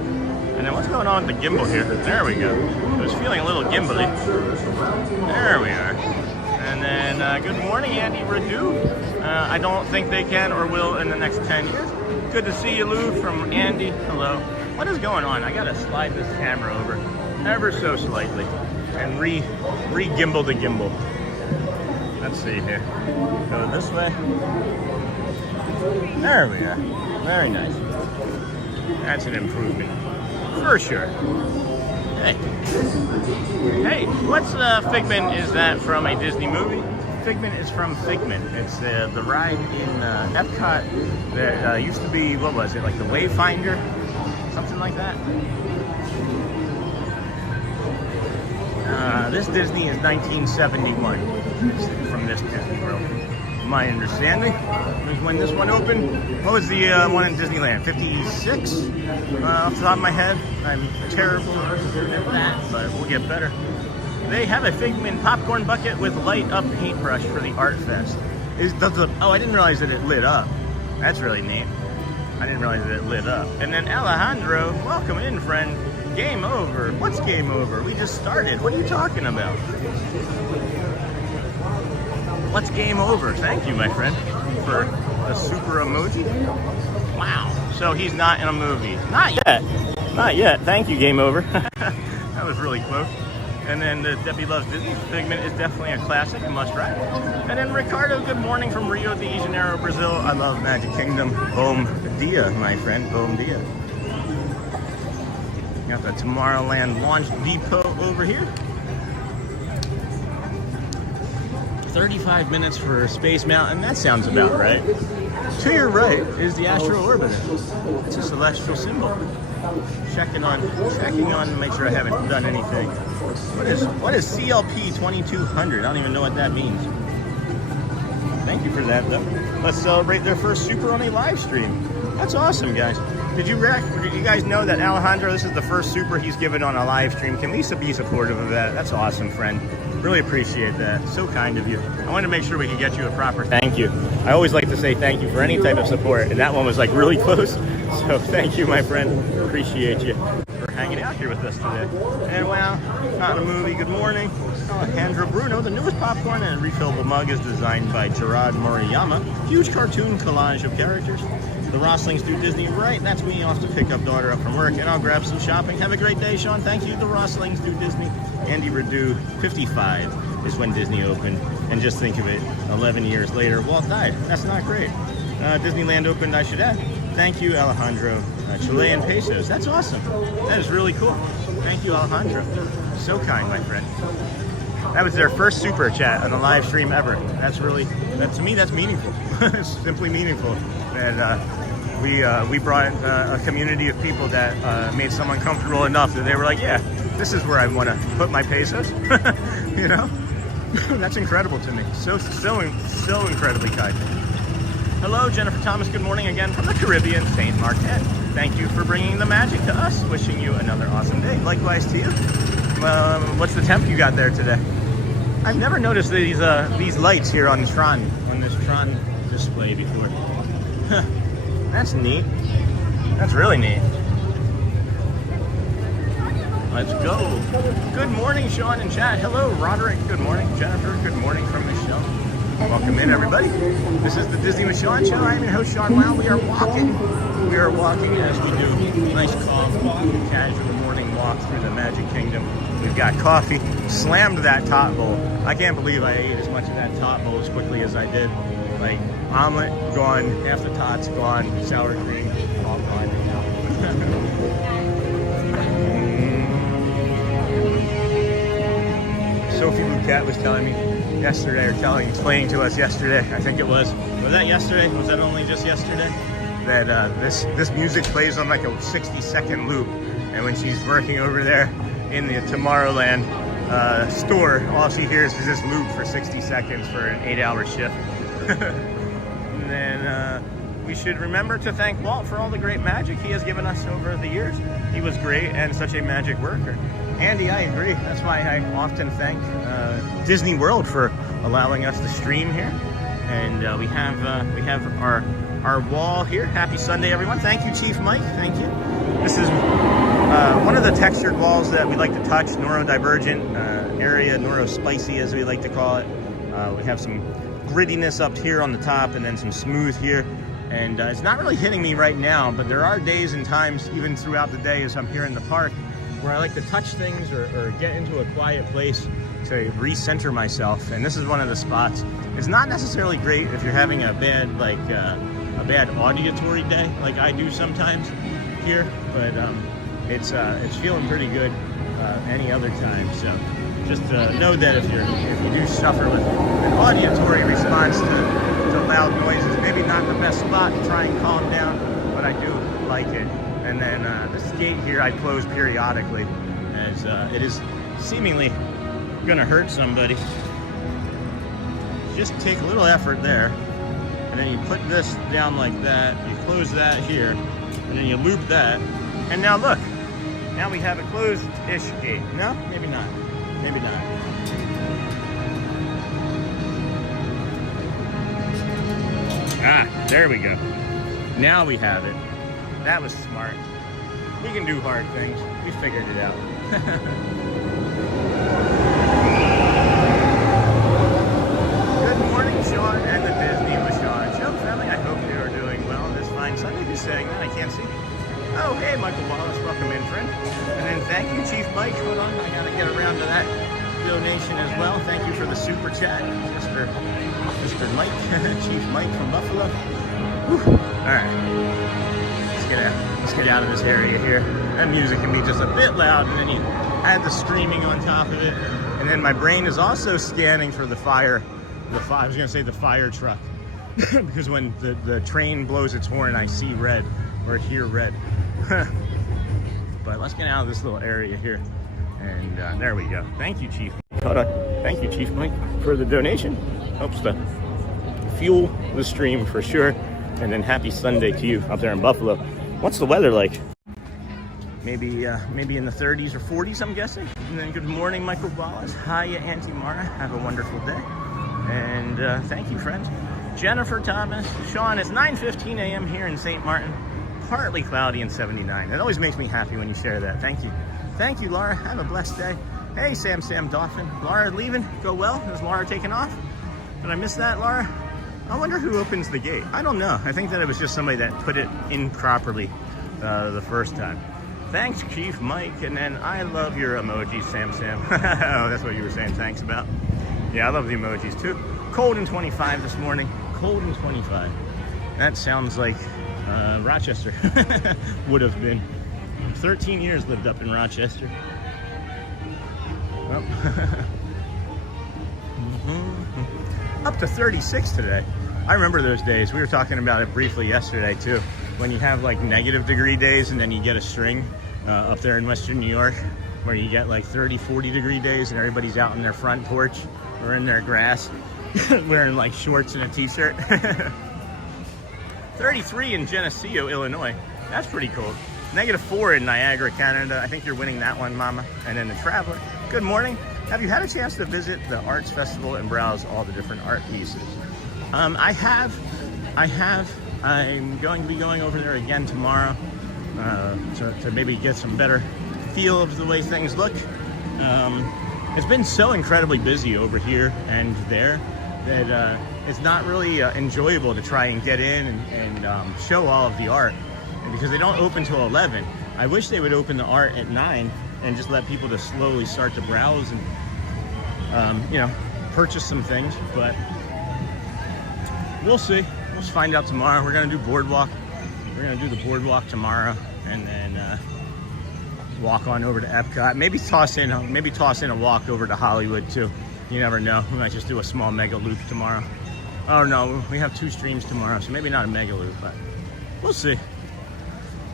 And then what's going on with the gimbal here? There we go. I was feeling a little gimbally. There we are. And then, good morning, Andy Radu. I don't think they can or will in the next 10 years. Good to see you, Lou, from Andy. Hello. What is going on? I gotta slide this camera over ever so slightly and re-gimbal the gimbal. Let's see here. Go this way. There we are. Very nice. That's an improvement. For sure. Hey. Hey, what's Figment? Is that from a Disney movie? Figment is from Figment. It's the ride in Epcot that used to be, what was it, like the Wayfinder? Something like that. This Disney is 1971 from this Disney World. My understanding was when this one opened. What was the one in Disneyland? 56? Off the top of my head. I'm terrible at that, but we'll get better. They have a Figment popcorn bucket with light up paintbrush for the Art Fest. Oh, I didn't realize that it lit up. That's really neat. I didn't realize that it lit up. And then Alejandro, welcome in, friend. Game over. What's game over? We just started. What are you talking about? What's game over? Thank you, my friend, for a super emoji. Wow. So he's not in a movie. Not yet. Not yet. Thank you, game over. That was really close. And then the Debbie Loves Disney. Figment is definitely a classic, a must ride. And then Ricardo, good morning from Rio de Janeiro, Brazil. I love Magic Kingdom. Bom dia, my friend. Bom dia. Got the Tomorrowland launch depot over here. 35 minutes for Space Mountain. That sounds about right. To your right is the Astro Orbiter. It's a celestial symbol. Checking on to make sure I haven't done anything. What is CLP 2200? I don't even know what that means. Thank you for that, though. Let's celebrate their first super on a live stream. That's awesome, guys. Did you guys know that Alejandro, this is the first super he's given on a live stream? Can Lisa be supportive of that? That's awesome, friend. Really appreciate that. So kind of you. I wanted to make sure we could get you a proper thank you. I always like to say thank you for any type of support, and that one was like really close. So thank you, my friend. Appreciate you for hanging out here with us today. And wow, not a movie. Good morning. Alejandro Bruno, the newest popcorn and refillable mug is designed by Gerard Moriyama. Huge cartoon collage of characters. The Rosslings do Disney, right? That's me off to pick up daughter up from work, and I'll grab some shopping. Have a great day, Sean. Thank you. The Rosslings do Disney. Andy Redu, 55 is when Disney opened. And just think of it, 11 years later, Walt died. That's not great. Disneyland opened, I should add. Thank you, Alejandro. Chilean pesos. That's awesome. That is really cool. Thank you, Alejandro. So kind, my friend. That was their first super chat on a live stream ever. To me, that's meaningful. It's simply meaningful. And we brought a community of people that made someone comfortable enough that they were like, yeah, this is where I want to put my pesos. You know, that's incredible to me. So incredibly kind. Hello, Jennifer Thomas. Good morning again from the Caribbean, St. Martin. Thank you for bringing the magic to us. Wishing you another awesome day. Likewise to you. What's the temp you got there today? I've never noticed these lights here on this Tron display before. That's neat. That's really neat. Let's go. Good morning, Sean and chat. Hello, Roderick. Good morning, Jennifer. Good morning from Michelle. Welcome in, everybody. This is the Disney with Sean show. I'm your host, Sean Wow. We are walking as we do. Nice calm, casual morning walk through the Magic Kingdom. We've got coffee. Slammed that tot bowl. I can't believe I ate as much of that tot bowl as quickly as I did. Like, omelet gone, half the tots gone, sour cream all gone. Sophie Bouquet was telling me yesterday, or explaining to us yesterday, I think it was that yesterday? Was that only just yesterday? That this music plays on like a 60-second loop, and when she's working over there in the Tomorrowland store, all she hears is this loop for 60 seconds for an 8-hour shift. And then we should remember to thank Walt for all the great magic he has given us over the years. He was great and such a magic worker. Andy, I agree. That's why I often thank Disney World for allowing us to stream here. And we have our wall here. Happy Sunday, everyone. Thank you, Chief Mike. Thank you. This is one of the textured walls that we like to touch, neurodivergent area, neurospicy as we like to call it. We have some grittiness up here on the top and then some smooth here. And it's not really hitting me right now, but there are days and times, even throughout the day as I'm here in the park, where I like to touch things or get into a quiet place to recenter myself. And this is one of the spots. It's not necessarily great if you're having a bad auditory day, like I do sometimes. here, but it's feeling pretty good any other time. So just know that if you do suffer with an auditory response to loud noises, maybe not the best spot to try and calm down, but I do like it. And then this gate here I close periodically, as it is seemingly gonna hurt somebody. Just take a little effort there, and then you put this down like that, you close that here, and then you loop that, and now look, now we have a closed-ish gate. No? Maybe not. Maybe not. Ah, there we go. Now we have it. That was smart. We can do hard things. We figured it out. Good morning, Sean and the Disney with Sean show family. I hope you are doing well on this fine Sunday. Who's saying that? I can't see. Oh, hey, Michael Wallace. Welcome in, friend. And then thank you, Chief Mike. Hold on. I got to get around to that donation as well. Thank you for the super chat, Mr. Mike, Chief Mike from Buffalo. Whew. All right. Let's get out of this area here. That music can be just a bit loud, and then you add the screaming on top of it. And then my brain is also scanning for the fire. I was gonna say the fire truck, because when the train blows its horn, I see red or hear red. But let's get out of this little area here, and there we go. Thank you, Chief. Hold on. Thank you, Chief Mike, for the donation. Helps to fuel the stream for sure. And then happy Sunday to you up there in Buffalo. What's the weather like? Maybe in the 30s or 40s, I'm guessing. And then good morning, Michael Wallace. Hiya, Auntie Mara. Have a wonderful day. And thank you, friends. Jennifer Thomas. Sean, it's 9:15 a.m. here in St. Martin. Partly cloudy and 79. It always makes me happy when you share that. Thank you. Thank you, Laura. Have a blessed day. Hey, Sam Dolphin. Laura leaving? Go well? Is Laura taking off? Did I miss that, Laura? I wonder who opens the gate. I don't know. I think that it was just somebody that put it in properly the first time. Thanks, Chief Mike. And then I love your emojis, Sam. Oh, that's what you were saying thanks about. Yeah, I love the emojis too. Cold and 25 this morning. Cold and 25. That sounds like Rochester would have been. 13 years lived up in Rochester. Oh. Up to 36 today. I remember those days. We were talking about it briefly yesterday too, when you have like negative degree days and then you get a string up there in Western New York where you get like 30, 40 degree days and everybody's out in their front porch or in their grass wearing like shorts and a t-shirt. 33 in Geneseo, Illinois. That's pretty cool. -4 in Niagara, Canada. I think you're winning that one, Mama. And then the Traveler. Good morning. Have you had a chance to visit the Arts Festival and browse all the different art pieces? I have. I'm going to be going over there again tomorrow to maybe get some better feel of the way things look. It's been so incredibly busy over here and there that it's not really enjoyable to try and get in and show all of the art, because they don't open till 11. I wish they would open the art at 9 and just let people just slowly start to browse and purchase some things, but we'll see. We'll just find out tomorrow. We're gonna do boardwalk. We're gonna do the boardwalk tomorrow, and then walk on over to Epcot. Maybe toss in a walk over to Hollywood too. You never know. We might just do a small mega loop tomorrow. Oh no, we have 2 streams tomorrow, so maybe not a mega loop, but we'll see.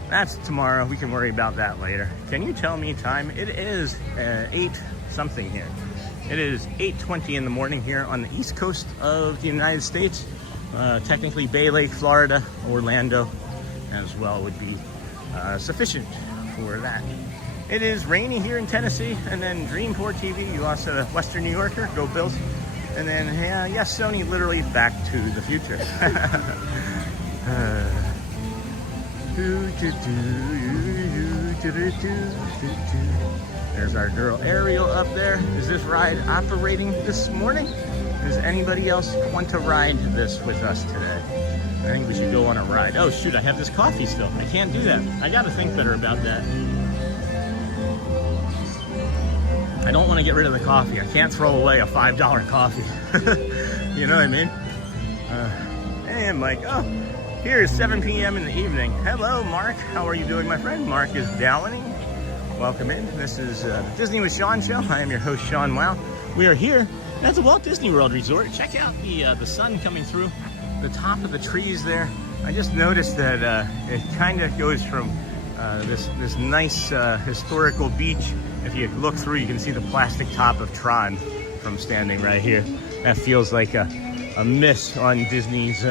That's tomorrow. We can worry about that later. Can you tell me time? It is 8 something here. It is 8:20 in the morning here on the east coast of the United States. Technically Bay Lake, Florida, Orlando as well would be sufficient for that. It is rainy here in Tennessee, and then Dreamport TV, you lost a Western New Yorker, go Bills. And then, yes, Sony, literally Back to the Future. There's our girl Ariel up there. Is this ride operating this morning? Does anybody else want to ride this with us today? I think we should go on a ride. Oh shoot, I have this coffee still. I can't do that. I gotta think better about that. I don't want to get rid of the coffee. I can't throw away a $5 coffee. You know what I mean? Hey, Mike. Oh, Here is 7 p.m. in the evening. Hello, Mark. How are you doing, my friend? Mark is downing. Welcome in. This is the Disney with Sean show. I am your host, Sean Wow. We are here at the Walt Disney World Resort. Check out the sun coming through the top of the trees there. I just noticed that it kind of goes from this nice historical beach. If you look through, you can see the plastic top of Tron from standing right here. That feels like a miss on Disney's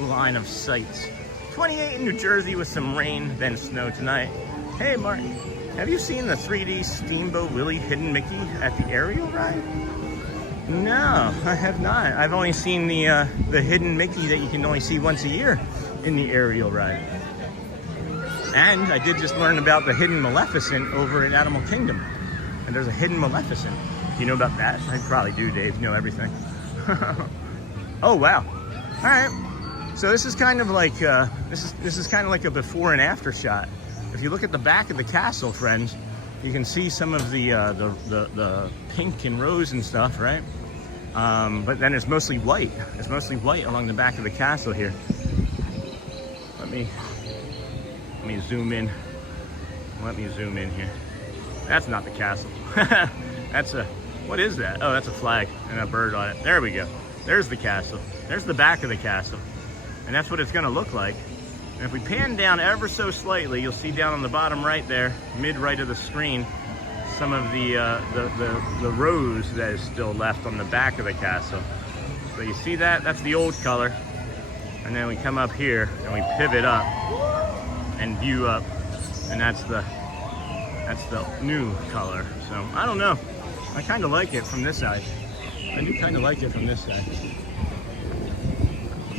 line of sights. 28 in New Jersey with some rain, then snow tonight. Hey, Martin, have you seen the 3D Steamboat Willie Hidden Mickey at the aerial ride? No, I have not. I've only seen the Hidden Mickey that you can only see once a year in the aerial ride. And I did just learn about the Hidden Maleficent over in Animal Kingdom. And there's a Hidden Maleficent. Do you know about that? I probably do, Dave. You know everything. Oh, wow. All right. So this is kind of like this is kind of like a before and after shot. If you look at the back of the castle, friends, you can see some of the pink and rose and stuff, right? But then it's mostly white. It's mostly white along the back of the castle here. Let me zoom in. Let me zoom in here. That's not the castle. That's a, what is that? Oh, that's a flag and a bird on it. There we go. There's the castle. There's the back of the castle. And that's what it's gonna look like. And if we pan down ever so slightly, you'll see down on the bottom right there, mid-right of the screen, some of the rose that is still left on the back of the castle. So you see that? That's the old color. And then we come up here and we pivot up and view up, and that's the new color. So I don't know. I kind of like it from this side. I do kind of like it from this side.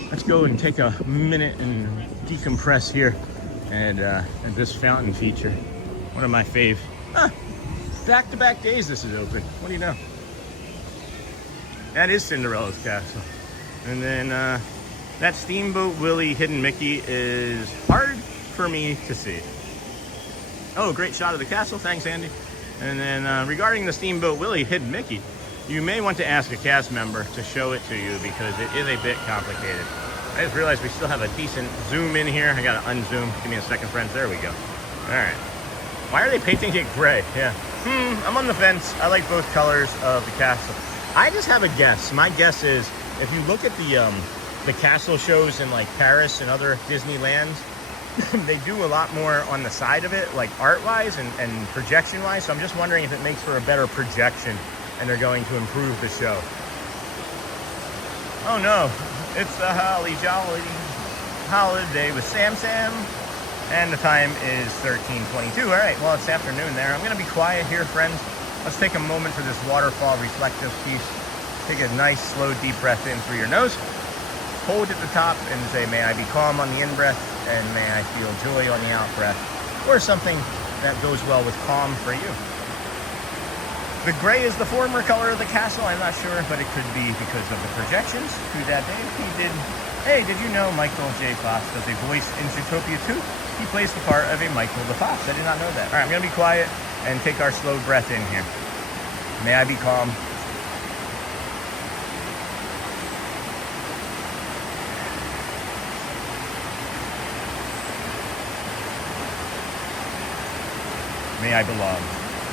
Let's go and take a minute and decompress here at this fountain feature. One of my fave. Back-to-back days this is open. What do you know? That is Cinderella's castle. And then that Steamboat Willie Hidden Mickey is hard for me to see. Oh, great shot of the castle. Thanks, Andy. And then regarding the Steamboat Willie Hidden Mickey, you may want to ask a cast member to show it to you because it is a bit complicated. I just realized we still have a decent zoom in here. I gotta unzoom. Give me a second, friends. There we go. All right. Why are they painting it gray? Yeah. I'm on the fence. I like both colors of the castle. I just have a guess. My guess is if you look at the castle shows in like Paris and other Disneylands, they do a lot more on the side of it, like art-wise and projection-wise. So I'm just wondering if it makes for a better projection and they're going to improve the show. Oh no, it's the holly jolly holiday with Sam Sam. And the time is 13:22. All right, well, it's afternoon there. I'm gonna be quiet here, friends. Let's take a moment for this waterfall reflective piece. Take a nice, slow, deep breath in through your nose. Hold at the top and say, may I be calm on the in-breath and may I feel joy on the out-breath. Or something that goes well with calm for you. The gray is the former color of the castle. I'm not sure, but it could be because of the projections. Who that Dave? He did. Hey, did you know Michael J. Fox does a voice in Zootopia 2? He plays the part of a Michael the Fox. I did not know that. All right, I'm going to be quiet and take our slow breath in here. May I be calm. May I belong.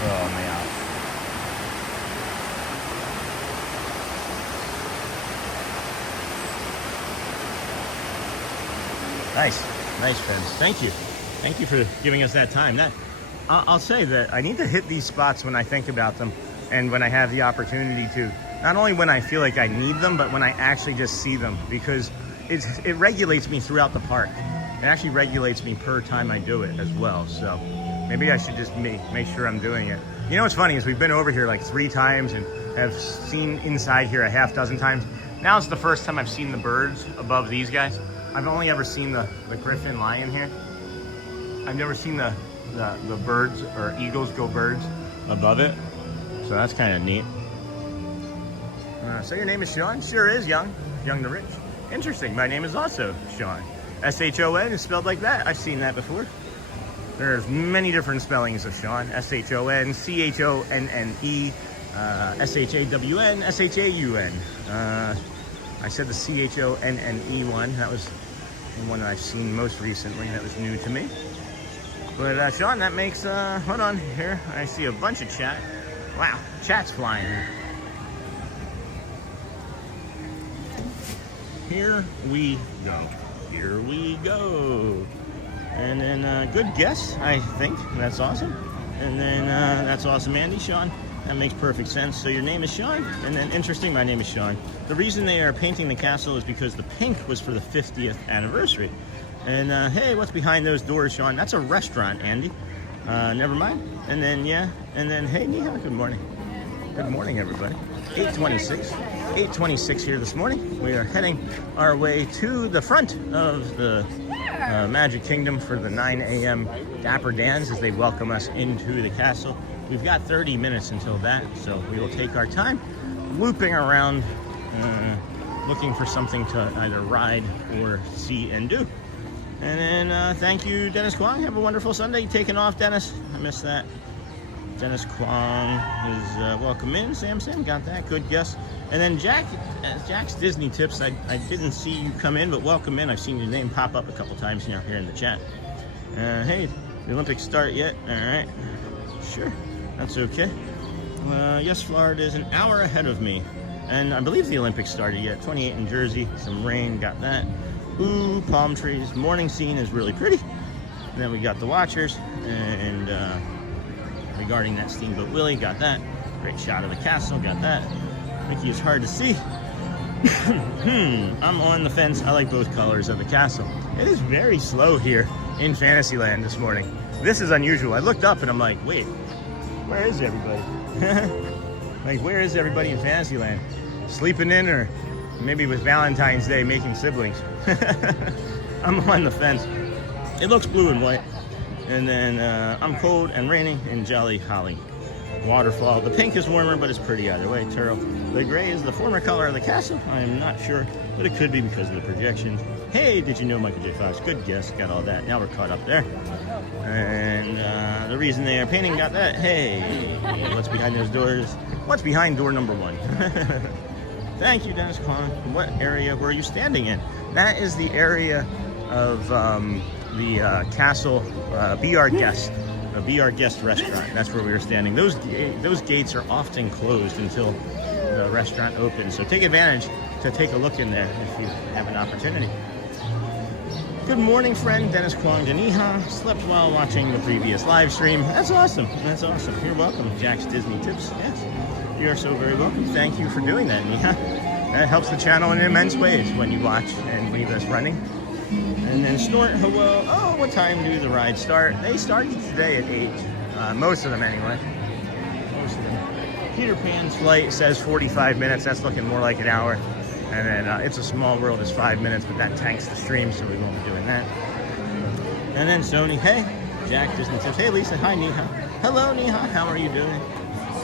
Oh, may I. Nice, friends. Thank you. Thank you for giving us that time. I'll say that I need to hit these spots when I think about them and when I have the opportunity to. Not only when I feel like I need them, but when I actually just see them, because it regulates me throughout the park. It actually regulates me per time I do it as well. So maybe I should just make sure I'm doing it. You know what's funny is we've been over here like 3 times and have seen inside here a half dozen times. Now it's the first time I've seen the birds above these guys. I've only ever seen the griffin lion here. I've never seen the birds or eagles go birds above it. So that's kind of neat. So your name is Sean? Sure is, young to rich. Interesting, my name is also Sean. S-H-O-N is spelled like that. I've seen that before. There's many different spellings of Sean. S-H-O-N, C-H-O-N-N-E, S-H-A-W-N, S-H-A-U-N. I said the C-H-O-N-N-E one. That was the one that I've seen most recently that was new to me. But Sean, that makes, hold on, here, I see a bunch of chat. Wow, chat's flying. Here we go. Here we go. And then good guess, I think. That's awesome. And then that's awesome, Andy. Sean, that makes perfect sense. So your name is Sean, and then interesting, my name is Sean. The reason they are painting the castle is because the pink was for the 50th anniversary. And hey, what's behind those doors, Sean? That's a restaurant, Andy. Never mind. And then, yeah, and then, hey, Neha, good morning. Good morning, everybody. 8:26 here this morning. We are heading our way to the front of the Magic Kingdom for the 9 a.m. Dapper Dans as they welcome us into the castle. We've got 30 minutes until that, so we will take our time looping around, looking for something to either ride or see and do. And then thank you, Dennis Kwong. Have a wonderful Sunday. You taking off, Dennis? I missed that. Dennis Kwong is welcome in. Sam got that. Good guess. And then Jack's Disney Tips. I didn't see you come in, but welcome in. I've seen your name pop up a couple times now here in the chat. Hey, the Olympics start yet? All right. Sure. That's okay. Yes, Florida is an hour ahead of me. And I believe the Olympics started yet. 28 in Jersey. Some rain. Got that. Ooh, palm trees. Morning scene is really pretty. And then we got the Watchers. And regarding that Steamboat Willie, got that. Great shot of the castle. Got that. Mickey is hard to see. I'm on the fence. I like both colors of the castle. It is very slow here in Fantasyland this morning. This is unusual. I looked up and I'm like, wait, where is everybody? Like, where is everybody in Fantasyland? Sleeping in, or maybe with Valentine's Day making siblings? I'm on the fence. It looks blue and white. And then I'm cold and raining in Jolly Holly. Waterfall. The pink is warmer, but it's pretty either way. Turtle. The gray is the former color of the castle. I am not sure, but it could be because of the projections. Hey, did you know Michael J. Fox? Good guess. Got all that. Now we're caught up there. And the reason they are painting, got that. Hey, what's behind those doors? What's behind door number 1? Thank you, Dennis Kwan. What area were you standing in? That is the area of the castle Be Our Guest. The Be Our Guest restaurant. That's where we were standing. Those gates are often closed until the restaurant opens. So take advantage to take a look in there if you have an opportunity. Good morning, friend. Dennis Kwong Daniha. Slept while watching the previous live stream. That's awesome. That's awesome. You're welcome. Jack's Disney Tips. Yes. You are so very welcome. Thank you for doing that, Niha. That helps the channel in immense ways when you watch and leave us running. And then Snort, hello. Oh, what time do the rides start? They started today at 8. Most of them, anyway. Most of them. Peter Pan's flight says 45 minutes. That's looking more like an hour. And then It's a Small World is 5 minutes, but that tanks the stream, so we won't be doing that. And then Sony, hey. Jack Disney Tips. Hey, Lisa. Hi, Neha. Hello, Neha. How are you doing?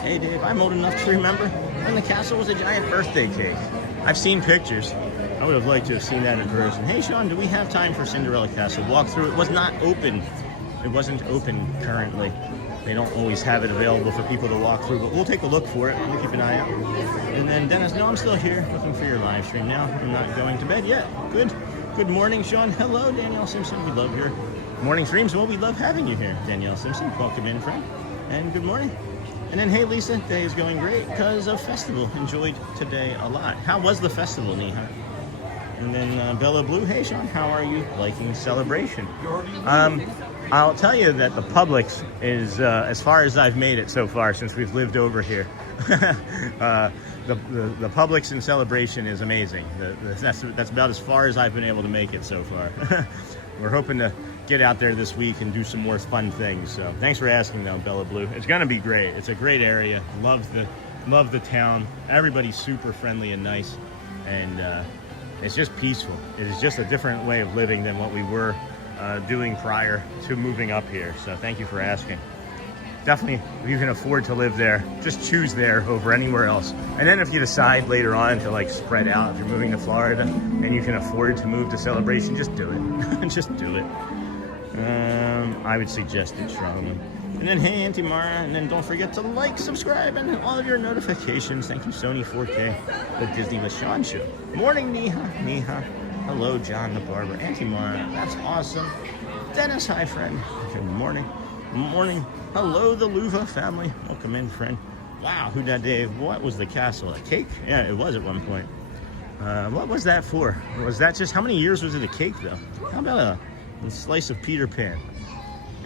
Hey, Dave. I'm old enough to remember when the castle was a giant birthday cake. I've seen pictures. I would have liked to have seen that in person. Hey, Sean, do we have time for Cinderella Castle walkthrough? It was not open. It wasn't open currently. They don't always have it available for people to walk through, but we'll take a look for it. We'll keep an eye out. And then Dennis, no, I'm still here looking for your live stream now. I'm not going to bed yet. Good. Good morning, Sean. Hello, Danielle Simpson. We love your morning streams. Well, we love having you here, Danielle Simpson. Welcome in, friend. And good morning. And then, hey, Lisa, day is going great because of festival. Enjoyed today a lot. How was the festival, Neha? And then Bella Blue, hey, Sean, how are you liking Celebration? I'll tell you that the Publix is, as far as I've made it so far since we've lived over here, the Publix in Celebration is amazing. That's about as far as I've been able to make it so far. We're hoping to get out there this week and do some more fun things. So thanks for asking, though, Bella Blue. It's going to be great. It's a great area. Love the town. Everybody's super friendly and nice, and it's just peaceful. It is just a different way of living than what we were doing prior to moving up here. So thank you for asking. Definitely, if you can afford to live there, just choose there over anywhere else. And then if you decide later on to like spread out, if you're moving to Florida and you can afford to move to Celebration, just do it. Just do it. I would suggest it strongly. And then, hey, Auntie Mara, and then don't forget to like, subscribe, and all of your notifications. Thank you, Sony 4K, the Disney with Sean show. Morning, Neha. Hello, John the Barber. Auntie Mara, that's awesome. Dennis, hi, friend. Good morning. Morning. Hello, the Luva family. Welcome in, friend. Wow, who dat Dave? What was the castle? A cake? Yeah, it was at one point. What was that for? Was that just, how many years was it a cake, though? How about a slice of Peter Pan?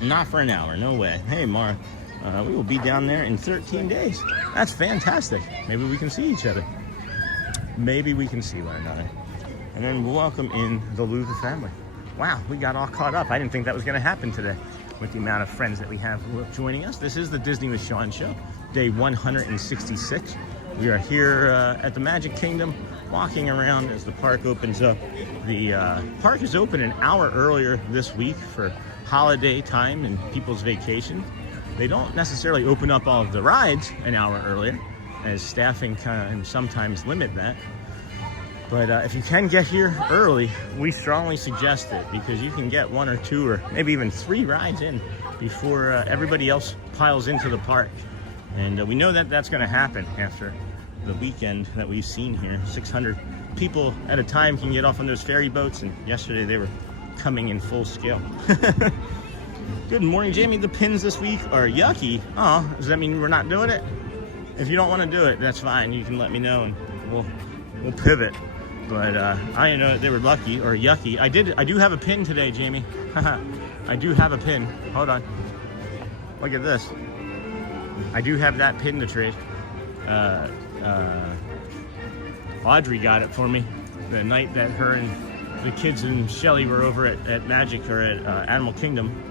Not for an hour, no way. Hey, Mara, we will be down there in 13 days. That's fantastic. Maybe we can see each other. Maybe we can see one another. And then we'll welcome in the Luva family. Wow, we got all caught up. I didn't think that was going to happen today with the amount of friends that we have joining us. This is the Disney with Sean show, day 166. We are here at the Magic Kingdom, walking around as the park opens up. The park is open an hour earlier this week for holiday time and people's vacation. They don't necessarily open up all of the rides an hour earlier, as staffing can sometimes limit that. But if you can get here early, we strongly suggest it, because you can get 1 or 2 or maybe even 3 rides in before everybody else piles into the park. And we know that that's going to happen after the weekend that we've seen here. 600 people at a time can get off on those ferry boats, and yesterday they were coming in full scale. Good morning, Jamie. The pins this week are yucky. Oh, does that mean we're not doing it? If you don't want to do it, that's fine. You can let me know and we'll pivot. But I know they were lucky or yucky. I do have a pin today, Jamie. I do have a pin. Hold on. Look at this. I do have that pin to trade. Audrey got it for me the night that her and the kids and Shelly were over at Magic or at Animal Kingdom,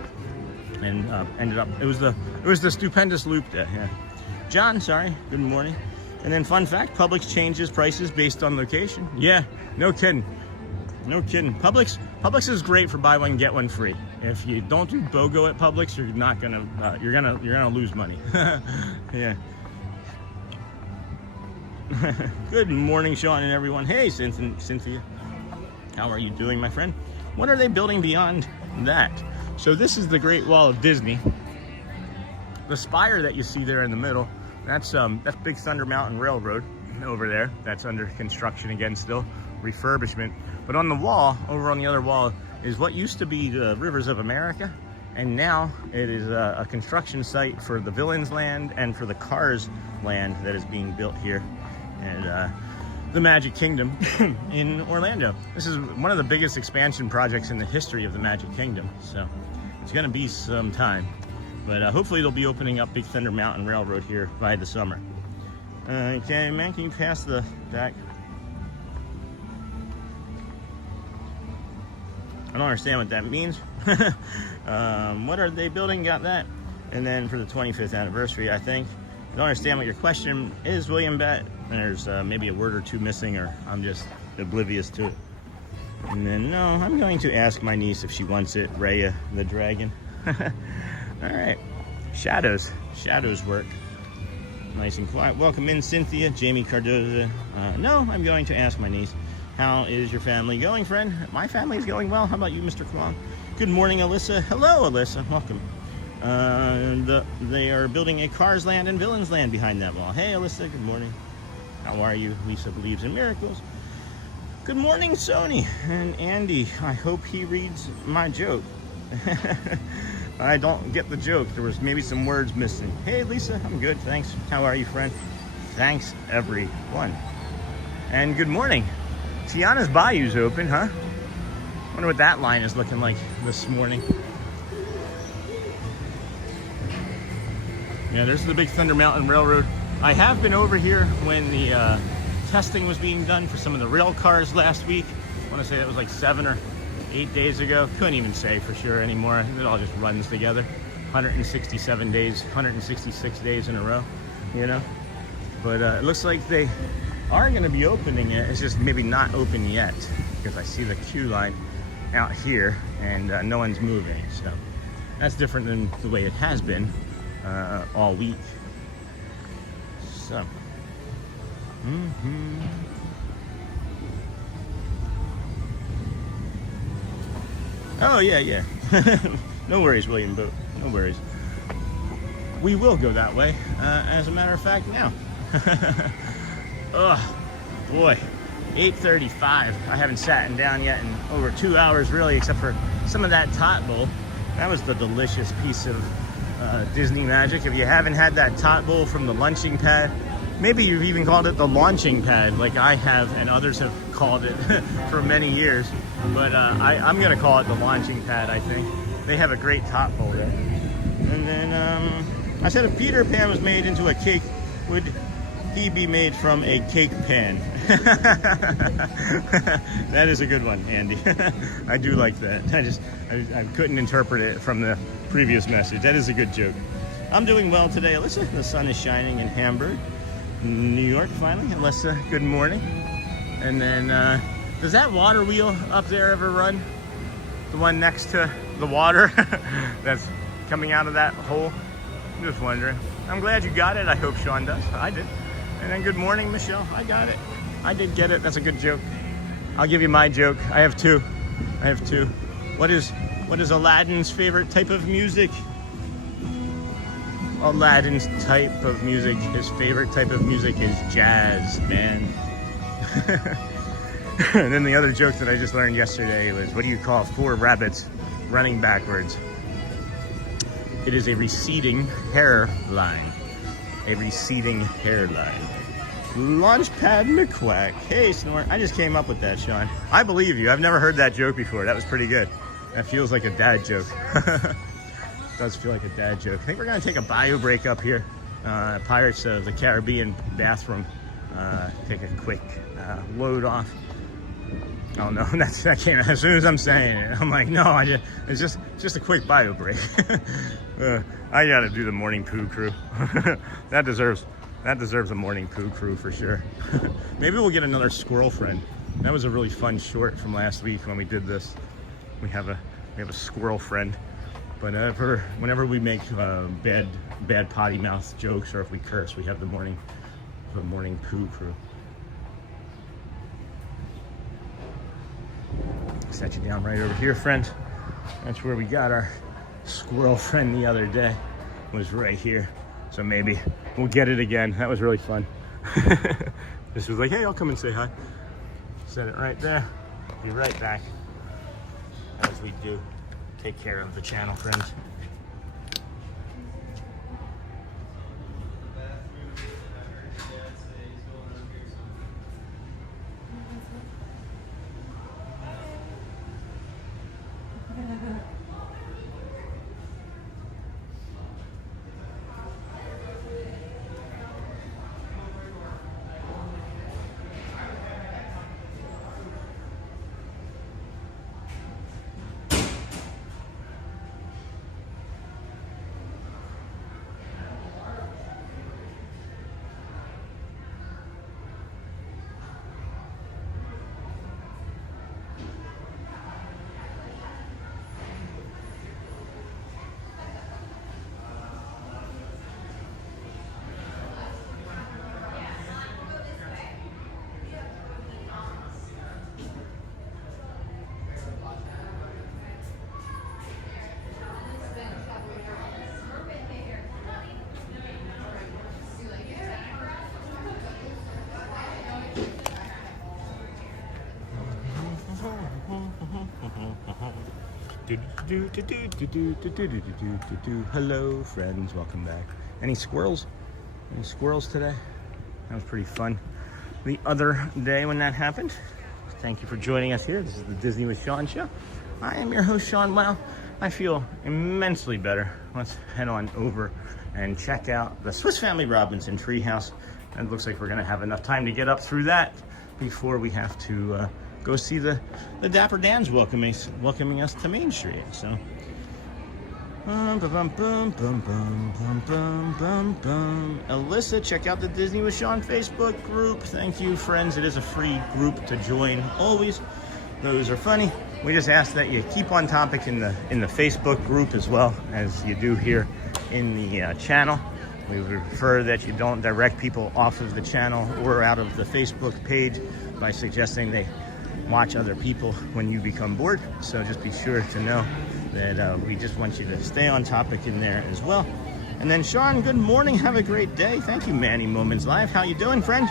and ended up it was the stupendous loop day. Yeah. John, sorry. Good morning. And then fun fact, Publix changes prices based on location. Yeah, no kidding. No kidding. Publix is great for buy one get one free. If you don't do BOGO at Publix, you're not gonna you're gonna lose money. Yeah. Good morning, Sean and everyone. Hey, Cynthia. How are you doing, my friend? What are they building beyond that? So this is the Great Wall of Disney. The spire that you see there in the middle, that's Big Thunder Mountain Railroad over there. That's under construction again still, refurbishment. But on the wall, over on the other wall, is what used to be the Rivers of America, and now it is a construction site for the Villains Land and for the Cars Land that is being built here, and the Magic Kingdom in Orlando. This is one of the biggest expansion projects in the history of the Magic Kingdom, so it's going to be some time. But hopefully they'll be opening up Big Thunder Mountain Railroad here by the summer. Okay, man, can you pass the back? I don't understand what that means. What are they building? Got that? And then for the 25th anniversary, I think. I don't understand what your question is, William Bet. There's maybe a word or two missing, or I'm just oblivious to it. And then, no, I'm going to ask my niece if she wants it. Raya the dragon. All right, shadows work. Nice and quiet. Welcome in, Cynthia. Jamie Cardoza. No, I'm going to ask my niece. How is your family going, friend? My family is going well. How about you, Mr. Kwong? Good morning, Alyssa. Hello, Alyssa. Welcome. They are building a Cars Land and Villains Land behind that wall. Hey, Alyssa. Good morning. How are you? Lisa believes in miracles. Good morning, Sony and Andy. I hope he reads my joke. I don't get the joke. There was maybe some words missing. Hey, Lisa, I'm good, thanks. How are you, friend? Thanks, everyone. And good morning. Tiana's Bayou's open, huh? Wonder what that line is looking like this morning. Yeah, there's the Big Thunder Mountain Railroad. I have been over here when the testing was being done for some of the rail cars last week. I want to say that was like 7 or 8 days ago. Couldn't even say for sure anymore. It all just runs together. 167 days, 166 days in a row, you know? But it looks like they are going to be opening it. It's just maybe not open yet, because I see the queue line out here and no one's moving. So that's different than the way it has been all week. So. Oh, yeah. No worries, William Boat. No worries. We will go that way, as a matter of fact, now. Oh, boy. 8:35. I haven't sat down yet in over 2 hours really, except for some of that tot bowl. That was the delicious piece of Disney magic. If you haven't had that tot bowl from the lunching pad, maybe you've even called it the launching pad like I have and others have called it for many years. But I'm gonna call it the launching pad, I think. They have a great tot bowl there. And then I said if Peter Pan was made into a cake, would he be made from a cake pan? That is a good one, Andy. I do like that. I couldn't interpret it from the previous message. That is a good joke. I'm doing well today, Alyssa. The sun is shining in Hamburg, New York, finally. Alyssa, good morning. And then, does that water wheel up there ever run? The one next to the water that's coming out of that hole? I'm just wondering. I'm glad you got it. I hope Sean does. I did. And then good morning, Michelle. I got it. I did get it. That's a good joke. I'll give you my joke. I have two. What is Aladdin's favorite type of music? Aladdin's type of music, his favorite type of music is jazz, man. And then the other joke that I just learned yesterday was, what do you call 4 rabbits running backwards? It is a receding hairline. A receding hairline. Launchpad McQuack. Hey, Snort. I just came up with that, Sean. I believe you. I've never heard that joke before. That was pretty good. That feels like a dad joke. Does feel like a dad joke. I think we're going to take a bio break up here. Pirates of the Caribbean bathroom. Take a quick load off. Oh no, that came as soon as I'm saying it. I'm like, no, it's just a quick bio break. I gotta do the morning poo crew. That deserves a morning poo crew for sure. Maybe we'll get another squirrel friend. That was a really fun short from last week when we did this. We have a squirrel friend. But whenever we make bad potty mouth jokes or if we curse, we have the morning poo crew. Set you down right over here, friend. That's where we got our squirrel friend the other day. Was right here. So maybe we'll get it again. That was really fun. This was like, hey, I'll come and say hi. Set it right there. Be right back. As we do. Take care of the channel, friends. Hello, friends. Welcome back. Any squirrels? Any squirrels today? That was pretty fun. The other day when that happened. Thank you for joining us here. This is the Disney with Sean show. I am your host, Sean. Wow, I feel immensely better. Let's head on over and check out the Swiss Family Robinson treehouse. It looks like we're going to have enough time to get up through that before we have to go see the Dapper Dans welcoming us to Main Street. So, Alyssa, check out the Disney with Sean Facebook group. Thank you, friends. It is a free group to join always. Those are funny. We just ask that you keep on topic in the Facebook group as well as you do here in the channel. We would prefer that you don't direct people off of the channel or out of the Facebook page by suggesting they watch other people when you become bored. So just be sure to know that we just want you to stay on topic in there as well. And then Sean, good morning. Have a great day. Thank you, Manny Moments Live. How you doing, friend?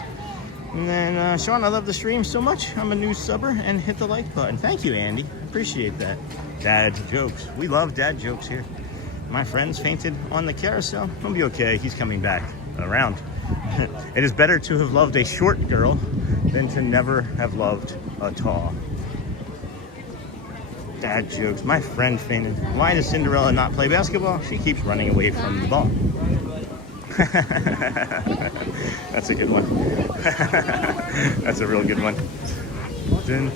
And then, Sean, I love the stream so much. I'm a new subber, and hit the like button. Thank you, Andy. Appreciate that. Dad jokes. We love dad jokes here. My friend's fainted on the carousel. He'll be okay. He's coming back around. It is better to have loved a short girl than to never have loved a tall. Dad jokes. My friend fainted. Why does Cinderella not play basketball? She keeps running away from the ball. That's a good one. That's a real good one. And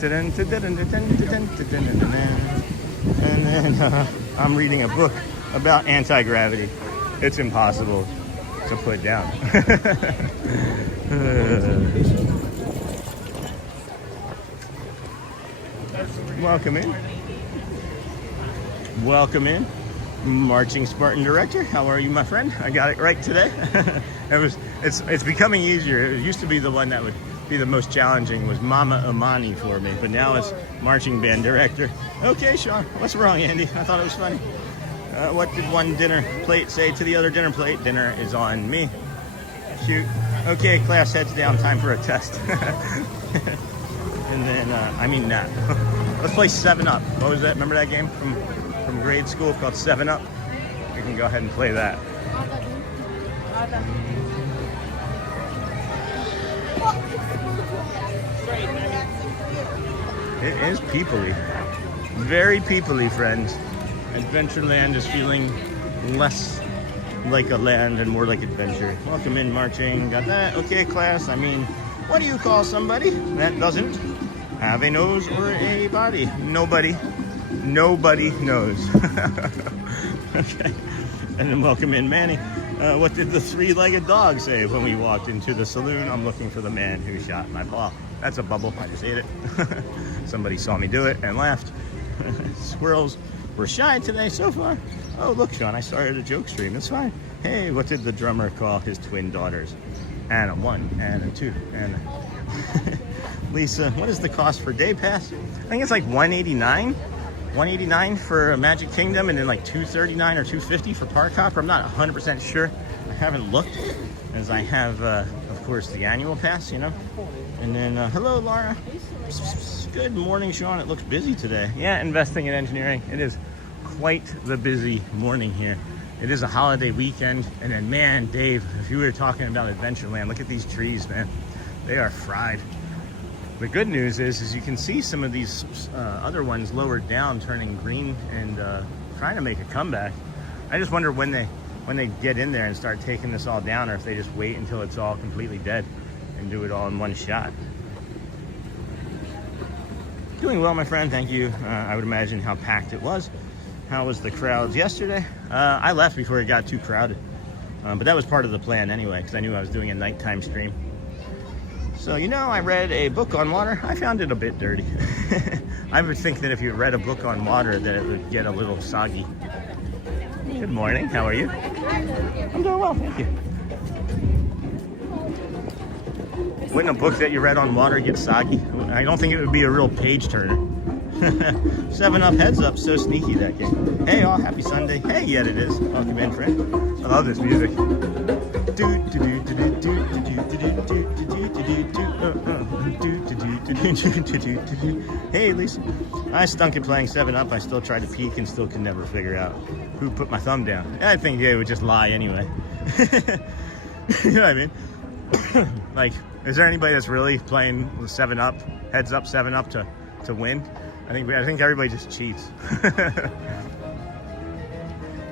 then I'm reading a book about anti-gravity. It's impossible to put down. Welcome in. Welcome in. Marching Spartan Director, how are you, my friend? I got it right today. It's becoming easier. It used to be the one that would be the most challenging was Mama Amani for me, but now it's Marching Band Director. Okay, Sean, what's wrong, Andy? I thought it was funny. What did one dinner plate say to the other dinner plate? Dinner is on me. Shoot. Okay, class, heads down. Time for a test. And then, nap. Let's play 7-Up. What was that? Remember that game from grade school called 7-Up? We can go ahead and play that. It is peoply. Very peoply, friends. Adventureland is feeling less like a land and more like adventure. Welcome in, marching. Got that? Okay, class. What do you call somebody that doesn't have a nose or a body? Nobody. Nobody knows. Okay. And then welcome in, Manny. What did the three-legged dog say when we walked into the saloon? I'm looking for the man who shot my paw. That's a bubble. I just ate it. Somebody saw me do it and laughed. Squirrels were shy today so far. Oh, look, Sean, I started a joke stream. It's fine. Hey, what did the drummer call his twin daughters? Anna 1, Anna 2, Anna. Lisa, what is the cost for day pass? I think it's like $189. $189 for Magic Kingdom, and then like $239 or $250 for Park Hopper. I'm not 100% sure. I haven't looked, as I have, of course, the annual pass, you know. And then, hello, Laura. Good morning, Sean. It looks busy today. Yeah, investing in engineering. It is quite the busy morning here. It is a holiday weekend, and then, man, Dave, if you were talking about Adventureland, look at these trees, man. They are fried. The good news is you can see some of these other ones lower down turning green and trying to make a comeback. I just wonder when they get in there and start taking this all down, or if they just wait until it's all completely dead and do it all in one shot. Doing well, my friend. Thank you. I would imagine how packed it was. How was the crowds yesterday? I left before it got too crowded, but that was part of the plan anyway, because I knew I was doing a nighttime stream. So, you know, I read a book on water. I found it a bit dirty. I would think that if you read a book on water that it would get a little soggy. Good morning. How are you? I'm doing well, thank you. Wouldn't a book that you read on water get soggy? I don't think it would be a real page turner. 7-Up, heads up, so sneaky that game. Hey all, happy Sunday. Hey, yet it is. Welcome in, friend. I love this music. Hey Lisa, I stunk at playing 7-Up. I still tried to peek and still could never figure out who put my thumb down. I think they would just lie anyway. You know what I mean? Like, is there anybody that's really playing with 7-Up, heads up 7-Up to win? I think everybody just cheats.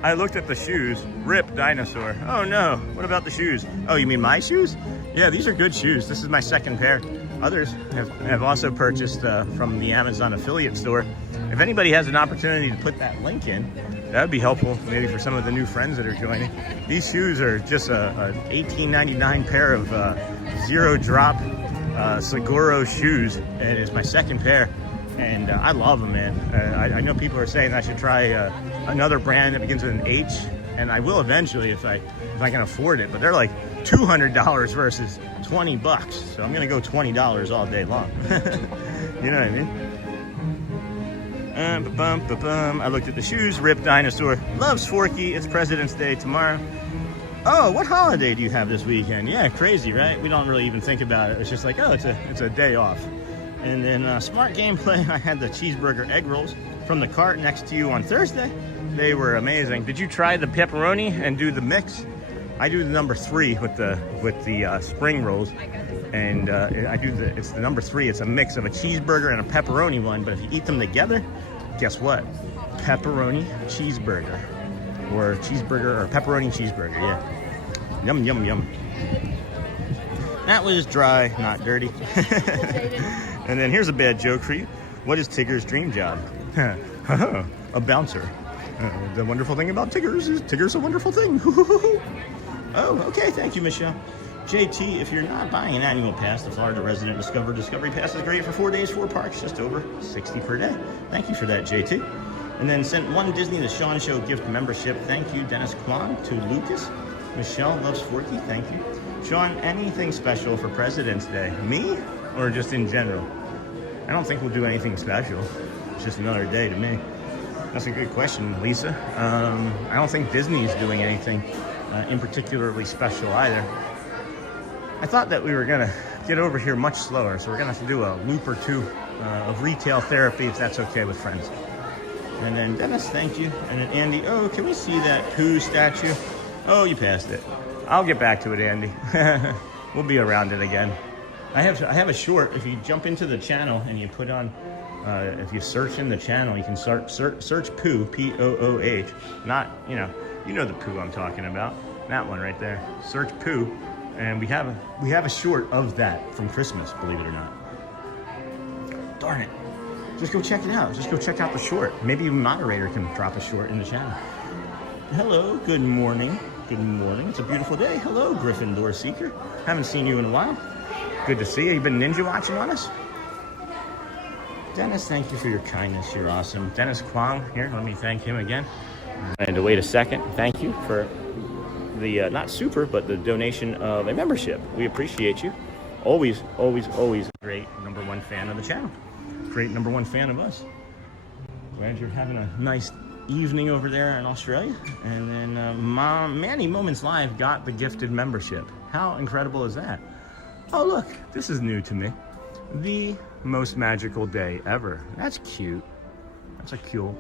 I looked at the shoes. Rip dinosaur. Oh no, what about the shoes? Oh, you mean my shoes? Yeah, these are good shoes. This is my second pair. Others have also purchased from the Amazon affiliate store. If anybody has an opportunity to put that link in, that would be helpful maybe for some of the new friends that are joining. These shoes are just a $18.99 pair of zero drop Seguro shoes. It is my second pair. And I love them, man. I know people are saying I should try another brand that begins with an H, and I will eventually if I can afford it. But they're like $200 versus $20, so I'm gonna go $20 all day long. You know what I mean? I looked at the shoes. Rip dinosaur. Loves Forky. It's President's Day tomorrow. Oh, what holiday do you have this weekend? Yeah, crazy, right? We don't really even think about it. It's just like, oh, it's a day off. And then smart gameplay, I had the cheeseburger egg rolls from the cart next to you on Thursday. They were amazing. Did you try the pepperoni and do the mix? I do the number 3 with the spring rolls, and it's the number 3. It's a mix of a cheeseburger and a pepperoni one, but if you eat them together, guess what? Pepperoni cheeseburger, or cheeseburger, or pepperoni cheeseburger, yeah. Yum, yum, yum. That was dry, not dirty. And then here's a bad joke for you. What is Tigger's dream job? A bouncer. The wonderful thing about Tigger's is Tigger's a wonderful thing. Oh, okay, thank you, Michelle. JT, if you're not buying an annual pass, the Florida Resident Discovery Pass is great for 4 days, 4 parks, just over $60 per day. Thank you for that, JT. And then sent one Disney The Sean Show gift membership. Thank you, Dennis Kwan, to Lucas. Michelle loves Forky, thank you. Sean, anything special for President's Day? Me, or just in general? I don't think we'll do anything special. It's just another day to me. That's a good question, Lisa. I don't think Disney is doing anything in particularly special either. I thought that we were gonna get over here much slower, so we're gonna have to do a loop or 2 of retail therapy, if that's okay with friends. And then Dennis, thank you. And then Andy, oh, can we see that Pooh statue? Oh, you passed it. I'll get back to it, Andy. We'll be around it again. I have a short. If you jump into the channel and you put on, if you search in the channel, you can search Pooh, P-O-O-H. Not, you know the Pooh I'm talking about. That one right there. Search Pooh, and we have a short of that from Christmas, believe it or not. Darn it. Just go check it out. Just go check out the short. Maybe a moderator can drop a short in the channel. Hello, good morning. Good morning. It's a beautiful day. Hello, Gryffindor Seeker. Haven't seen you in a while. Good to see you. You've been ninja watching on us? Dennis, thank you for your kindness. You're awesome. Dennis Kwong, here, let me thank him again. I had to wait a second. Thank you for the, not super, but the donation of a membership. We appreciate you. Always, always, always a great #1 fan of the channel. Great #1 fan of us. Glad you're having a nice evening over there in Australia. And then Manny Moments Live got the gifted membership. How incredible is that? Oh, look, this is new to me. The most magical day ever. That's cute. That's a cool.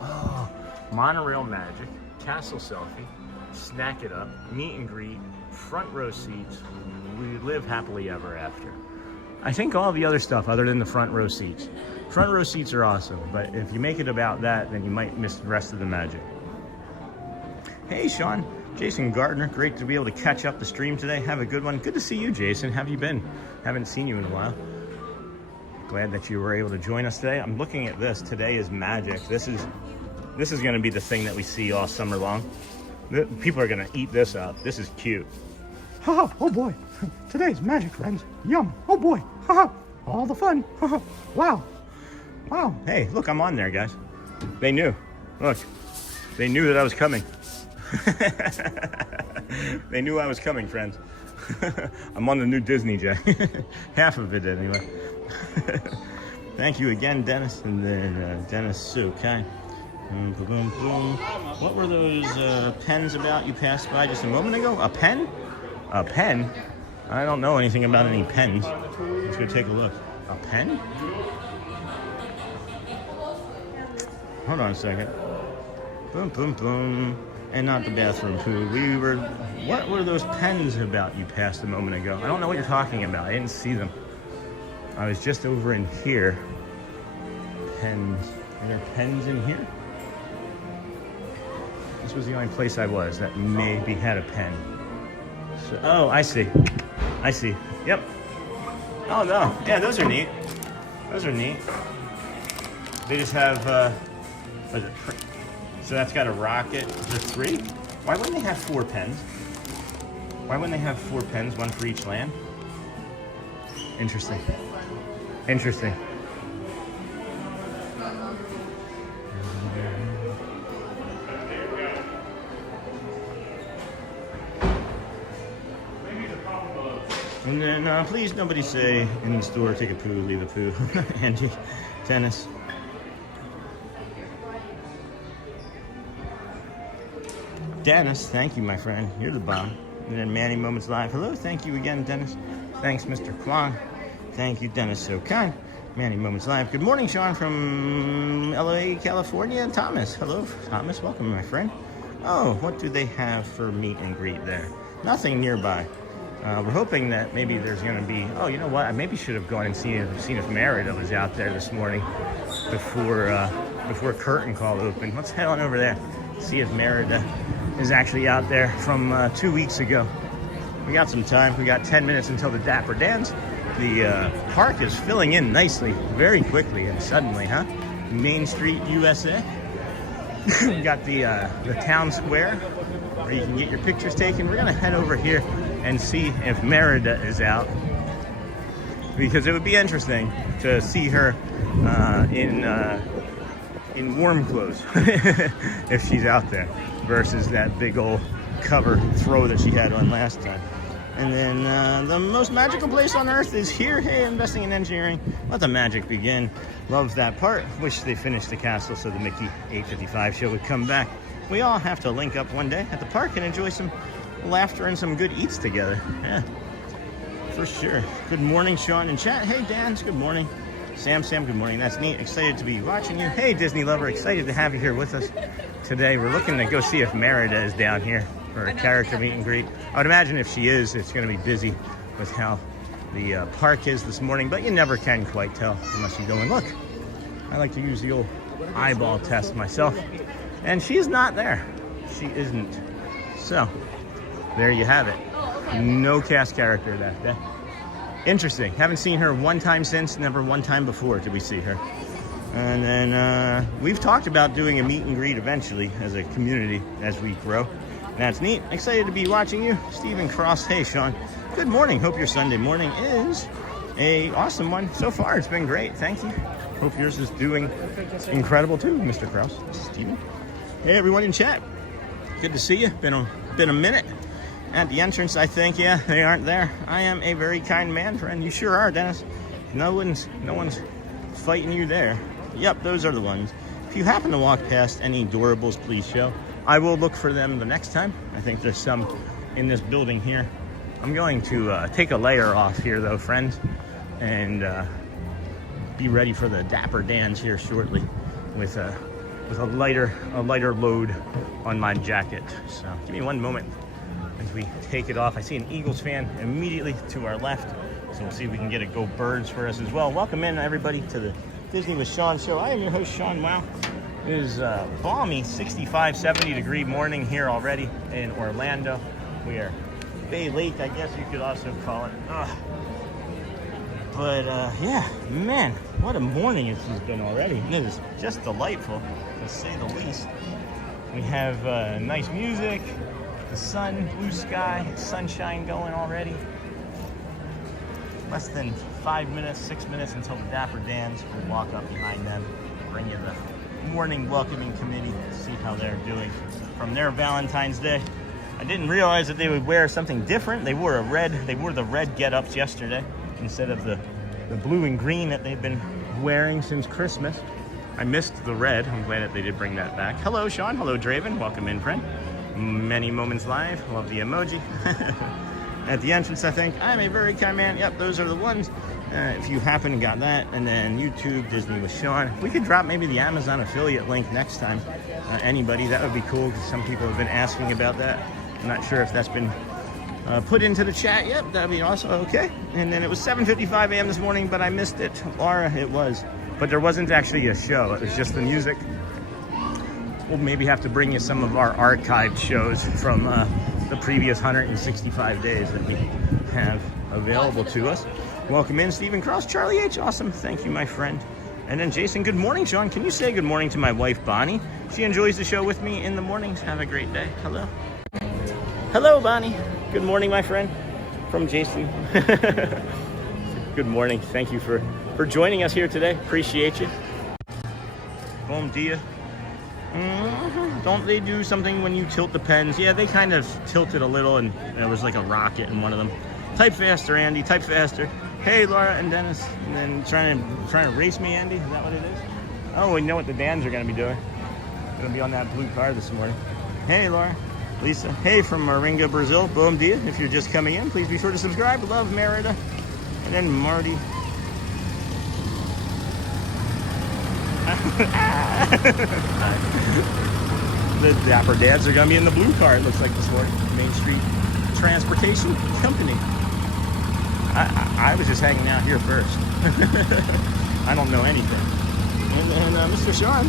Oh, monorail magic, castle selfie, snack it up, meet and greet, front row seats. We live happily ever after. I think all the other stuff other than the front row seats. Front row seats are awesome, but if you make it about that, then you might miss the rest of the magic. Hey, Sean. Jason Gardner, great to be able to catch up the stream today. Have a good one. Good to see you, Jason. How have you been? Haven't seen you in a while. Glad that you were able to join us today. I'm looking at this. Today is magic. This is going to be the thing that we see all summer long. People are going to eat this up. This is cute. Haha, oh boy. Today's magic, friends. Yum. Oh boy. Haha. All the fun. Haha. Wow. Wow. Hey, look, I'm on there, guys. They knew. Look. They knew that I was coming. They knew I was coming, friends. I'm on the new Disney Jet. Half of it, anyway. Thank you again, Dennis. And then Dennis, so kind. Boom, boom, boom. What were those pens about you passed by just a moment ago? A pen? A pen? I don't know anything about any pens. Let's go take a look. A pen? Hold on a second. Boom, boom, boom. And not the bathroom Pooh. What were those pens about you passed a moment ago? I don't know what you're talking about. I didn't see them. I was just over in here. Pens. Are there pens in here? This was the only place I was that maybe had a pen. So, oh, I see. I see. Yep. Oh, no. Yeah, those are neat. Those are neat. They just have, what is it? So that's got a rocket. The 3? Why wouldn't they have 4 pens? Why wouldn't they have 4 pens, one for each land? Interesting. Interesting. And then please nobody say in the store, take a poo, leave a poo. Angie, tennis. Dennis, thank you, my friend. You're the bomb. And then Manny Moments Live. Hello, thank you again, Dennis. Thanks, Mr. Kwong. Thank you, Dennis, so kind. Manny Moments Live. Good morning, Sean from LA, California. Thomas, hello, Thomas. Welcome, my friend. Oh, what do they have for meet and greet there? Nothing nearby. We're hoping that maybe there's going to be... Oh, you know what? I maybe should have gone and seen if Merida was out there this morning before curtain call opened. Let's head on over there. See if Merida is actually out there from 2 weeks ago. We got some time. We got 10 minutes until the Dapper Dans. The park is filling in nicely, very quickly and suddenly, huh? Main Street, USA. We got the town square where you can get your pictures taken. We're gonna head over here and see if Merida is out, because it would be interesting to see her in warm clothes if she's out there versus that big old cover throw that she had on last time. And then the most magical place on earth is here. Hey, investing in engineering. Let the magic begin. Love that part. Wish they finished the castle so the Mickey 855 show would come back. We all have to link up one day at the park and enjoy some laughter and some good eats together. Yeah, for sure. Good morning, Sean in chat. Hey, Dan's, good morning. Sam, good morning. That's neat. Excited to be watching you. Hey, Disney lover, excited to have you here with us today. We're looking to go see if Merida is down here for a character meet and greet. I would imagine if she is, it's going to be busy with how the park is this morning, but you never can quite tell unless you go and look. I like to use the old eyeball test myself, and she's not there. She isn't. So, there you have it. No cast character that day. Interesting. Haven't seen her one time since, never one time before did we see her. And then we've talked about doing a meet and greet eventually as a community as we grow. That's neat. Excited to be watching you. Stephen Cross. Hey, Sean. Good morning. Hope your Sunday morning is a awesome one. So far, it's been great. Thank you. Hope yours is doing incredible too, Mr. Cross. Stephen. Hey, everyone in chat. Good to see you. Been a minute. At the entrance, I think. Yeah, they aren't there. I am a very kind man, friend. You sure are, Dennis. No one's fighting you there. Yep, those are the ones. If you happen to walk past any Doorables, please show. I will look for them the next time. I think there's some in this building here. I'm going to take a layer off here, though, friends, and be ready for the Dapper Dans here shortly with a lighter load on my jacket. So give me one moment as we take it off. I see an Eagles fan immediately to our left, so we'll see if we can get a Go Birds for us as well. Welcome in, everybody, to the Disney with Sean show. I am your host, Sean Wow. It is a balmy 65, 70 degree morning here already in Orlando. We are Bay Lake, I guess you could also call it. But yeah, man, what a morning it has been already. It is just delightful, to say the least. We have nice music, the sun, blue sky, sunshine going already. Less than 5 minutes, 6 minutes until the Dapper Dans. We'll walk up behind them, bring you the morning welcoming committee, see how they're doing from their Valentine's Day. I didn't realize that they would wear something different. They wore the red get-ups yesterday instead of the blue and green that they've been wearing since Christmas. I missed the red. I'm glad that they did bring that back. Hello, Sean. Hello, Draven. Welcome in, friend. Many Moments Live. Love the emoji. At the entrance, I think. I'm a very kind man. Yep, those are the ones. If you happen to got that. And then YouTube, Disney with Sean. We could drop maybe the Amazon affiliate link next time. Anybody, that would be cool, because some people have been asking about that. I'm not sure if that's been put into the chat. Yep, that'd be awesome. Okay. And then it was 7:55 a.m. this morning, but I missed it. Laura, it was. But there wasn't actually a show. It was just the music. We'll maybe have to bring you some of our archived shows from the previous 165 days that we have available to us. Welcome in, Stephen Cross. Charlie H. Awesome. Thank you, my friend. And then Jason, good morning, Sean. Can you say good morning to my wife, Bonnie? She enjoys the show with me in the mornings. Have a great day. Hello. Hello, Bonnie. Good morning, my friend. From Jason. Good morning. Thank you for joining us here today. Appreciate you. Bom dia. Don't they do something when you tilt the pens? Yeah, they kind of tilted a little, and there was like a rocket in one of them. Type faster, Andy. Type faster. Hey, Laura and Dennis. And then trying to race me, Andy. Is that what it is? Oh, we know what the Dans are going to be doing. Going to be on that blue car this morning. Hey, Laura. Lisa, hey from Maringa, Brazil. Bom dia. If you're just coming in, please be sure to subscribe. Love, Merida. And then Marty. The Dapper Dans are going to be in the blue car, it looks like this morning. Main Street Transportation Company. I was just hanging out here first. I don't know anything. And then Mr. Sean.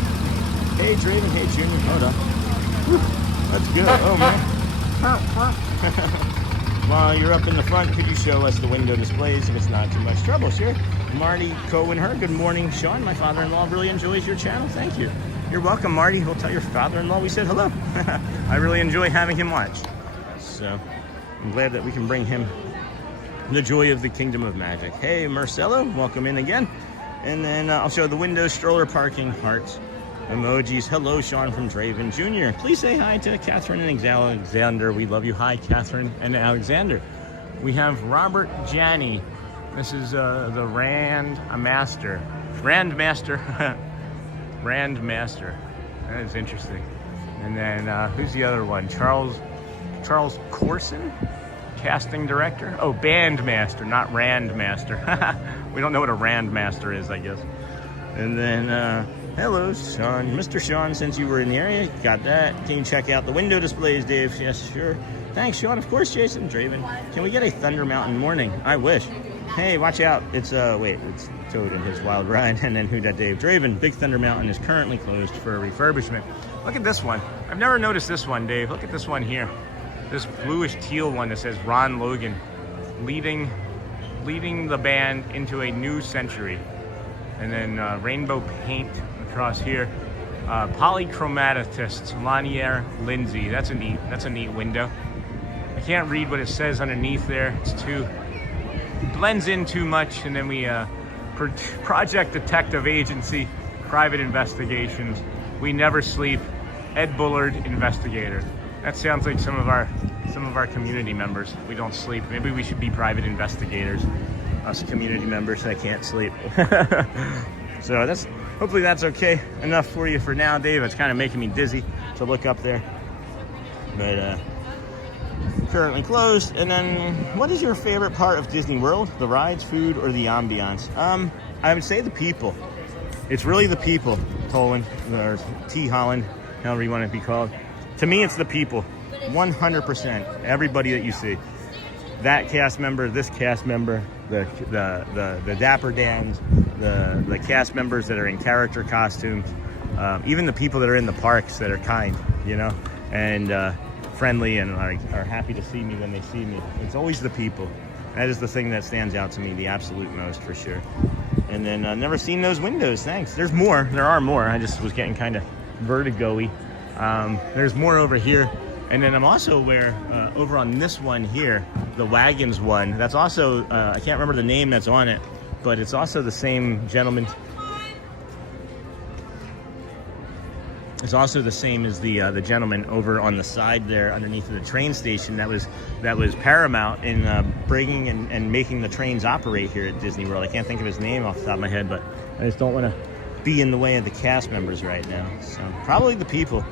Hey, Draven. Hey, Junior. Hold up. Whew, let's go. Oh, man. While you're up in the front, could you show us the window displays if it's not too much trouble? Sure. Marty Cohen-her. Good morning, Sean. My father-in-law really enjoys your channel. Thank you. You're welcome, Marty. We'll tell your father-in-law we said hello. I really enjoy having him watch. So I'm glad that we can bring him the joy of the Kingdom of Magic. Hey, Marcelo. Welcome in again. And then I'll show the window, stroller parking, hearts, emojis. Hello, Sean from Draven Jr. Please say hi to Catherine and Alexander. We love you. Hi, Catherine and Alexander. We have Robert Janney. This is the Grandmaster. Grandmaster. That is interesting. And then who's the other one? Charles Corson, casting director. Oh, Bandmaster, not Randmaster. We don't know what a Randmaster is, I guess. And then hello, Sean. Mr. Sean, since you were in the area, got that. Can you check out the window displays, Dave? Yes, sure. Thanks, Sean. Of course, Jason. Draven. Can we get a Thunder Mountain morning? I wish. Hey, watch out. It's, it's Toad and his wild ride. And then who that Dave? Draven. Big Thunder Mountain is currently closed for refurbishment. Look at this one. I've never noticed this one, Dave. Look at this one here. This bluish teal one that says Ron Logan. Leading the band into a new century. And then rainbow paint across here. Polychromatist Lanier Lindsay. That's a neat window. I can't read what it says underneath there. It blends in too much. And then we Project Detective Agency, private investigations. We never sleep. Ed Bullard, investigator. That sounds like some of our community members. We don't sleep. Maybe we should be private investigators. Us community members that can't sleep. So hopefully that's okay enough for you for now, Dave. It's kind of making me dizzy to look up there. But currently closed. And then what is your favorite part of Disney World? The rides, food, or the ambiance? I would say the people. It's really the people, Tolan, or T. Holland, however you want it to be called. To me, it's the people. 100%. Everybody that you see. That cast member, this cast member, the Dapper Dans, the cast members that are in character costumes, even the people that are in the parks that are kind, and friendly and are happy to see me when they see me. It's always the people. That is the thing that stands out to me the absolute most, for sure. And then never seen those windows. Thanks. There's more. There are more. I just was getting kind of vertigo-y. There's more over here. And then I'm also aware, over on this one here, the wagons one, that's also, I can't remember the name that's on it, but it's also the same gentleman. It's also the same as the gentleman over on the side there underneath the train station that was paramount in bringing and making the trains operate here at Disney World. I can't think of his name off the top of my head, but I just don't want to be in the way of the cast members right now. So probably the people.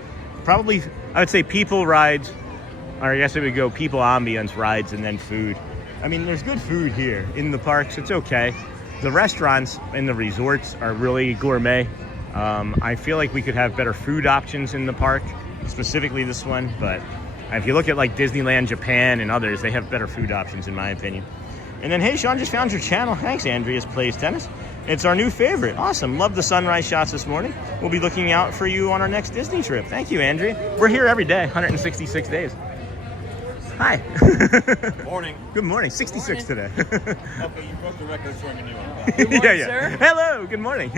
Probably, I would say people, rides, or I guess it would go people, ambience, rides, and then food. I mean, there's good food here in the parks. It's okay. The restaurants and the resorts are really gourmet. I feel like we could have better food options in the park, specifically this one. But if you look at like Disneyland Japan and others, they have better food options in my opinion. And then, hey, Sean, just found your channel. Thanks, Andreas Plays Tennis. It's our new favorite. Awesome. Love the sunrise shots this morning. We'll be looking out for you on our next Disney trip. Thank you, Andrea. We're here every day, 166 days. Hi. Morning. Good morning. 66 morning. Today. Okay, you broke the record for me. Good morning, yeah. sir. Hello. Good morning.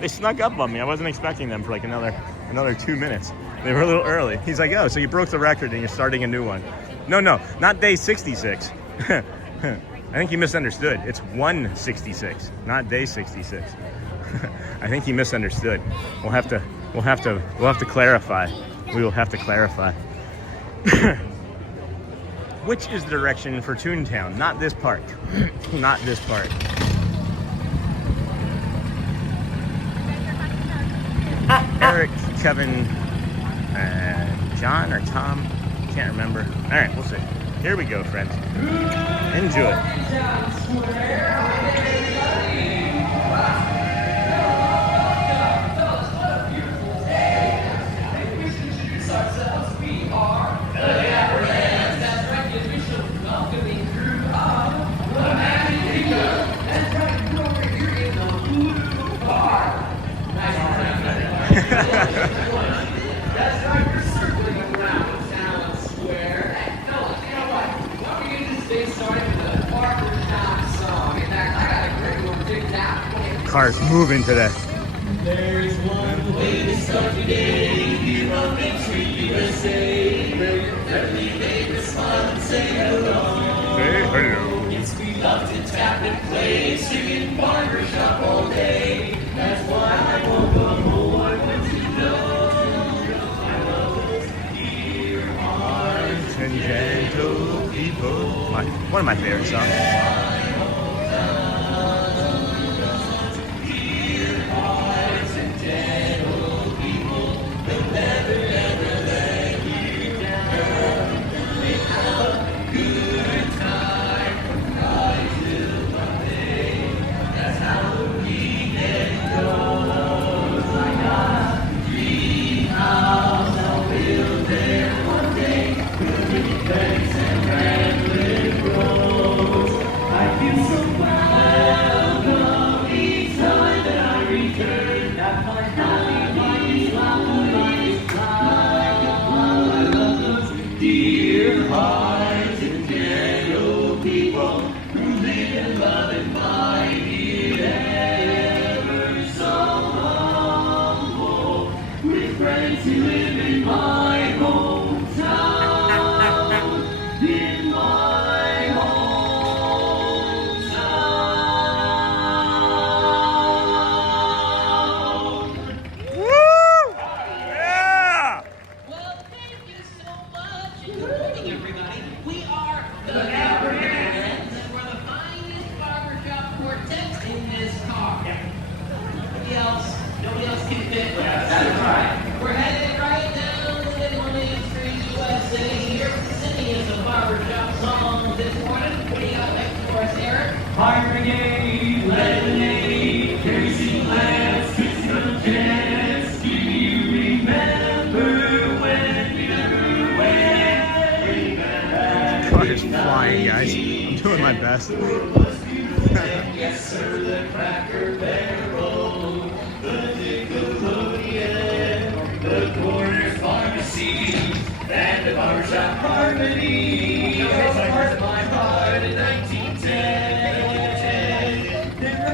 They snuck up on me. I wasn't expecting them for like another 2 minutes. They were a little early. He's like, oh, so you broke the record and you're starting a new one. No, not day 66. I think he misunderstood. It's 166, not day 66. I think he misunderstood. We'll have to clarify. We will have to clarify. Which is the direction for Toontown? Not this park. Not this park. Eric, Kevin, John or Tom, can't remember. All right, we'll see. Here we go, friends. Enjoy. Cars moving today. There's one way to start your day here on Main Street, USA. Where your friendly neighbors smile and say hello. Say hello. Yes, we love to tap and play, singing barbershop all day. That's why I won't go home. I want to know. I love those dear hearts And gentle people. One of my favorite songs. Fire brigade, lemonade, kerosene lamps, fixing up jets. Do you remember when we never went? Cars flying, guys. I'm doing my best. Yes, sir, the Cracker Barrel, the Nickelodeon, the Corner Pharmacy, and the Barbershop Harmony. It was part of my heart in 1910.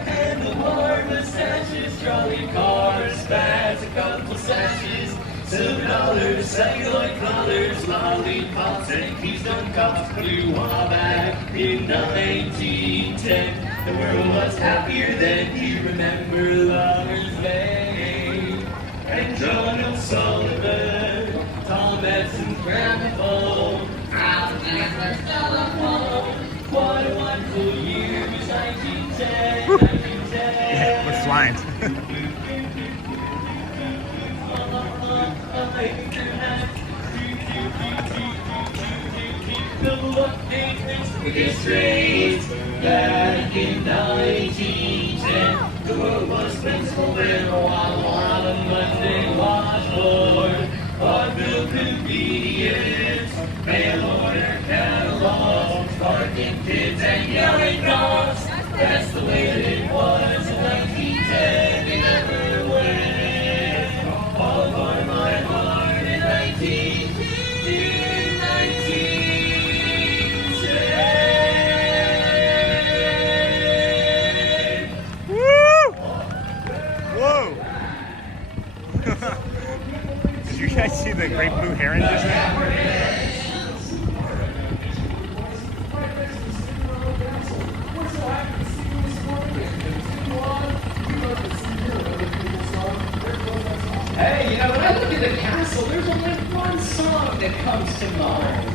And the war mustaches, trolley cars, bags, a couple sashes, $7, celluloid collars, lollipops, and Keystone Cops flew all back in 1910. The world was happier then. You remember Lover's Lane and John O'Sullivan, Tom Edson's gramophone, Ralph Naylor's telephone. What a wonderful year was 1910. 1910. Yeah, we're flying. Back in 1910, the world was principal in a while on Monday washboard, vaudeville convenience, mail order catalogs, barking kids and yelling dogs. That's the way that it was in 1910. They never went. All for my heart in 1910. Whoa! Did you guys see the great blue heron just now? Hey, you know, when I look at the castle, there's only one song that comes to mind.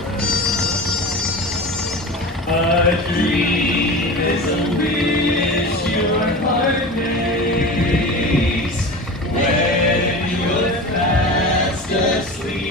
A dream is a wish your heart makes when you're fast asleep.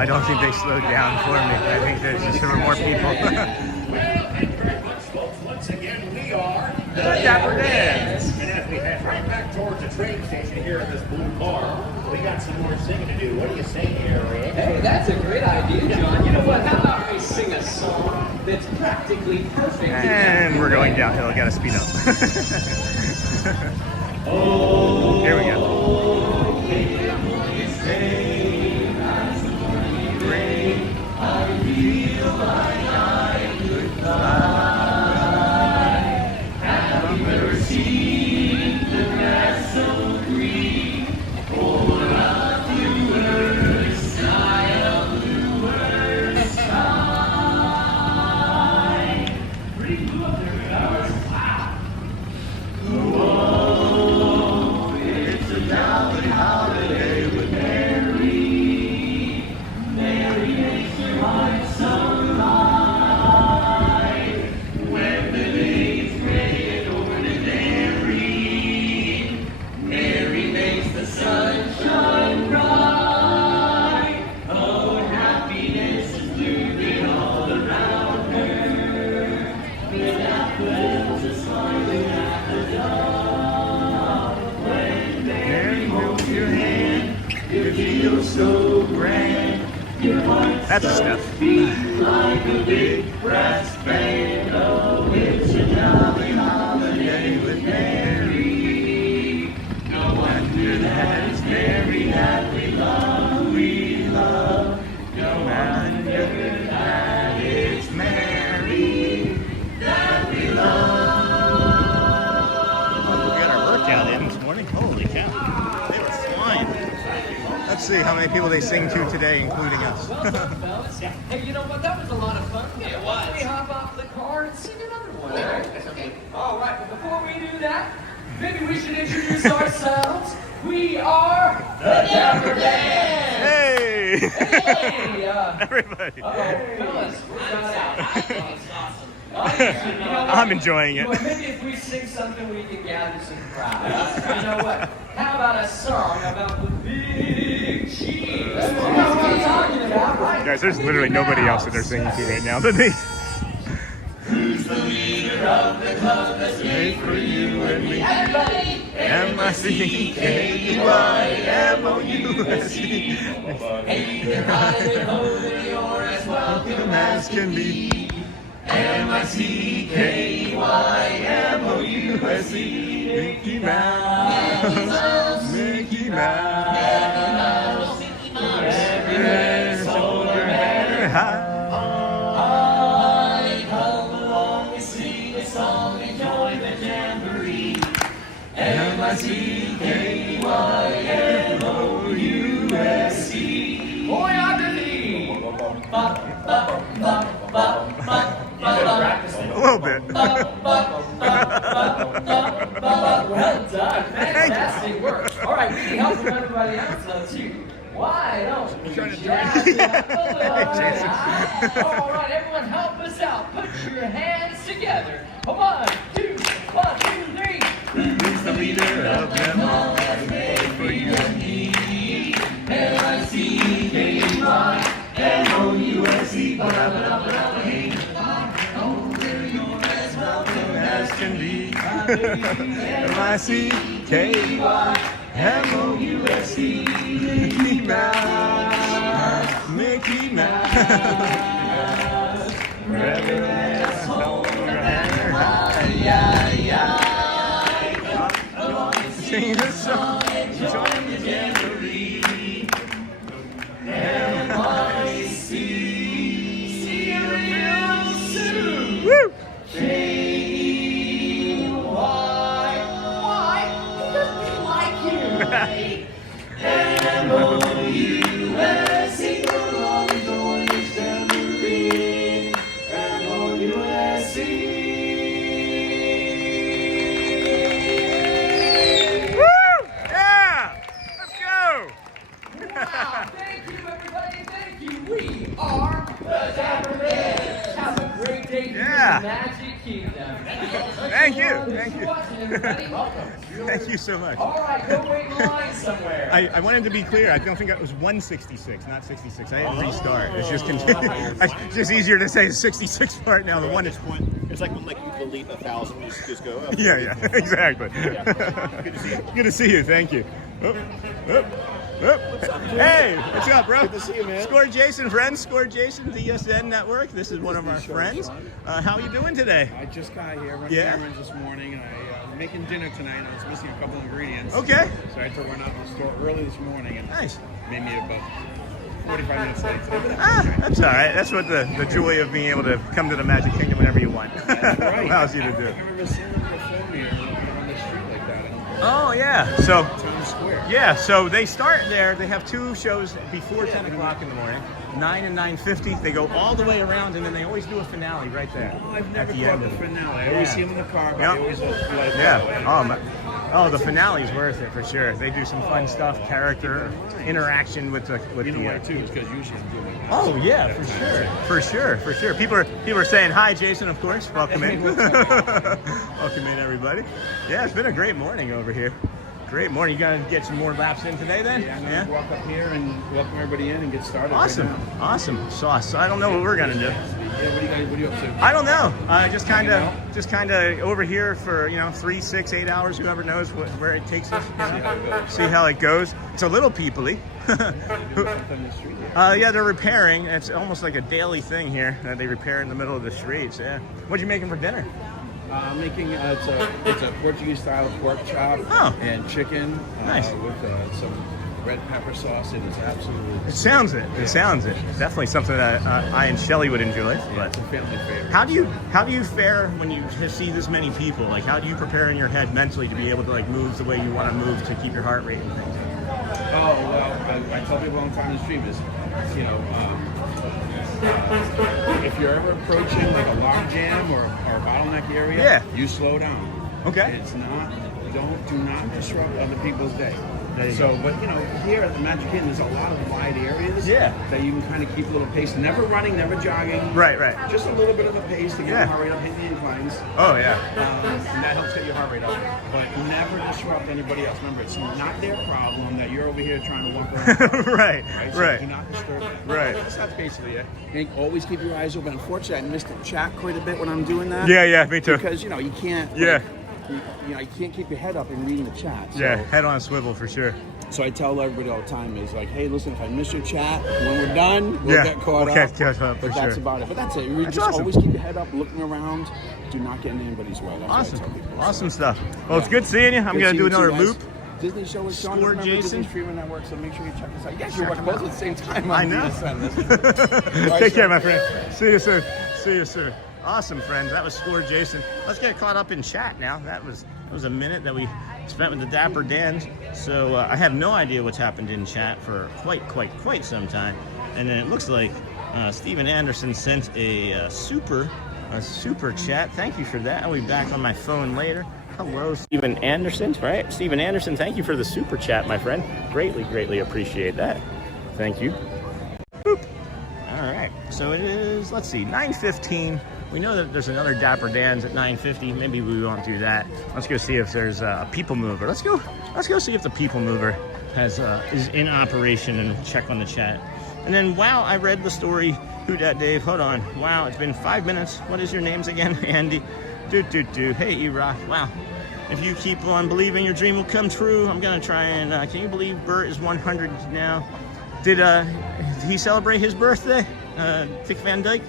I don't think they slowed down for me. I think there's just there were more people. Well, thank you very much, folks. Once again, we are The Dapper Dans. And as we head right back towards the train station here in this blue car, we got some more singing to do. What do you say here, Rick? Hey, that's a great idea, John. You know what? How about we sing a song that's practically perfect? And we're going downhill. Gotta speed up. Here we go. So grand. That's a step. Like a big brass band. Oh, it's a jolly holiday with Mary. No wonder that it's Mary that we love. No wonder that it's Mary that we love. We got our workout in this morning. Holy cow. They were flying. Let's see how many people they sing to today, including us. Well done, fellas. Hey, you know what? That was a lot of fun. Yeah, it was. We hop off the car and sing another one. That's okay. All right, but before we do that, maybe we should introduce ourselves. We are the Dapper Dans. Hey! Hey! Everybody. Fellas, we're got out. I'm enjoying it. Well, maybe if we sing something, we can gather some crowds. You know what? How about a song about the big cheese? That's what I'm talking about, right? Guys, there's literally nobody else that they're singing to right now than me. Who's the leader of the club that's made for you and me? Everybody! M-I-C-K-Y-M-O-U-S-E. Hey, you're hiding and holding, you're as welcome As can be. M-I-C-K-Y-M-O-U-S-E. Mickey Mouse. Mickey Mouse. Red shoulder banner high. Come along and sing a song and join the jamboree. M-I-C-K-Y-M-O-U-S-E. Choreography! A little bit. Well done. Fantastic work. All right, we need help from everybody else, though, too. Why don't we jazz it up a little? All right, everyone help us out. Put your hands together. 1, 2, 1, 2, 3. Who's the leader of them all that's made for you and me? M-I-C-K-Y-M-O-U-S-E. As can be. M-I-C-K-Y-M-O-U-S-E. Mickey Mouse. Mickey Mouse. Red shoulder banner high. Sing a song and join the jamboree. M-I-C. See you real soon. Woo! M-O-U-S-E. Come along and join this jamboree. M-O-U-S-E. Woo! Yeah! Let's go! Wow, thank you, everybody. Thank you. We are the Dapper Dans. Have a great day here in Yeah. the Magic Kingdom. Thank you. Thank you. Thank you so much. All right, go wait in line somewhere. I wanted to be clear. I don't think it was 166, not 66. I didn't restart. It's just it's just easier to say the 66 part now. The one is It's like when you delete 1,000, you just go. Oh, yeah, exactly. Good to see you. Good to see you. Thank you. Oop. Hey, what's up, bro? Good to see you, man. Score Jason, friends. Score Jason, DSN Network. This is one of our friends. How are you doing today? I just got here, went Yeah. errands this morning, and I'm making dinner tonight. I was missing a couple ingredients. Okay. So I had to run out to the store early this morning, and Nice. made me about 45 minutes late. So That's all right. That's what the joy of being able to come to the Magic Kingdom whenever you want That's right. allows you to I do. don't think I've ever seen them perform here on the street like that. Oh, yeah. So, Times Square. yeah, so they start there. They have two shows before 10 o'clock in the morning, 9 and 9:50. They go all the way around, and then they always do a finale right there. Oh, I've at never the caught end the of it. finale. I always Yeah. see them in the car, but Yep. I always like Yeah. Oh, the finale's worth it for sure. They do some fun stuff, character interaction with the You know why, too? It's because usually I'm doing it. Oh yeah, for sure. People are saying hi, Jason. Of course, welcome in. Welcome in, everybody. Yeah, it's been a great morning over here. Great morning. You gonna get some more laps in today, then? Yeah, I'm going to walk up here and welcome everybody in and get started. Awesome, Right now. awesome sauce. I don't know what we're gonna do. Yeah, what are you up to? I don't know. Just kind of over here for 3, 6, 8 hours. Whoever knows where it takes us. See how it goes. It's a little peoply. Yeah, they're repairing. It's almost like a daily thing here. They repair in the middle of the streets. Yeah. What you making for dinner? Making it's a Portuguese style pork chop and chicken Nice. with some red pepper sauce. It is absolutely. It sounds it. It sounds it. Definitely something that I and Shelly would enjoy. Yeah, But it's a family favorite. how do you fare when you see this many people? Like, how do you prepare in your head mentally to be able to move the way you want to move to keep your heart rate and things? Oh well, I tell people all the time in the stream is, if you're ever approaching like a log jam or a bottleneck area, you slow down. Okay. It's not. Do not disrupt other people's day. There you So, go. but here at the Magic Kingdom, there's a lot of wide areas that you can kind of keep a little pace. Never running, never jogging. Right. Just a little bit of a pace to get your heart rate up, hit the inclines. Oh yeah. And that helps get your heart rate up. But never disrupt anybody else. Remember, it's not their problem that you're over here trying to walk around. Right. So do not disturb them. Right. That's basically it. And always keep your eyes open. Unfortunately, I missed the chat quite a bit when I'm doing that. Yeah, me too. Because, you can't. Yeah. You can't keep your head up and reading the chat. So, Yeah, head on swivel for sure. So I tell everybody all the time is like, hey, listen, if I miss your chat, when we're done, we'll get caught we'll up. catch up for But that's sure. about it. But that's it. You That's just awesome. always keep your head up, looking around. Do not get in anybody's way. That's what I Awesome. tell people. Awesome stuff. Well, it's good seeing you. I'm Good going to do seeing you another too, guys. loop. Disney show with Sean. Score Remember Jason. Disney Streaming Network, so make sure you check us out. You guys should watch both at the same time. I know. Take care, my friend. See you soon. Awesome, friends. That was Score Jason. Let's get caught up in chat now. That was a minute that we spent with the Dapper Dans. So I have no idea what's happened in chat for quite some time. And then it looks like Steven Anderson sent a super chat. Thank you for that. I'll be back on my phone later. Hello, Steven Anderson, right? Steven Anderson, thank you for the super chat, my friend. Greatly appreciate that. Thank you. Boop. All right, so it is, let's see, 9:15. We know that there's another Dapper Dans at 9:50. Maybe we won't do that. Let's go see if there's a People Mover. Let's go see if the People Mover is in operation and check on the chat. And then, wow, I read the story. Who dat Dave? Hold on. Wow, it's been 5 minutes. What is your names again? Andy. Hey, E-Rock. Wow. If you keep on believing your dream will come true, I'm gonna try and. Can you believe Bert is 100 now? Did he celebrate his birthday? Dick Van Dyke.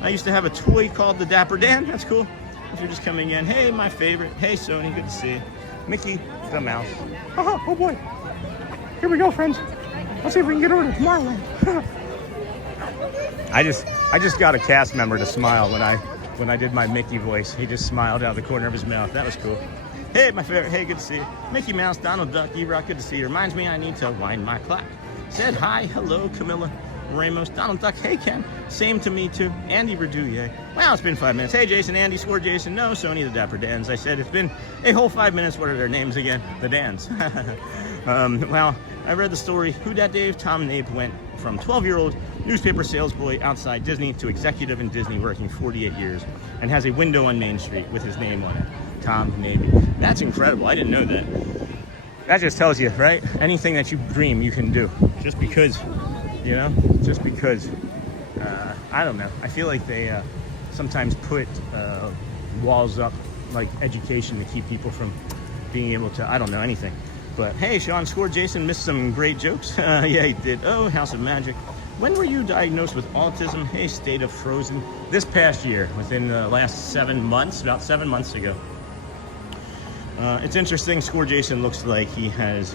I used to have a toy called the Dapper Dan. That's cool. If you're just coming in, hey, my favorite. Hey, Sony, good to see you. Mickey the Mouse. Oh boy. Here we go, friends. Let's see if we can get over to Tomorrowland. I just got a cast member to smile when I did my Mickey voice. He just smiled out of the corner of his mouth. That was cool. Hey, my favorite. Hey, good to see you. Mickey Mouse, Donald Duck, E-Rock, good to see you. Reminds me I need to wind my clock. Said hi, hello, Camilla Ramos, Donald Duck, hey Ken, same to me too, Andy Verdouille. Wow, it's been 5 minutes. Hey Jason, Andy, Score Jason, no, Sony the Dapper Dans. I said it's been a whole 5 minutes. What are their names again? The Dans. Well, I read the story. Who dat Dave? Tom Nape went from 12-year-old newspaper salesboy outside Disney to executive in Disney, working 48 years, and has a window on Main Street with his name on it, Tom's Navy. That's incredible. I didn't know that. That just tells you, right? Anything that you dream, you can do. Just because, you know, just because. I don't know. I feel like they sometimes put walls up, like education, to keep people from being able to, I don't know, anything. But hey, Sean scored. Jason missed some great jokes. Yeah, he did. Oh, House of Magic. When were you diagnosed with autism? Hey, State of Frozen. This past year, within the last 7 months, about 7 months ago. It's interesting. Score Jason looks like he has.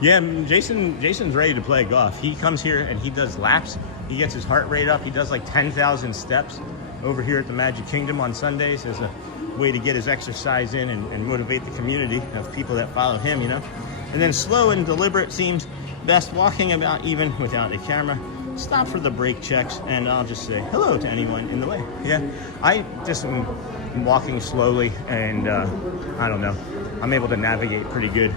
Yeah, Jason's ready to play golf. He comes here and he does laps. He gets his heart rate up. He does like 10,000 steps over here at the Magic Kingdom on Sundays as a way to get his exercise in and motivate the community of people that follow him, you know. And then slow and deliberate seems best, walking about even without a camera. Stop for the brake checks, and I'll just say hello to anyone in the way. Yeah, I just am walking slowly, and I don't know. I'm able to navigate pretty good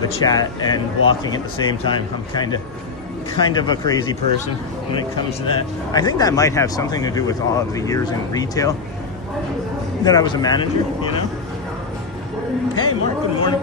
the chat and walking at the same time. I'm kind of a crazy person when it comes to that. I think that might have something to do with all of the years in retail that I was a manager, you know. Hey, Mark, good morning.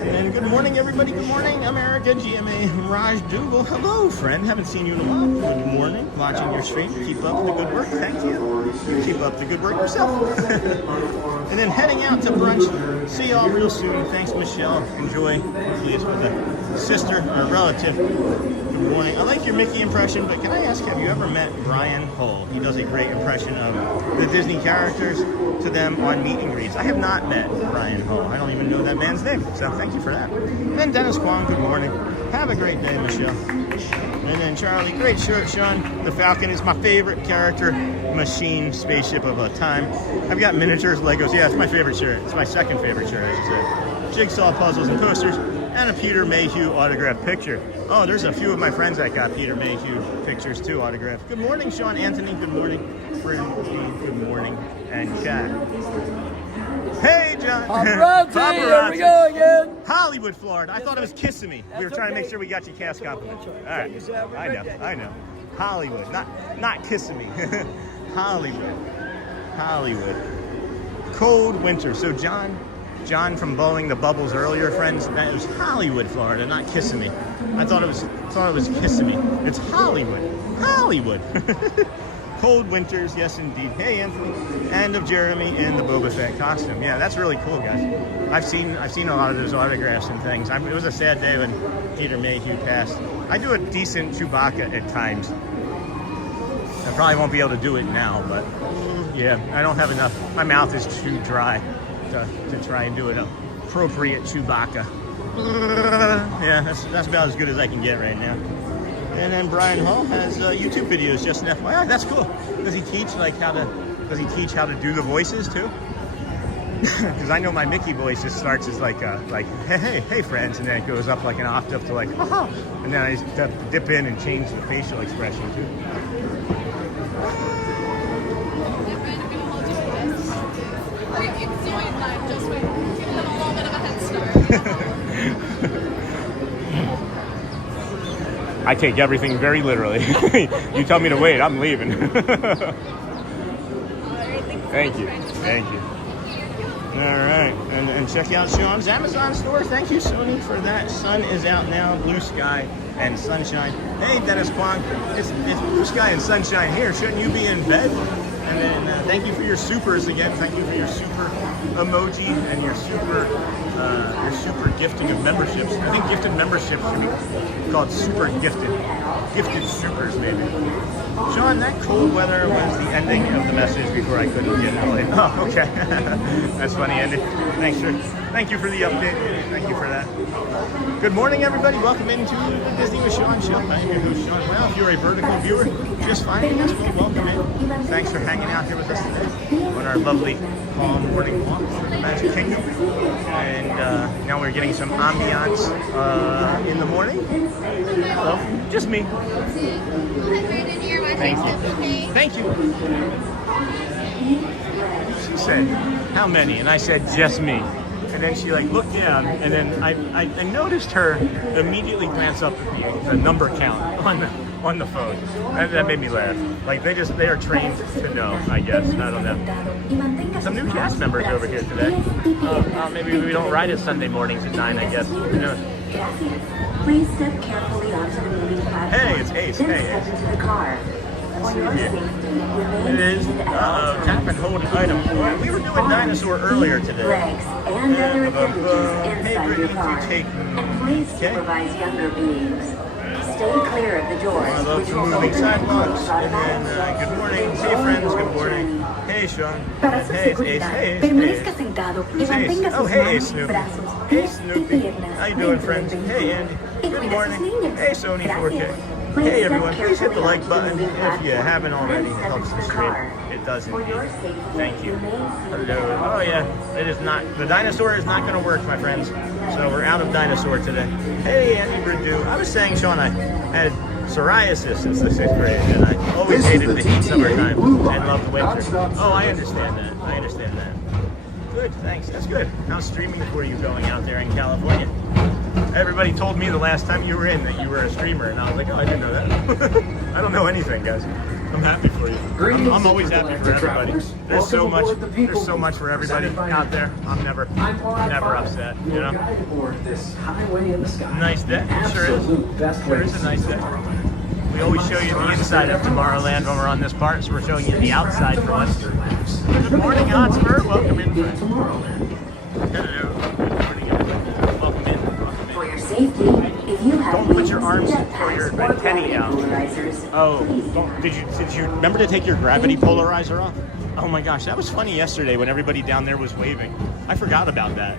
And good morning, everybody. Good morning, America, GMA, Raj Dougal. Hello, friend. Haven't seen you in a while. Good morning. Watching your stream. Keep up the good work. Thank you. Keep up the good work yourself. And then heading out to brunch. See y'all real soon. Thanks, Michelle. Enjoy. Hopefully it's with a sister or a relative. Good morning. I like your Mickey impression, but can I ask, have you ever met Brian Hull? He does a great impression of the Disney characters to them on meet and greets. I have not met Brian Hull. I don't even know that man's name, so thank you for that. And then Dennis Kwong, good morning. Have a great day, Michelle. And then Charlie, great shirt, Sean. The Falcon is my favorite character, machine, spaceship of a time. I've got miniatures, Legos. Yeah, it's my favorite shirt. It's my second favorite shirt, I should say. Jigsaw puzzles and posters, and a Peter Mayhew autographed picture. Oh, there's a few of my friends that got Peter Mayhew pictures too, autographed. Good morning, Sean Anthony. Good morning, friend. Good morning, and chat. Hey, John. Paparazzi, here we go again. Hollywood, Florida. I thought it was Kissimmee. We were trying to make sure we got your cast compliment. All right. I know. Hollywood, not Kissimmee. Hollywood. Cold winter. So John from Bowling the Bubbles earlier, friends, that was Hollywood, Florida, not Kissimmee. I thought it was Kissimmee. It's Hollywood. Cold winters, yes indeed. Hey, Anthony, and of Jeremy in the Boba Fett costume. Yeah, that's really cool, guys. I've seen a lot of those autographs and things. It was a sad day when Peter Mayhew passed. I do a decent Chewbacca at times. I probably won't be able to do it now, but yeah, I don't have enough. My mouth is too dry to try and do an appropriate Chewbacca. Yeah, that's about as good as I can get right now. And then Brian Hull has YouTube videos, just an FYI. That's cool. Does he teach how to do the voices too? Because I know my Mickey voice just starts as like hey friends, and then it goes up like an octave to like haha, and then I just have to dip in and change the facial expression too. I take everything very literally. You tell me to wait, I'm leaving. Thank you. All right, and check out Sean's Amazon store. Thank you, Sony, for that. Sun is out now, blue sky and sunshine. Hey, Dennis Kwong, it's blue sky and sunshine here. Shouldn't you be in bed? And then thank you for your supers again. Thank you for your super emoji and your super gifting of memberships. I think gifted memberships should be called super gifted supers maybe. Sean, that cold weather was the ending of the message before I couldn't get it. Oh, okay. That's funny ending. Thank you for the update. Thank you for that. Good morning, everybody. Welcome into the Disney with Sean show. I'm your host, Sean. Well, if you're a vertical viewer, just finding us, well, welcome in. Thanks for hanging out here with us today on our lovely calm morning walk through the Magic Kingdom. And now we're getting some ambiance in the morning. Hello, just me. Thank you. She said, how many? And I said, just me. and then she like looked down, and then I noticed her immediately glance up at the number count on the phone. That made me laugh. Like they are trained to know, I guess. I don't know. Some new cast members over here today. Maybe we don't ride it Sunday mornings at 9, I guess. Who knows? Please step carefully onto the moving platform. Hey, it's Ace. Hey, Step into the car. For your safety, it is tap and hold item. We were doing dinosaur earlier today. Legs and other appendages Hey, inside Brittany, your car. you take And please supervise younger beings. Stay clear of the doors, I love which the will moving open sidewalks. automatically. And then, good morning. Hey, friends. Good morning. Hey, Sean. Para su Hey, seguridad, Hey, permanezca sentado y mantenga Oh, sus hey, manos, Snoopy. brazos, Hey, pies y Snoopy. piernas How you doing, dentro friends? del Hey, vehículo. Andy. Y Good cuida a sus morning. niños. Hey, Sony 4K. Gracias. Hey, everyone. Please hit the like button if you haven't already. It helps the stream. It does For indeed. your safety, Thank you. remain seated. Hello. Oh yeah, it is not. The dinosaur is not going to work, my friends. So we're out of dinosaur today. Hey, Andy Verdu. I was saying, Sean, I had psoriasis since the 6th grade, and I always hated the heat summertime and loved winter. Oh, I understand that. I understand that. Good, thanks. That's good. How's streaming for you going out there in California? Everybody told me the last time you were in that you were a streamer, and I was like, oh, I didn't know that. I don't know anything, guys. I'm happy for you. I'm always happy for everybody. There's so much for everybody out there. I'm never upset, you know? Nice day. Sure is. Sure is a nice day. We always show you the inside of Tomorrowland when we're on this part, so we're showing you the outside for once. Good morning, Hotspur. Welcome in. Hello. Good morning, everybody. Welcome in. For your safety, if you have Don't put your arms jetpacks or your or antennae out. polarizers, Oh, please did you remember to take your gravity polarizer off? Oh my gosh, that was funny yesterday when everybody down there was waving. I forgot about that.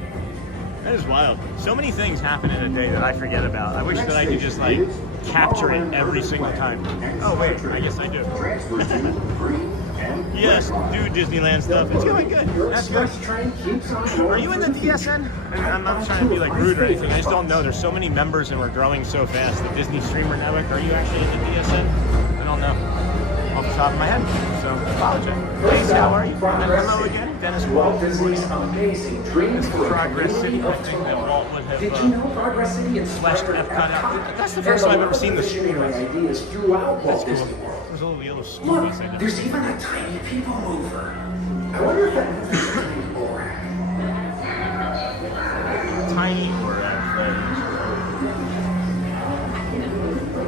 That is wild. So many things happen in a day that I forget about. I wish that I could just like capture it every single time. Oh wait, I guess I do. Yes, do Disneyland stuff. It's going good. That's good. Are you in the DSN? I'm not trying to be like rude or anything. I just don't know. There's so many members and we're growing so fast. The Disney Streamer Network. Are you actually in the DSN? I don't know. Off the top of my head. So apologize. Please, how are you? And hello again, Dennis Walt. Disney's amazing Dream Progress City. I think that Walt would have Did you know Progress City is fleshed Epcot out. That's the first time I've ever seen the streamers. ideas throughout That's Walt cool. Disney World. There's a little yellow Look, smoothies I did. there's even a tiny people mover. I wonder if that moves a tiny board. Tiny or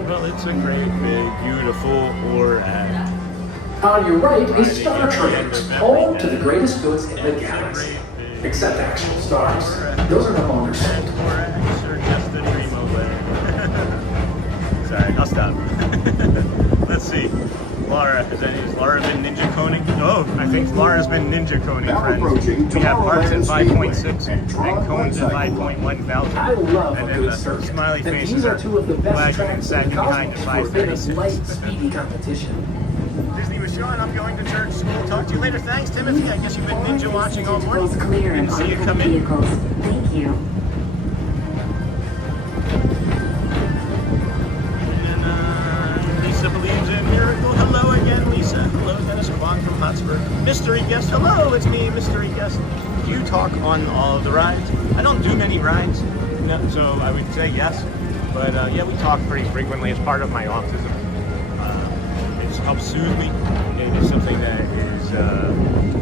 well, it's a great, big, beautiful ORAD. On your right is Star Trek, home to the greatest goods in the galaxy. Except actual stars. Those are no longer sold. ORADs are just a dream away. Sorry, I'll stop. Let's see. Laura, has Laura been ninja coning? Oh, I think Laura's been ninja coning, friends. We have hearts at 5.6 and cones at 5.1 thousand. I love And a then good the circuit. smiley And faces these are are two of the best wagging and tracks sagging behind at for famous light, 5.36. speedy competition. Disney with Sean, I'm going to church. School. Talk to you later. Thanks, Timothy. I guess you've been ninja watching all morning. vehicles clear and Didn't see you occupant come in. vehicles. Thank you. And Lisa believes in miracle. Hello again, Lisa. Hello, Dennis Kwong from Hotspur. Mystery guest. Hello, it's me, mystery guest. Do you talk on all of the rides? I don't do many rides, no, so I would say yes. But yeah, we talk pretty frequently. It's part of my autism. It just helps soothe me. It is something that is,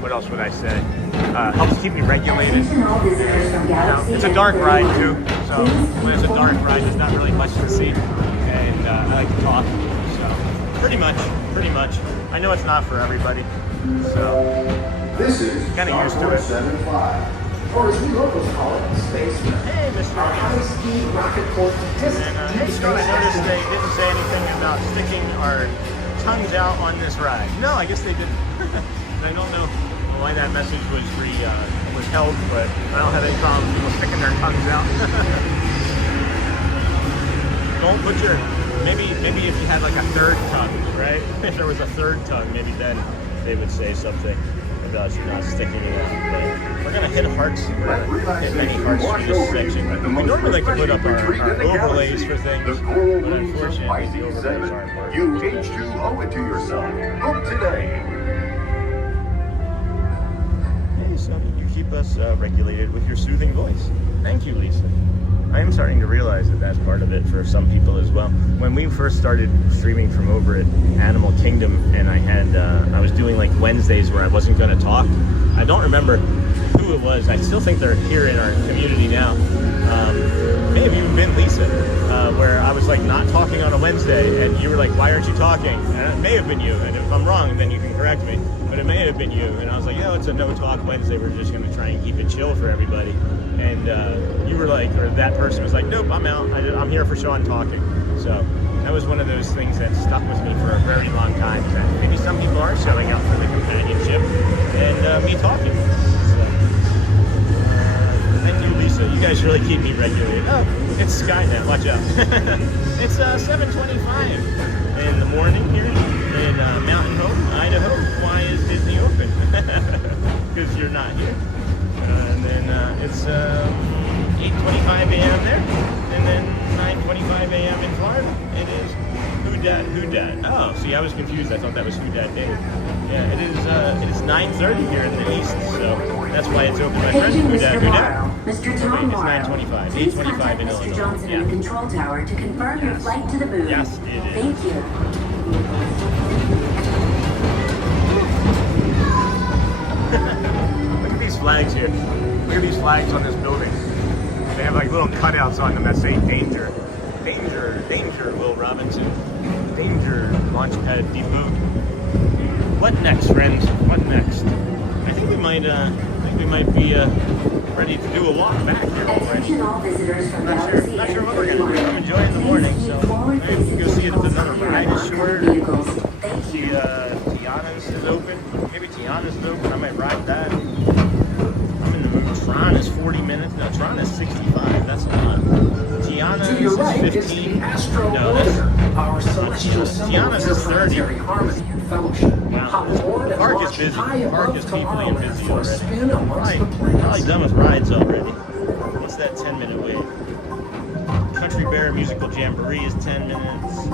what else would I say? Helps keep me regulated. Attention all visitors from Galaxy It's a dark ride too, so when it's a dark ride, there's not really much to see, and I like to talk, so pretty much. I know it's not for everybody, so This is kind of used to it. 75. Or as we locals call it, space. Hey, Mr. Our high-speed rocket port And hey, Scott, I noticed they didn't say anything about sticking our tongues out on this ride. No, I guess they didn't. I don't know why that message was held, but I don't have any problem with people sticking their tongues out. Don't put your, maybe if you had like a third tongue, right? If there was a third tongue, maybe then they would say something about you not sticking it out. But we're gonna hit hearts, we're gonna hit many hearts through this section. We normally like to put up our overlays for things, but unfortunately the overlays aren't working. You H2 owe it to yourself. Book today. Hey, Sonny, you keep us regulated with your soothing voice. Thank you, Lisa. I am starting to realize that that's part of it for some people as well. When we first started streaming from over at Animal Kingdom, and I was doing like Wednesdays where I wasn't going to talk. I don't remember who it was. I still think they're here in our community now. May have even been Lisa, where I was like not talking on a Wednesday, and you were like, "Why aren't you talking?" And it may have been you, and if I'm wrong, then you can correct me. But it may have been you, and I was like, "Yeah, it's a no talk Wednesday. We're just going to try and keep it chill for everybody." And you were like, or that person was like, "Nope, I'm out. I'm here for Sean talking." So that was one of those things that stuck with me for a very long time. That maybe some people are showing up for the companionship and me talking. Thank you, Lisa. You guys really keep me regulated. Oh, it's Skynet. Watch out. It's 7:25 in the morning here in Mountain Home, Idaho. Why is Disney open? Because you're not here. And then it's 8:25 a.m. there, and then 9:25 a.m. in Florida. It is Who Dat? Oh, see, I was confused. I thought that was Who Dat Day. Yeah, it is 9:30 here in the east, so that's why it's open. My friend, Who Dat? Mr. Tom It's 9:25. Please 8:25 contact in Mr. Illinois. Johnson in the control tower to confirm your flight to the moon. Yes, it is. Thank you. Look at these flags here. Look at these flags on this building. They have like little cutouts on them that say danger. Danger, danger, Will Robinson. Danger, Launchpad Depot. What next, friends? What next? I think we might be ready to do a walk back here. Attention all visitors from Galaxy Not sure what we're gonna do. I'm enjoying the morning, so maybe we can go see if there's another ride is short. See, Tiana's is open. Maybe Tiana's is open. I might ride that. I'm in the mood. Tron is 40 minutes. No, Tron is 65. That's a lot. Tiana's To your right is is 15. the Astro No, that's Loader, our celestial symbol Tiana's of is 30. planetary harmony and fellowship. Wow. Hop aboard The and park is launch busy. high The park above is people and Tomorrowland busy for a already. spin amongst the Probably planets. done with rides already. What's that 10-minute wait? Country Bear Musical Jamboree is 10 minutes.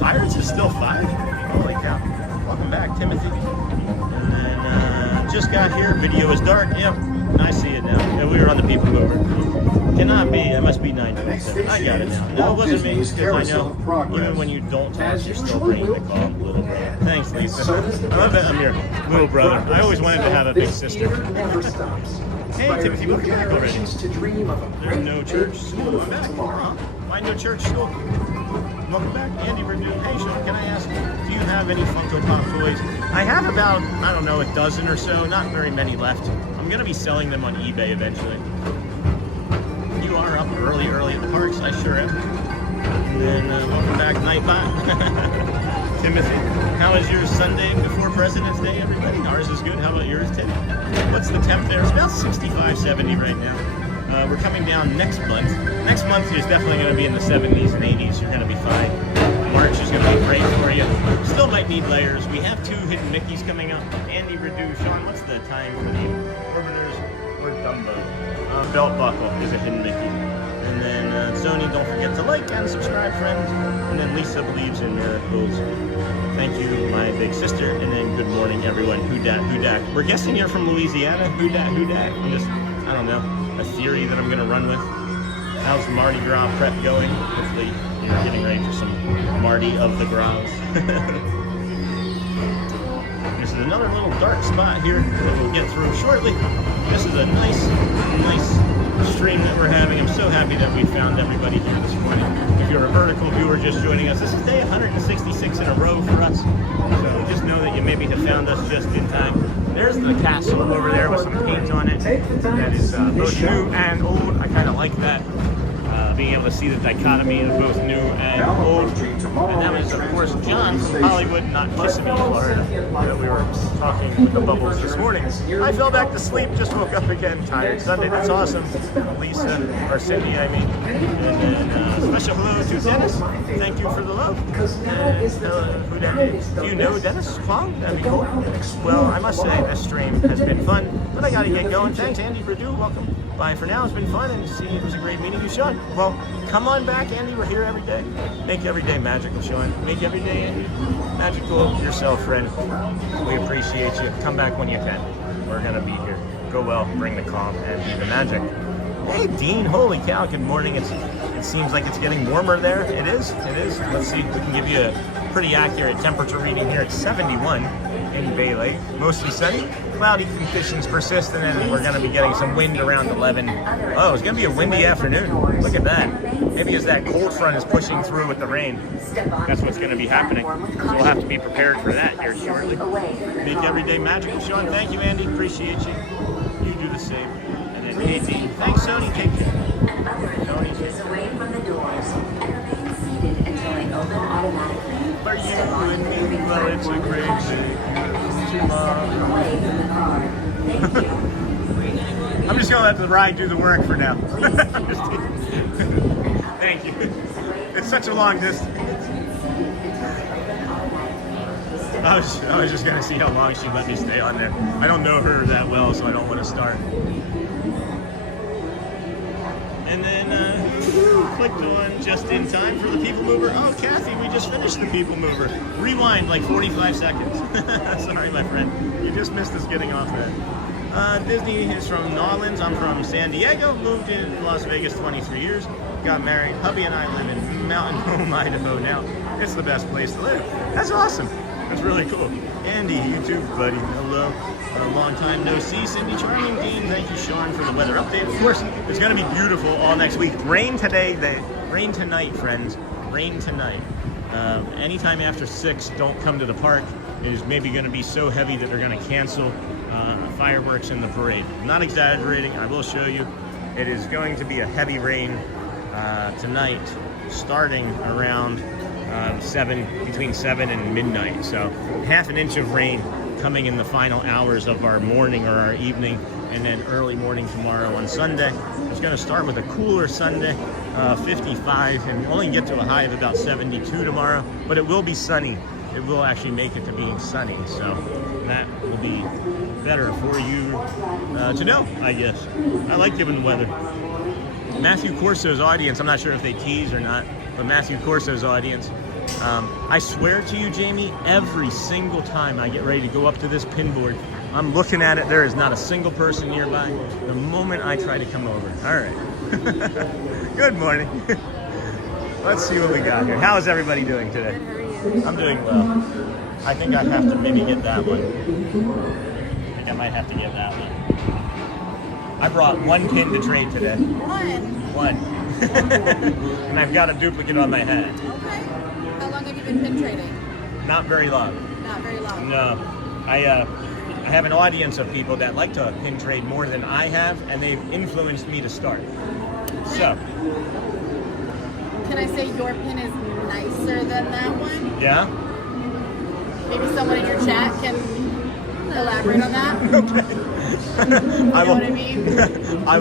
Pirates is still 5. Holy cow. Welcome back, Timothy. And then just got here. Video is dark. Yep, I see it now. Yeah, we were on the People Mover. Cannot be. That must be 9:27. I got it now. No, it wasn't me, because I know even when you don't talk, you're still bringing the call, little brother. Thanks, Lisa. I love that I'm your little brother. I always wanted to have a big sister. Hey, Timothy, welcome back already. There's no church school. I'm back. Why no church school? Welcome back, Andy Renew. Hey, Sean, can I ask, do you have any Funko Pop toys? I have about, I don't know, a dozen or so. Not very many left. I'm going to be selling them on eBay eventually. You are up early at the parks. I sure am. And then welcome back, Nightbot. Timothy, how is your Sunday before President's Day, everybody? Ours is good. How about yours, Tim? What's the temp there? It's about 65, 70 right now. We're coming down next month. Next month is definitely going to be in the 70s and 80s. You're going to be fine. March is going to be great for you. Still might need layers. We have 2 hidden Mickeys coming up. Andy Redu. Sean, what's the time for the Orbiters or Dumbo? Belt Buckle is a hidden Mickey. And then Sony, don't forget to like and subscribe, friends. And then Lisa believes in miracles. Thank you, my big sister. And then good morning, everyone. Who dat? We're guessing you're from Louisiana. Who dat? I'm just, I don't know, a theory that I'm going to run with. How's Mardi Gras prep going? Hopefully you're getting ready for some Mardi of the Gras. This is another little dark spot here that we'll get through shortly. This is a nice stream that we're having. I'm so happy that we found everybody here this morning. If you're a vertical viewer just joining us, this is day 166 in a row for us. So just know that you maybe have found us just in time. There's the castle over there with some paint on it. That is both new and old. I kind of like that. Being able to see the dichotomy of both new and old. And that was, of course, John from Hollywood, not Kissimmee, Florida, that we were talking with the bubbles this morning. I fell back to sleep, just woke up again, tired. Sunday, that's awesome. Lisa, or Cindy, I mean. And then special hello to Dennis. Thank you for the love. And do you know Dennis Kwong? That'd be cool. Well, I must say, this stream has been fun, but I gotta get going. Thanks, Andy Perdue. Welcome. Bye for now. It's been fun, and see, it was a great meeting you, Sean. Well, come on back, Andy. We're here every day. Make every day magical, Sean. Make every day magical yourself, friend. We appreciate you. Come back when you can. We're gonna be here. go well, bring the calm, and do the magic. Hey, Dean, holy cow, good morning. It seems like it's getting warmer there. It is. Let's see if we can give you a pretty accurate temperature reading here. It's 71 in Bay Lake. Mostly sunny. Cloudy conditions persist, and then we're going to be getting some wind around 11. Oh, it's going to be a windy afternoon. Look at that. Maybe as that cold front is pushing through with the rain, that's what's going to be happening. So we'll have to be prepared for that here shortly. Make everyday magical. Sean, thank you, Andy. Appreciate you. You do the same. And then Katie. Thanks, Sony. Take care. Sony, take care. Away from the doors and remain seated until they open automatically. For you and me, well, it's a great day. Tomorrow. Away from the car. Thank you. I'm just going to let the ride do the work for now. Thank you. It's such a long distance. I was just going to see how long she let me stay on there. I don't know her that well, so I don't want to start. And then clicked on just in time for the People Mover. Oh, Kathy, we just finished the People Mover. Rewind like 45 seconds. Sorry, my friend. You just missed us getting off that. Disney is from Nolans. I'm from San Diego. Moved to Las Vegas 23 years. Got married. Hubby and I live in Mountain Home, Idaho now. It's the best place to live. That's awesome. That's really cool. Andy, YouTube buddy. Hello. A long time no see. Cindy Charming. Dean, thank you, Sean, for the weather update. Of course, it's going to be beautiful all next week. Rain today. Rain tonight, friends. Rain tonight. Anytime after 6, don't come to the park. It is maybe going to be so heavy that they're going to cancel fireworks in the parade. I'm not exaggerating. I will show you. It is going to be a heavy rain tonight, starting around between 7 and midnight. So half an inch of rain coming in the final hours of our morning or our evening, and then early morning tomorrow on Sunday. It's going to start with a cooler Sunday, 55, and only get to a high of about 72 tomorrow, but it will be sunny. It will actually make it to being sunny, so that will be better for you to know, I guess. I like giving the weather. Matthew Corso's audience, I'm not sure if they tease or not, but Matthew Corso's audience, I swear to you, Jamie, every single time I get ready to go up to this pin board, I'm looking at it, there is not a single person nearby the moment I try to come over. All right. Good morning. Let's see what we got here. How is everybody doing today? I'm doing well. I think I have to maybe get that one. I think I might have to get that one. I brought one pin to trade today. One. And I've got a duplicate on my head. Okay. How long have you been pin trading? Not very long. Not very long. No. I have an audience of people that like to pin trade more than I have, and they've influenced me to start. So. Can I say your pin is nicer than that one? Yeah? Maybe someone in your chat can elaborate on that? Okay. You know what I mean? I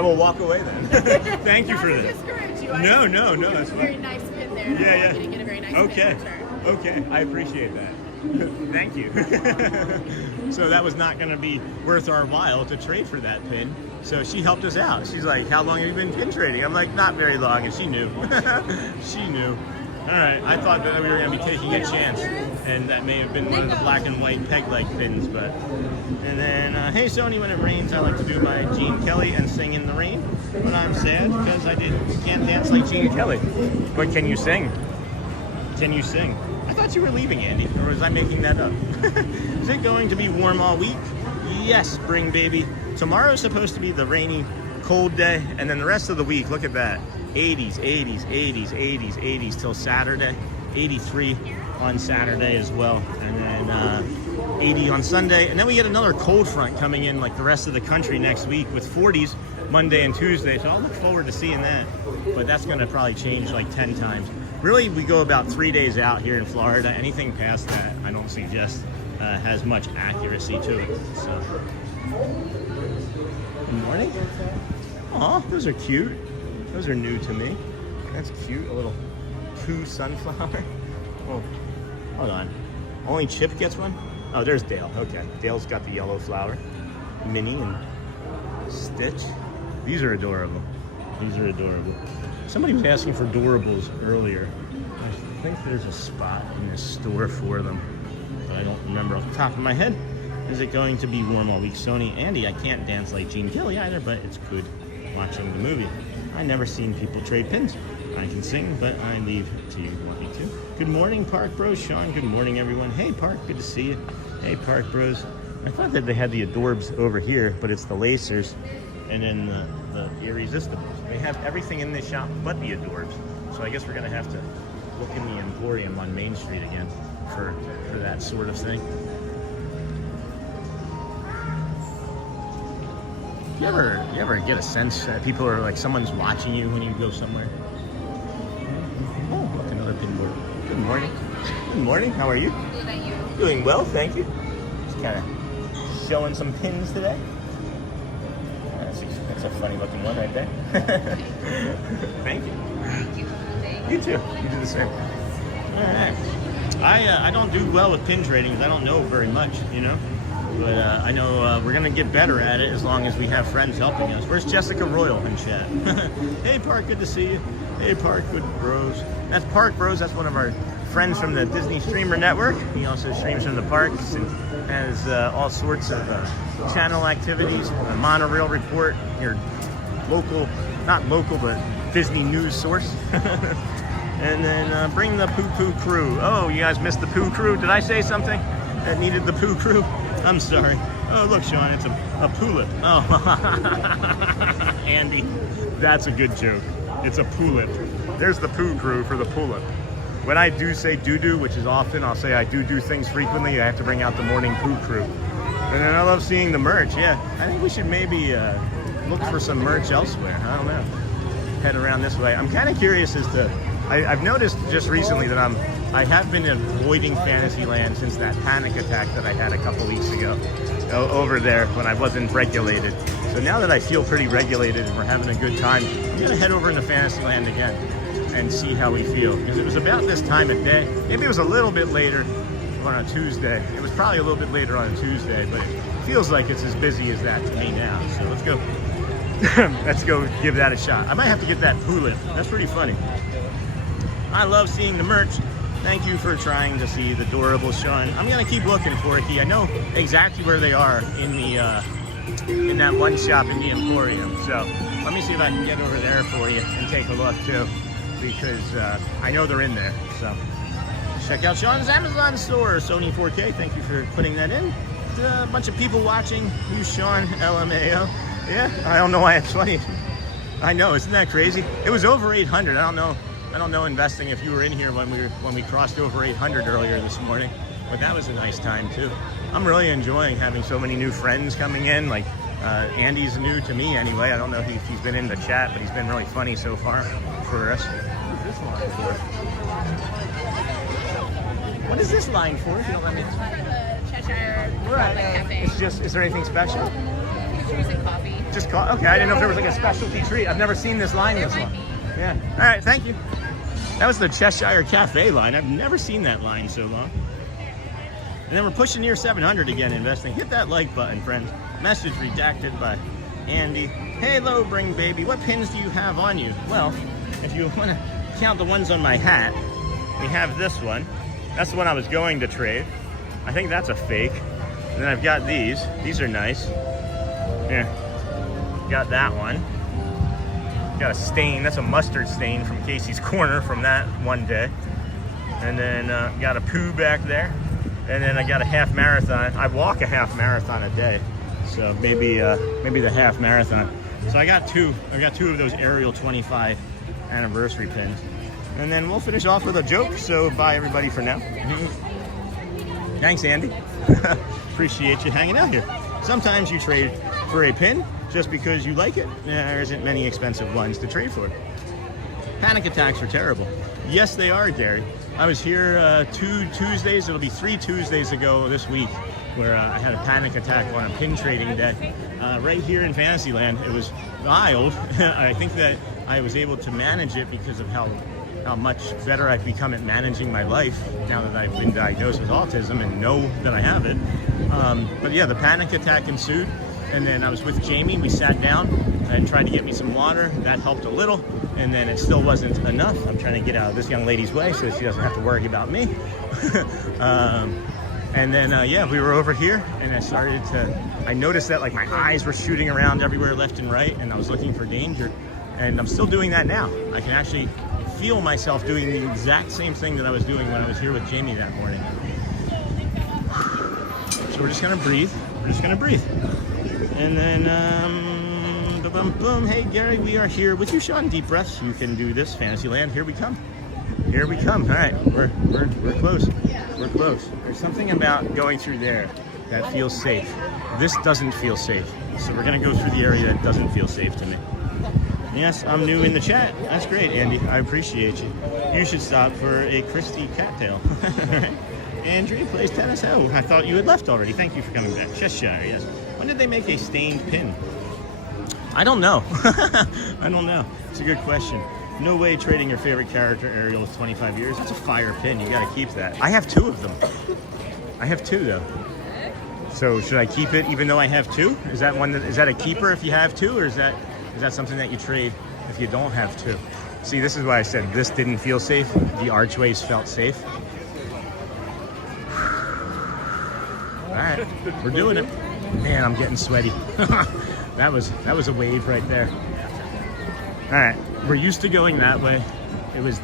will walk away then. Thank you for Not to this. discourage you. No, that's a fine. very nice pin there. Yeah. I want you to get a very nice pin in return. Okay, I appreciate that. Thank you. So that was not going to be worth our while to trade for that pin. So she helped us out. She's like, how long have you been pin trading? I'm like, not very long. And she knew. She knew. All right, I thought that we were going to be taking a chance. And that may have been one of the black and white peg-leg pins. But and then, hey, Sony, when it rains, I like to do my Gene Kelly and sing in the rain. But I'm sad because I can't dance like Gene Kelly. But can you sing? Can you sing? I thought you were leaving, Andy, or was I making that up? Is it going to be warm all week? Yes, spring baby. Tomorrow's supposed to be the rainy, cold day, and then the rest of the week, look at that. 80s, 80s, 80s, 80s, 80s till Saturday. 83 on Saturday as well, and then 80 on Sunday. And then we get another cold front coming in like the rest of the country next week with 40s Monday and Tuesday, so I'll look forward to seeing that. But that's going to probably change like 10 times. Really, we go about 3 days out here in Florida. Anything past that, I don't suggest has much accuracy to it. So, good morning. Aw, those are cute. Those are new to me. That's cute. A little Pooh sunflower. Oh, hold on. Only Chip gets one? Oh, there's Dale. Okay, Dale's got the yellow flower. Minnie and Stitch. These are adorable. These are adorable. Somebody was asking for Doorables earlier. I think there's a spot in this store for them, but I don't remember off the top of my head. Is it going to be warm all week? Sony, Andy, I can't dance like Gene Kelly either, but it's good watching the movie. I never seen people trade pins. I can sing, but I leave it to you. Want me to? Good morning, Park Bros. Sean, good morning, everyone. Hey, Park, good to see you. Hey, Park Bros. I thought that they had the Adorbs over here, but it's the Lacers and then the Irresistibles. They have everything in this shop but the Adorbs. So I guess we're going to have to look in the Emporium on Main Street again for that sort of thing. You ever get a sense that people are like someone's watching you when you go somewhere? Oh, look, another pin board. Good morning. Good morning. How are you? Good, and you? Doing well, thank you. Just kind of showing some pins today. That's a funny looking one right there. Thank you. Thank you. You too. You do the same. All right. I don't do well with pin trading because I don't know very much, you know. But I know we're going to get better at it as long as we have friends helping us. Where's Jessica Royal in chat? Hey, Park, good to see you. Hey, Park, good bros. That's Park Bros. That's one of our friends from the Disney Streamer Network. He also streams from the parks and has all sorts of channel activities. A monorail report, your local, not local, but Disney news source. And then bring the Poo Poo Crew. Oh, you guys missed the Poo Crew? Did I say something that needed the Poo Crew? I'm sorry. Oh, look, Sean, it's a poolip. Oh, Andy, that's a good joke. It's a poolip. There's the Poo Crew for the poolip. When I do say doo-doo, which is often, I'll say I do things frequently, I have to bring out the morning Poo Crew. And then I love seeing the merch, yeah. I think we should maybe look for some merch elsewhere. I don't know. Head around this way. I'm kind of curious as to... I've noticed just recently that I have been avoiding Fantasyland since that panic attack that I had a couple weeks ago over there when I wasn't regulated. So now that I feel pretty regulated and we're having a good time, I'm going to head over into Fantasyland again and see how we feel. Because it was about this time of day. Maybe it was a little bit later on a Tuesday. It was probably a little bit later on a Tuesday, but it feels like it's as busy as that to me now. So let's go. Let's go give that a shot. I might have to get that poolip. That's pretty funny. I love seeing the merch. Thank you for trying to see the Doorables, Sean. I'm gonna keep looking for it. I know exactly where they are in the in that one shop in the Emporium. So let me see if I can get over there for you and take a look too, because I know they're in there. So check out Sean's Amazon store, Sony 4K. Thank you for putting that in. A bunch of people watching. Who's Sean? LMAO. Yeah, I don't know why it's funny. I know, isn't that crazy? It was over 800. I don't know investing if you were in here when we crossed over 800 earlier this morning, but that was a nice time too. I'm really enjoying having so many new friends coming in. Like Andy's new to me anyway. I don't know if he's been in the chat, but he's been really funny so far for us. What's this line for? What is this line for? If you don't let me. Cheshire Cafe. It's just. Is there anything special? Juice and coffee. Just okay. I didn't know if there was like a specialty treat. I've never seen this line this long. Yeah. All right. Thank you. That was the Cheshire Cafe line. I've never seen that line so long. And then we're pushing near 700 again investing. Hit that like button, friends. Message redacted by Andy. Hey, low bring baby. What pins do you have on you? Well, if you want to count the ones on my hat, we have this one. That's the one I was going to trade. I think that's a fake. And then I've got these. These are nice. Yeah. Got that one. Got a stain. That's a mustard stain from Casey's Corner from that one day. And then got a Pooh back there. And then I got a half marathon. I walk a half marathon a day, so maybe the half marathon. So I got two of those Ariel 25 anniversary pins. And then we'll finish off with a joke. So bye everybody for now. Thanks, Andy. Appreciate you hanging out here. Sometimes you trade for a pin just because you like it. There isn't many expensive ones to trade for. Panic attacks are terrible. Yes, they are, Gary. I was here 2 Tuesdays, it'll be 3 Tuesdays ago this week, where I had a panic attack on a pin trading day. Right here in Fantasyland, it was wild. I think that I was able to manage it because of how much better I've become at managing my life now that I've been diagnosed with autism and know that I have it. But yeah, the panic attack ensued. And then I was with Jamie, we sat down and tried to get me some water. That helped a little, and then it still wasn't enough. I'm trying to get out of this young lady's way so she doesn't have to worry about me. And then, yeah, we were over here, and I noticed that like my eyes were shooting around everywhere left and right, and I was looking for danger. And I'm still doing that now. I can actually feel myself doing the exact same thing that I was doing when I was here with Jamie that morning. So we're just gonna breathe. We're just gonna breathe. And then, boom. Hey Gary, we are here with you, Sean. Deep breaths. You can do this. Fantasyland. Here we come. Here we come. All right, we're close. We're close. There's something about going through there that feels safe. This doesn't feel safe. So we're gonna go through the area that doesn't feel safe to me. Yes, I'm new in the chat. That's great, Andy. I appreciate you. You should stop for a Christie cattail. Andrea plays tennis. Oh, I thought you had left already. Thank you for coming back. Cheshire, yes. When did they make a stained pin? I don't know. I don't know. It's a good question. No way trading your favorite character, Ariel, with 25 years. That's a fire pin. You got to keep that. I have 2 of them. I have 2, though. So should I keep it even though I have 2? Is that a keeper if you have 2, or is that something that you trade if you don't have 2? See, this is why I said this didn't feel safe. The archways felt safe. All right, we're doing it. Man, I'm getting sweaty. That was a wave right there. All right, we're used to going that way. It was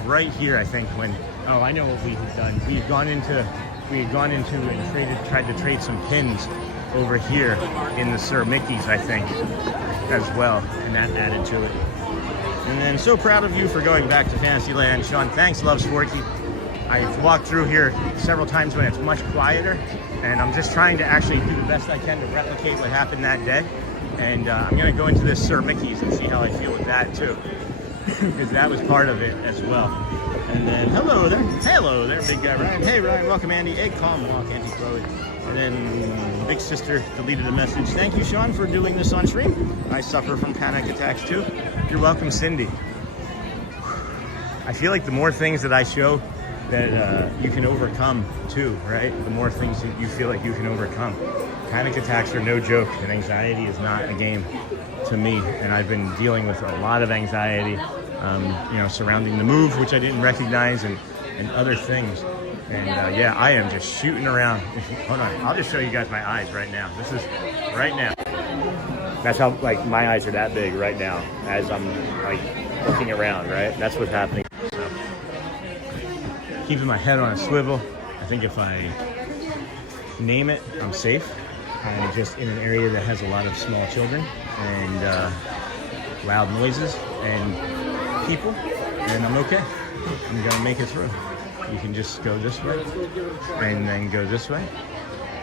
right here, I think, when, oh, I know what we had done. We had gone into and tried to trade some pins over here in the Sir Mickey's, I think, as well, and that added to it. And then, so proud of you for going back to Fantasyland, Sean. Thanks, Loves Forky. I've walked through here several times when it's much quieter, and I'm just trying to actually do the best I can to replicate what happened that day. And I'm gonna go into this Sir Mickey's and see how I feel with that too, because that was part of it as well. And then, hello there, big guy Ryan. Hey Ryan, welcome Andy. Hey, calm walk, Auntie Chloe. And then Big Sister deleted a message. Thank you, Sean, for doing this on stream. I suffer from panic attacks too. You're welcome, Cindy. I feel like the more things that I show that you can overcome too, right? The more things that you feel like you can overcome. Panic attacks are no joke, and anxiety is not a game to me. And I've been dealing with a lot of anxiety, surrounding the move, which I didn't recognize, and other things. And yeah, I am just shooting around. Hold on, I'll just show you guys my eyes right now. This is right now. That's how, like, my eyes are that big right now as I'm like looking around, right? That's what's happening. So, keeping my head on a swivel. I think if I name it, I'm safe. I'm just in an area that has a lot of small children and loud noises and people, and I'm okay. I'm gonna make it through. You can just go this way, and then go this way,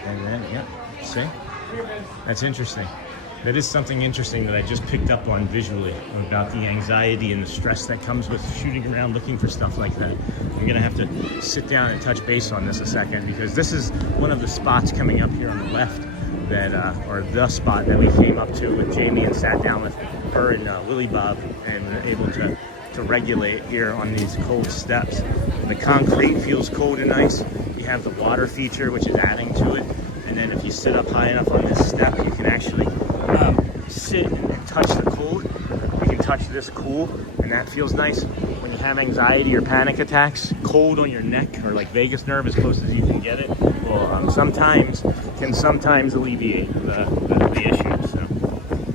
and then, yeah, see? That's interesting. That is something interesting that I just picked up on visually about the anxiety and the stress that comes with shooting around looking for stuff like that. I'm gonna have to sit down and touch base on this a second, because this is one of the spots coming up here on the left that, or the spot that we came up to with Jamie and sat down with her and Willie Bob, and were able to regulate here on these cold steps. The concrete feels cold and nice. You have the water feature, which is adding to it. And then if you sit up high enough on this step, you can actually sit and touch the cold. You can touch this cool, and that feels nice. When you have anxiety or panic attacks, cold on your neck, or like vagus nerve as close as you can get it, will sometimes alleviate the issue. So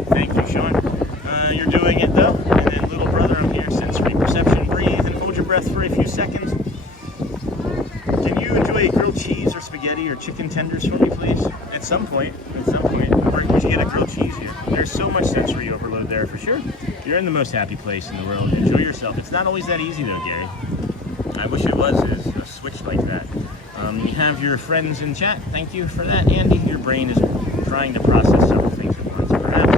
thank you, Sean. You're doing it though. And then little brother, I'm here. Sensory perception. Breathe and hold your breath for a few seconds. Can you enjoy grilled cheese or spaghetti or chicken tenders for me, please? At some point. Where would you get a grilled cheese here? There's so much sensory overload there for sure. You're in the most happy place in the world. Enjoy yourself. It's not always that easy though, Gary. I wish it was a switch like that. You have your friends in chat. Thank you for that, Andy. Your brain is trying to process several things at once. Perhaps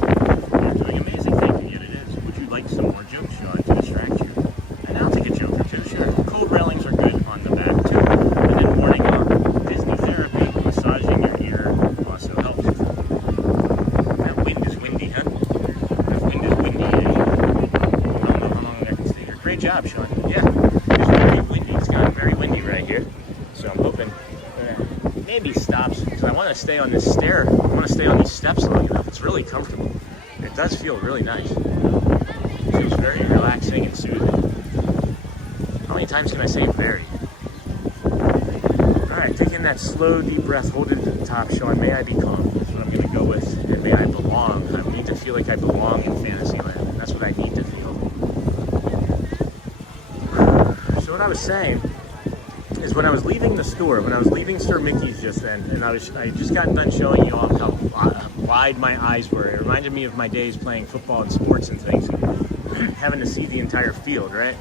you're doing amazing. Thank you. Yet it is. Would you like some more jokes, Sean, to distract you? And I'll take a joke or two. Sure. Cold railings are good on the back too. And then warning on Disney therapy, massaging your ear also helps. That wind is windy, huh? That wind is windy. I don't know how long I can stay here. Great job, Sean. Yeah, it's very windy. It's gotten very windy right here. So I'm hoping maybe stops, because I want to stay on this stair. I want to stay on these steps long enough. It's really comfortable. It does feel really nice. It feels very relaxing and soothing. How many times can I say very? Alright, right, take in that slow, deep breath, hold it to the top, Sean. May I be calm. That's what I'm going to go with. And may I belong. I need to feel like I belong in Fantasyland. That's what I need to feel. So what I was saying is when I was leaving the store, when I was leaving Sir Mickey's just then, and I just got done showing you all how wide my eyes were. It reminded me of my days playing football and sports and things, having to see the entire field, right?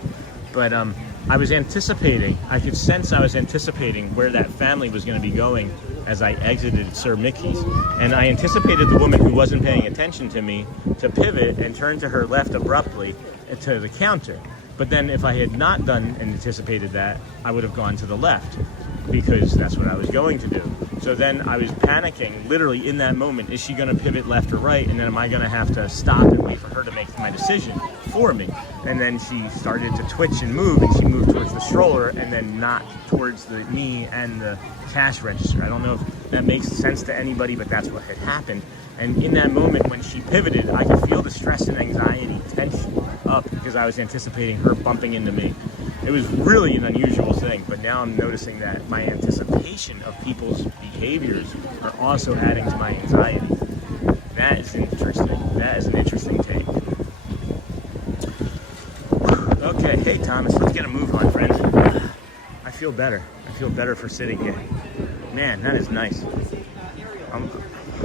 But I was anticipating, I could sense I was anticipating where that family was going to be going as I exited Sir Mickey's. And I anticipated the woman who wasn't paying attention to me to pivot and turn to her left abruptly to the counter. But then if I had not done and anticipated that, I would have gone to the left because that's what I was going to do. So then I was panicking literally in that moment. Is she going to pivot left or right? And then am I going to have to stop and wait for her to make my decision for me? And then she started to twitch and move, and she moved towards the stroller and then not towards me and the cash register. I don't know if that makes sense to anybody, but that's what had happened. And in that moment when she pivoted, I could feel the stress and anxiety tension up because I was anticipating her bumping into me. It was really an unusual thing, but now I'm noticing that my anticipation of people's behaviors are also adding to my anxiety. That is interesting. That is an interesting take. Okay, hey Thomas, let's get a move on, friends. I feel better. I feel better for sitting here. Man, that is nice.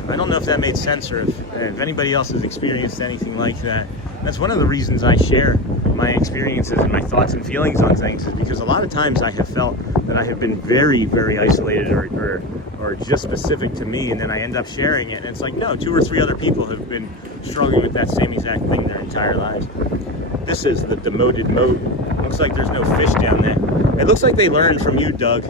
I don't know if that made sense or if anybody else has experienced anything like that. That's one of the reasons I share my experiences and my thoughts and feelings on things, is because a lot of times I have felt that I have been very, very isolated or just specific to me, and then I end up sharing it, and it's like, no, 2 or 3 other people have been struggling with that same exact thing their entire lives. This is the demoted moat. Looks like there's no fish down there. It looks like they learned from you, Doug.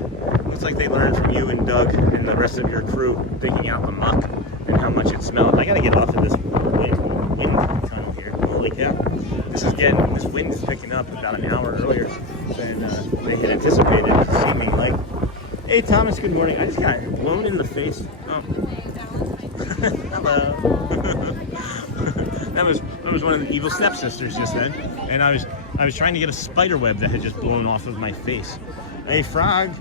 Looks like they learned from you and Doug and the rest of your crew digging out the muck and how much it smelled. I gotta get off of this wind tunnel here. Holy cow. This wind is picking up about an hour earlier than they had anticipated, seeming like. Hey Thomas, good morning. I just got blown in the face. Oh. Hello. That was one of the evil stepsisters just then, and I was trying to get a spider web that had just blown off of my face. Hey frog.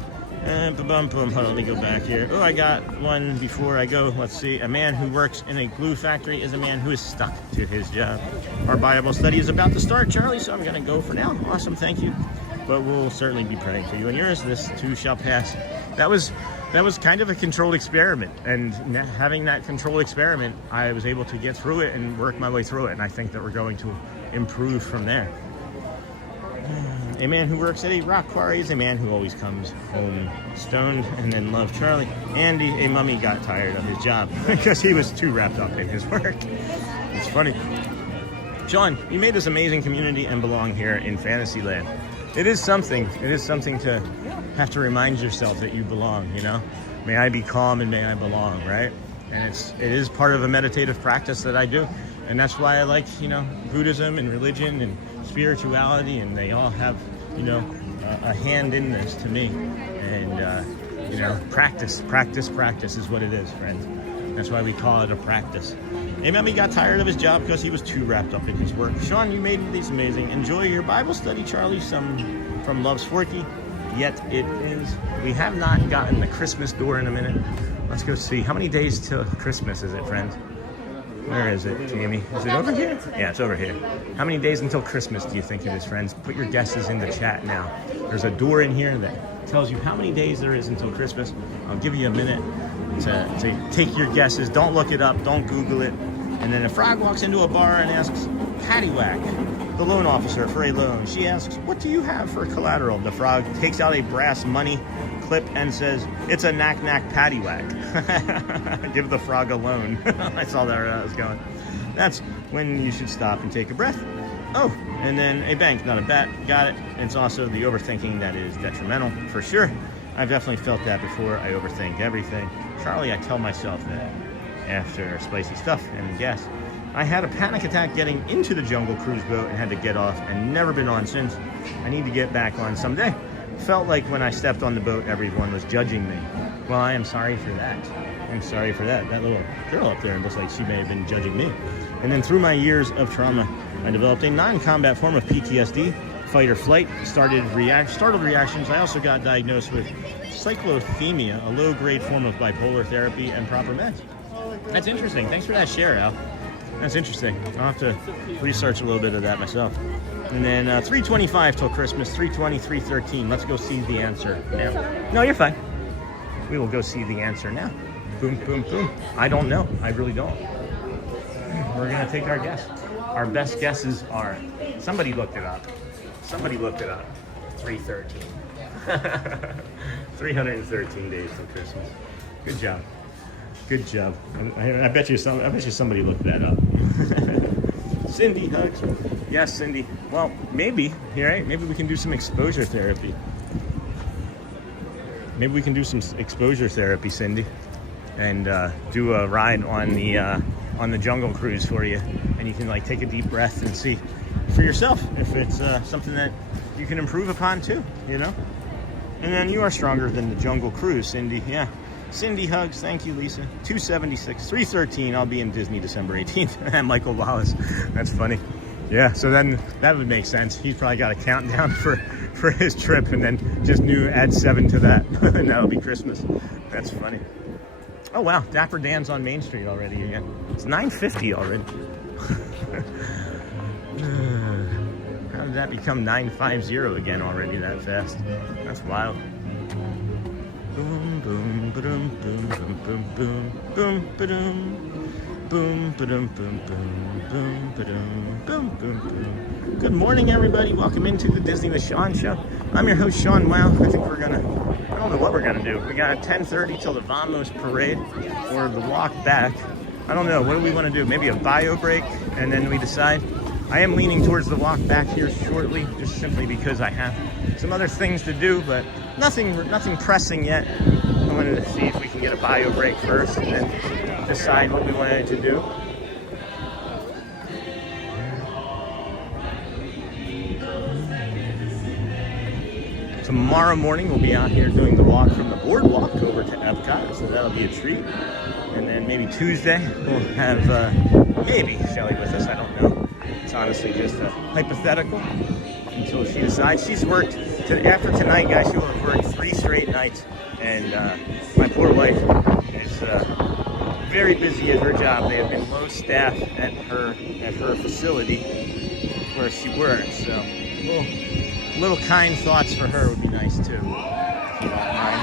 Hold on, let me go back here. Oh, I got one before I go. Let's see. A man who works in a glue factory is a man who is stuck to his job. Our Bible study is about to start, Charlie, so I'm going to go for now. Awesome, thank you. But we'll certainly be praying for you and yours. This too shall pass. That was kind of a controlled experiment, and having that controlled experiment, I was able to get through it and work my way through it, and I think that we're going to improve from there. A man who works at a rock quarry is a man who always comes home stoned. And then love Charlie. Andy, a mummy, got tired of his job because he was too wrapped up in his work. It's funny. Sean, you made this amazing community and belong here in Fantasyland. It is something. It is something to have to remind yourself that you belong, you know? May I be calm and may I belong, right? And it is part of a meditative practice that I do. And that's why I like, Buddhism and religion and spirituality, and they all have, a hand in this to me. And, practice is what it is, friends. That's why we call it a practice. Maybe got tired of his job because he was too wrapped up in his work. Sean, you made these amazing. Enjoy your Bible study, Charlie. Some from Love's Forky. Yet it is. We have not gotten the Christmas door in a minute. Let's go see. How many days till Christmas is it, friends? Where is it, Jamie? Is it over here? Yeah, it's over here. How many days until Christmas do you think it is, friends? Put your guesses in the chat now. There's a door in here that tells you how many days there is until Christmas. I'll give you a minute to take your guesses. Don't look it up. Don't Google it. And then a frog walks into a bar and asks, Paddywhack, the loan officer for a loan. She asks, what do you have for collateral? The frog takes out a brass money clip and says, it's a knack-knack paddywhack. Give the frog a loan. I saw that where I was going. That's when you should stop and take a breath. Oh, and then a bank, not a bat. Got it. It's also the overthinking that is detrimental, for sure. I've definitely felt that before. I overthink everything. Charlie, I tell myself that after spicy stuff and gas. I had a panic attack getting into the Jungle Cruise boat and had to get off and never been on since. I need to get back on someday. Felt like when I stepped on the boat, everyone was judging me. Well, I am sorry for that. I'm sorry for that. That little girl up there looks like she may have been judging me. And then through my years of trauma, I developed a non-combat form of PTSD fight or flight, startled reactions. I also got diagnosed with cyclothymia, a low-grade form of bipolar therapy, and proper meds. That's interesting. Thanks for that share, Al. That's interesting. I'll have to research a little bit of that myself. And then 3:25 till Christmas, 3:20, 3:13. Let's go see the answer now. No, you're fine. We will go see the answer now. Boom, boom, boom. I don't know. I really don't. We're going to take our guess. Our best guesses are, somebody looked it up. 3:13. 313 days till Christmas. Good job. Good job. I bet you somebody looked that up. Cindy, hugs. Yes, Cindy. Well, maybe, right? Maybe we can do some exposure therapy. Maybe we can do some exposure therapy, Cindy, and do a ride on the Jungle Cruise for you, and you can like take a deep breath and see for yourself if it's something that you can improve upon too, you know. And then you are stronger than the Jungle Cruise, Cindy. Yeah. Cindy hugs. Thank you, Lisa. 276, 313. I'll be in Disney December 18th. And Michael Wallace. That's funny. Yeah. So then that would make sense. He's probably got a countdown for his trip, and then just add 7 to that, and that'll be Christmas. That's funny. Oh wow, Dapper Dans on Main Street already again. It's 9:50 already. How did that become 9:50 again already that fast? That's wild. Boom, boom, ba-dum, boom, boom, boom, boom, boom, ba-dum, boom, ba-dum, boom, boom, boom, ba-dum, boom, boom, boom. Good morning, everybody. Welcome into the Disney with Sean show. I'm your host, Sean Wow. I think I don't know what we're gonna do. We got 10:30 till the Vamos parade or the walk back. I don't know. What do we want to do? Maybe a bio break, and then we decide. I am leaning towards the walk back here shortly, just simply because I have some other things to do, but nothing pressing yet. I wanted to see if we can get a bio break first and then decide what we wanted to do. Tomorrow morning we'll be out here doing the walk from the boardwalk over to Epcot, so that'll be a treat. And then maybe Tuesday we'll have maybe Shelly with us, I don't know. It's honestly just a hypothetical until she decides. She's worked, after tonight, guys, she will have worked 3 straight nights. And my poor wife is very busy at her job. They have been low staff at her facility where she works. So little kind thoughts for her would be nice too, if you don't mind.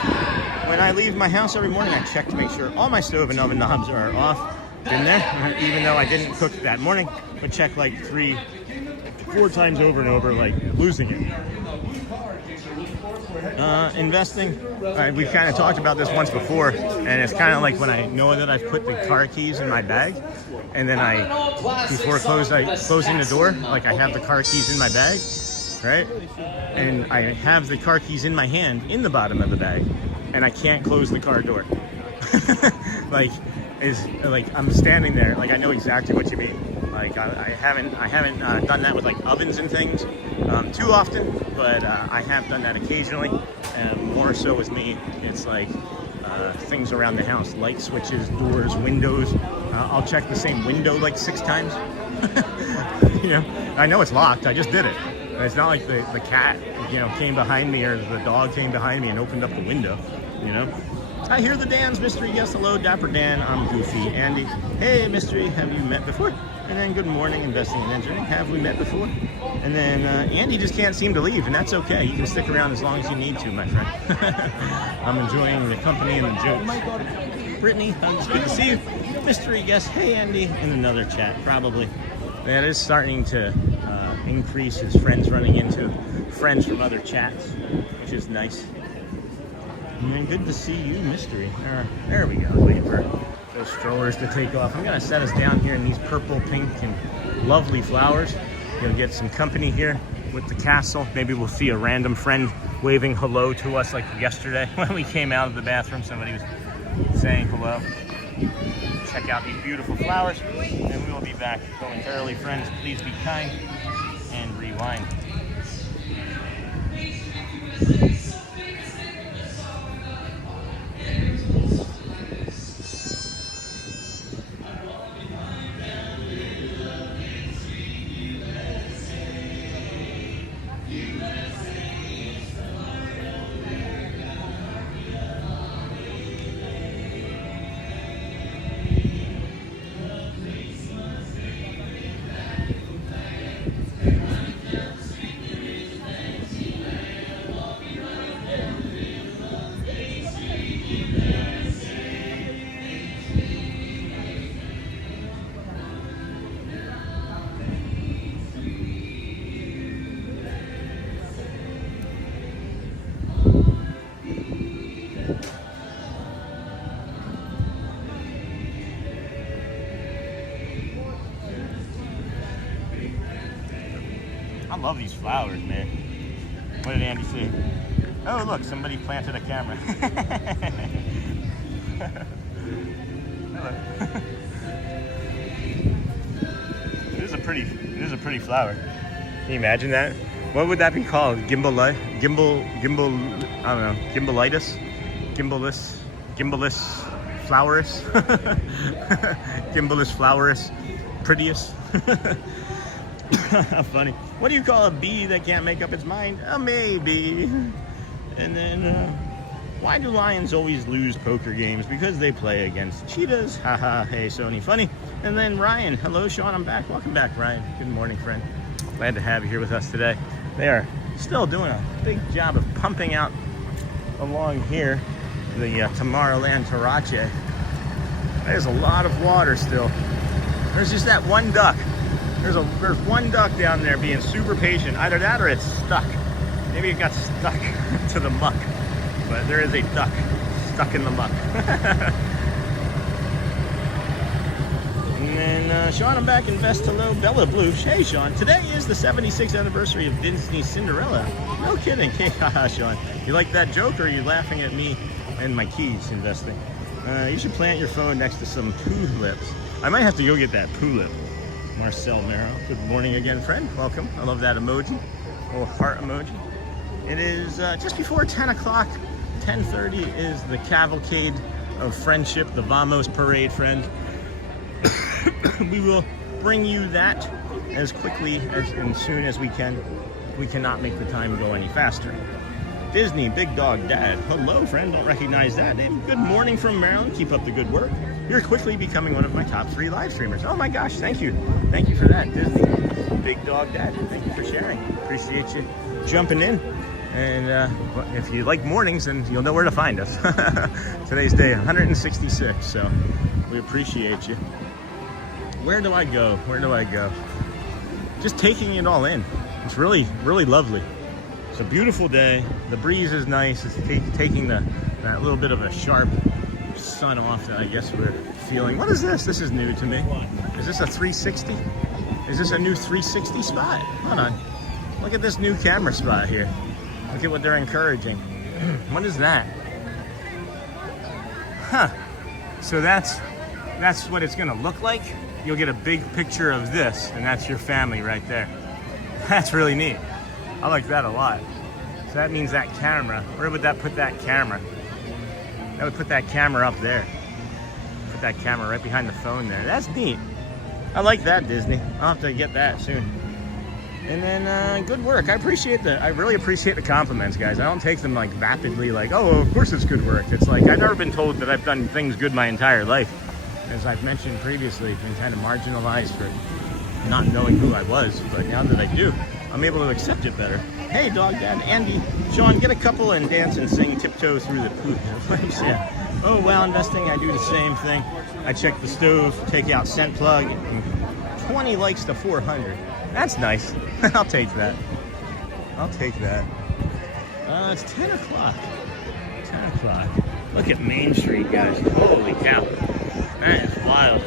When I leave my house every morning, I check to make sure all my stove and oven knobs are off. In there, even though I didn't cook that morning, but check like 3-4 times over and over, like losing it. Investing, we've kind of talked about this once before, and it's kind of like when I know that I've put the car keys in my bag, and then before closing the door, like I have the car keys in my bag, right? And I have the car keys in my hand in the bottom of the bag, and I can't close the car door. Like I'm standing there, like I know exactly what you mean. Like I haven't done that with like ovens and things too often, but I have done that occasionally. More so with me, it's like things around the house, light switches, doors, windows. I'll check the same window like 6 times. You know, I know it's locked. I just did it. It's not like the cat, came behind me or the dog came behind me and opened up the window. You know. I hear the Dan's mystery. Yes, hello, Dapper Dan. I'm Goofy. Andy. Hey, mystery. Have you met before? And then good morning, investing and engineering. Have we met before? And then Andy just can't seem to leave, and that's okay. You can stick around as long as you need to, my friend. I'm enjoying the company and the jokes. Brittany, hugs. Good to see you. Mystery guest. Hey, Andy. In another chat, probably. That is starting to increase his friends running into friends from other chats, which is nice. And good to see you, mystery. There we go. Waiting for those strollers to take off. I'm going to set us down here in these purple, pink, and lovely flowers. Going to get some company here with the castle. Maybe we'll see a random friend waving hello to us like yesterday when we came out of the bathroom. Somebody was saying hello. Check out these beautiful flowers, and we will be back momentarily. Friends, please be kind and rewind. I love these flowers, man. What did Andy say? Oh, look, somebody planted a camera. Hello. It is a pretty flower. Can you imagine that? What would that be called? Gimbal, I don't know, gimbalitis? Gimbalus flowerus? Gimbalus flowerus? Prettiest? How funny. What do you call a bee that can't make up its mind? A maybe. And then, why do lions always lose poker games? Because they play against cheetahs. Haha, hey, Sony, funny. And then Ryan. Hello, Sean, I'm back. Welcome back, Ryan. Good morning, friend. Glad to have you here with us today. They are still doing a big job of pumping out along here the Tomorrowland Tarache. There's a lot of water still. There's just that one duck. There's one duck down there being super patient. Either that or it's stuck. Maybe it got stuck to the muck. But there is a duck stuck in the muck. And then Sean, I'm back in Vest. Hello, Bella Blue. Hey, Sean. Today is the 76th anniversary of Disney's Cinderella. No kidding. Hey, haha, Sean. You like that joke, or are you laughing at me and my keys investing? You should plant your phone next to some tulips. I might have to go get that tulip. Marcel Mero. Good morning again, friend. Welcome. I love that emoji. Little heart emoji. It is just before 10 o'clock. 10:30 is the cavalcade of friendship, the Vamos Parade, friend. We will bring you that as quickly and soon as we can. We cannot make the time go any faster. Disney Big Dog Dad. Hello, friend. Don't recognize that name. Good morning from Maryland. Keep up the good work. You're quickly becoming one of my top 3 live streamers. Oh my gosh, thank you. Thank you for that, Disney Big Dog Dad. Thank you for sharing. Appreciate you jumping in. And if you like mornings, then you'll know where to find us. Today's day 166, so we appreciate you. Where do I go? Where do I go? Just taking it all in. It's really, really lovely. It's a beautiful day. The breeze is nice. It's taking that little bit of a sharp sun off that I guess we're feeling. What is this? This is new to me. Is this a 360? Is this a new 360 spot? Hold on. Look at this new camera spot here. Look at what they're encouraging. What is that? Huh. So that's what it's gonna look like. You'll get a big picture of this, and that's your family right there. That's really neat. I like that a lot. So that means that camera, where would that put that camera? That would put that camera up there. Put that camera right behind the phone there. That's neat. I like that, Disney. I'll have to get that soon. And then good work. I really appreciate the compliments, guys. I don't take them like vapidly, like, oh, of course it's good work. It's like, I've never been told that I've done things good my entire life. As I've mentioned previously, been kind of marginalized for not knowing who I was. But now that I do, I'm able to accept it better. Hey, Dog Dad, Andy, Sean, get a couple and dance and sing Tiptoe Through the Poop. Yeah. Oh, while investing, I do the same thing. I check the stove, take out scent plug, and 20 likes to 400. That's nice. I'll take that. I'll take that. It's 10 o'clock. 10 o'clock. Look at Main Street, guys. Holy cow. That is wild.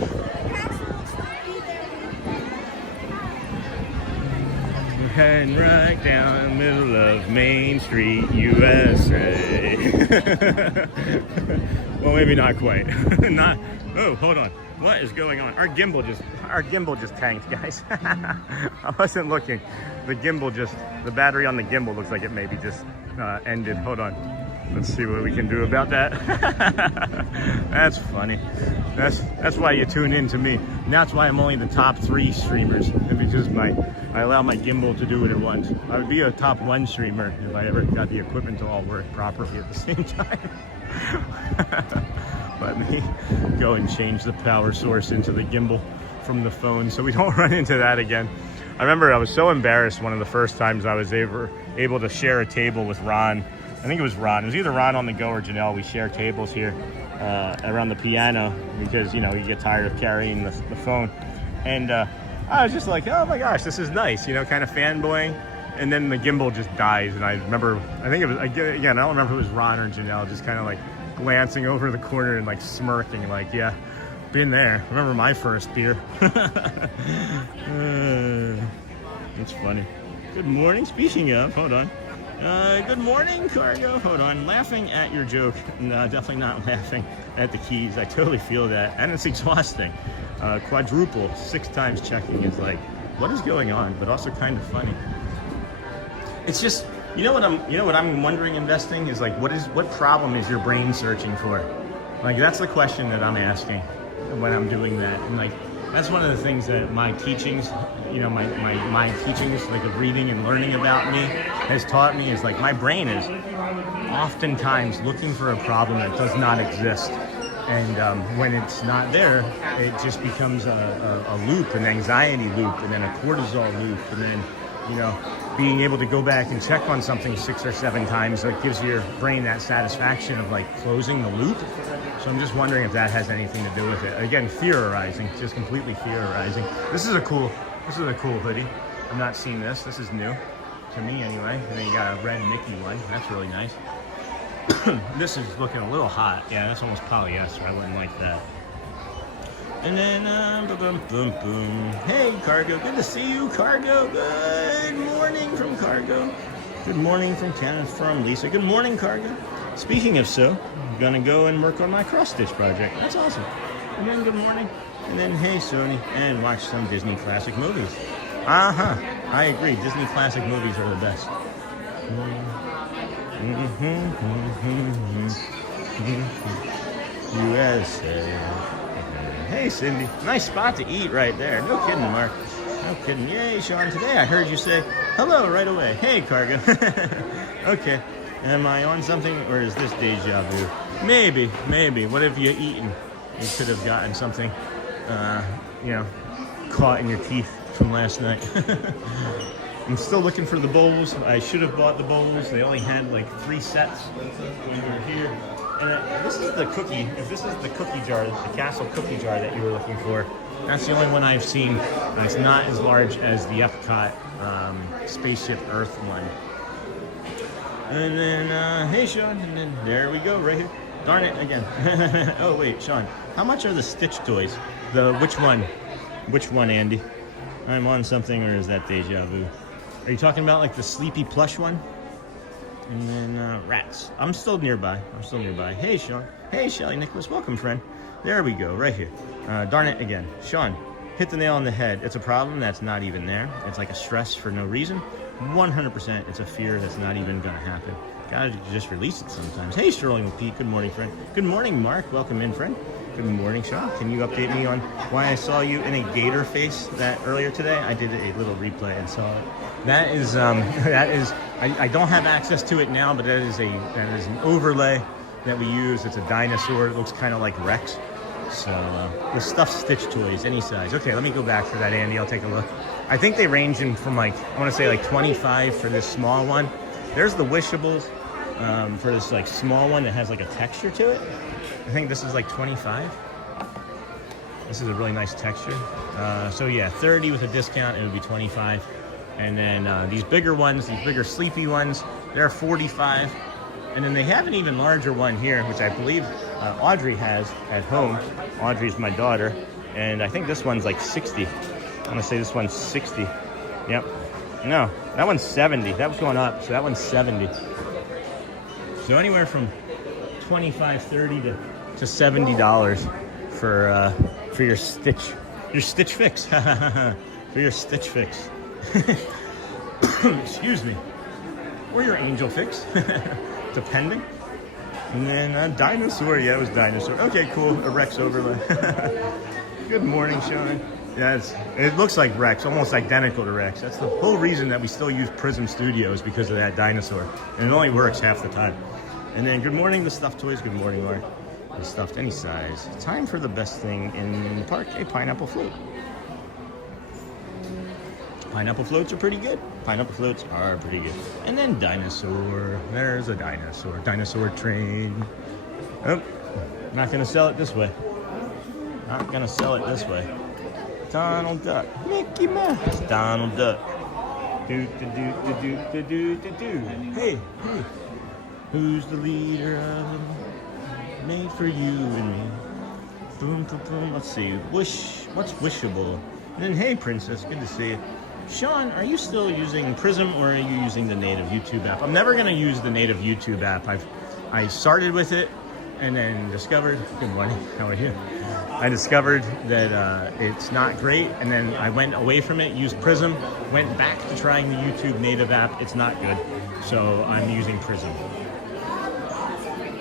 We're heading right down the middle of Main Street, USA. Well, maybe not quite. Not. Oh, hold on. What is going on? Our gimbal just tanked, guys. I wasn't looking. The battery on the gimbal looks like it maybe just ended. Hold on. Let's see what we can do about that. That's funny. That's why you tune in to me. And that's why I'm only the top 3 streamers. Because I allow my gimbal to do what it wants. I would be a top 1 streamer if I ever got the equipment to all work properly at the same time. Let me go and change the power source into the gimbal from the phone so we don't run into that again. I remember I was so embarrassed one of the first times I was ever able to share a table with Ron. I think it was Ron. It was either Ron on the go or Janelle. We share tables here around the piano because, you know, you get tired of carrying the phone. And I was just like, oh my gosh, this is nice, you know, kind of fanboying. And then the gimbal just dies. And I remember, I think it was, again, I don't remember if it was Ron or Janelle, just kind of like glancing over the corner and like smirking, like, yeah, been there. Remember my first beer. It's funny. Good morning. Speaking of, hold on. Good morning, Cargo. Hold on. Laughing at your joke. No, definitely not laughing at the keys. I totally feel that. And it's exhausting. Quadruple, 6 times checking is like, what is going on? But also kind of funny. It's just, you know what I'm wondering investing is like, what problem is your brain searching for? Like, that's the question that I'm asking when I'm doing that. And like, that's one of the things that my teachings, my teachings, like of reading and learning about me, has taught me is like my brain is oftentimes looking for a problem that does not exist. And when it's not there, it just becomes a loop, an anxiety loop, and then a cortisol loop, and then, being able to go back and check on something 6 or 7 times, it gives your brain that satisfaction of like closing the loop. So I'm just wondering if that has anything to do with it. Again, fear arising, just completely fear arising. This is a cool hoodie. I've not seen this. This is new to me anyway. And then you got a red Mickey one. That's really nice. This is looking a little hot. Yeah, that's almost polyester. I wouldn't like that. And then, boom, boom, boom. Hey, Cargo. Good to see you, Cargo. Good morning from Cargo. Good morning from Canada, from Lisa. Good morning, Cargo. Speaking of so, I'm going to go and work on my cross-stitch project. That's awesome. And then good morning. And then, hey, Sony. And watch some Disney classic movies. I agree. Disney classic movies are the best. USA. Hey, Cindy. Nice spot to eat right there. No kidding, Mark. No kidding. Yay, Sean. Today I heard you say hello right away. Hey, Cargo. Okay. Am I on something, or is this deja vu? Maybe. What have you eaten? You could have gotten something, caught in your teeth from last night. I'm still looking for the bowls. I should have bought the bowls. They only had like 3 sets when we were here. And this is the cookie. If this is the cookie jar, the Castle cookie jar that you were looking for, that's the only one I've seen. And it's not as large as the Epcot Spaceship Earth one. And then, hey, Sean. And then there we go, right here. Darn it, again. Oh, wait, Sean. How much are the Stitch toys? Which one? Which one, Andy? I'm on something, or is that deja vu? Are you talking about like the sleepy plush one? And then rats. I'm still nearby. Hey, Sean. Hey, Shelly Nicholas. Welcome, friend. There we go, right here. Darn it again. Sean, hit the nail on the head. It's a problem that's not even there. It's like a stress for no reason. 100% it's a fear that's not even going to happen. Gotta just release it sometimes. Hey, Sterling Pete. Good morning, friend. Good morning, Mark. Welcome in, friend. Good morning, Sean. Can you update me on why I saw you in a gator face that earlier today? I did a little replay and saw it. That is I don't have access to it now, but that is an overlay that we use. It's a dinosaur. It looks kind of like Rex. So the stuffed Stitch toys, any size. Okay, let me go back for that, Andy. I'll take a look. I think they range in from like, I want to say like 25 for this small one. There's the Wishables for this like small one that has like a texture to it. I think this is like 25. This is a really nice texture. So yeah, 30 with a discount, it would be 25. And then these bigger ones, these bigger sleepy ones, they're 45. And then they have an even larger one here, which I believe Audrey has at home. Audrey's my daughter. And I think this one's like 60. I'm gonna say this one's 60. Yep. No, that one's 70. That was going up, so that one's 70. So anywhere from $25, $30 to $70 for your Stitch Fix. For your Stitch Fix. Excuse me. Or your Angel Fix, depending. And then Dinosaur. Yeah, it was Dinosaur. Okay, cool. A Rex overlay. Good morning, Sean. Yeah, it looks like Rex, almost identical to Rex. That's the whole reason that we still use Prism Studios, because of that dinosaur. And it only works half the time. And then good morning, the stuffed toys. Good morning, Mark. The stuffed any size. Time for the best thing in the park, a pineapple float. Pineapple floats are pretty good. Pineapple floats are pretty good. And then dinosaur. There's a dinosaur. Dinosaur train. Oh, not gonna sell it this way. Not gonna sell it this way. Donald Duck. Mickey Mouse. Donald Duck. Do do do do do do do do. Hey. Who's the leader of them? Made for you and me. Boom, boom, boom. Let's see. What's wishable? And then, hey, Princess. Good to see you. Sean, are you still using Prism or are you using the native YouTube app? I'm never gonna use the native YouTube app. I started with it and then discovered, good morning, how are you? I discovered that it's not great, and then I went away from it, used Prism, went back to trying the YouTube native app. It's not good, so I'm using Prism.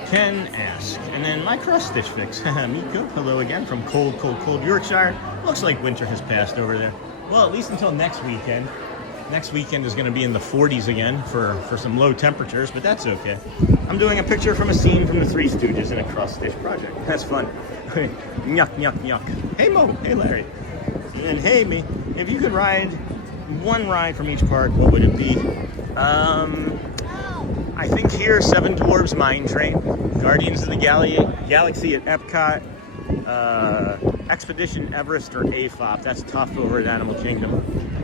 Ken asked, and then my cross stitch fix. Miko, hello again from cold Yorkshire. Looks like winter has passed over there. Well, at least until next weekend. Next weekend is going to be in the 40s again for some low temperatures, but that's okay. I'm doing a picture from a scene from the Three Stooges in a cross-stitch project. That's fun. Yuck, yuck, yuck. Hey, Mo. Hey, Larry. And hey, me. If you could ride one ride from each park, what would it be? I think here, Seven Dwarves Mine Train, Guardians of the Galaxy at Epcot, Expedition Everest or AFOP. That's tough over at Animal Kingdom.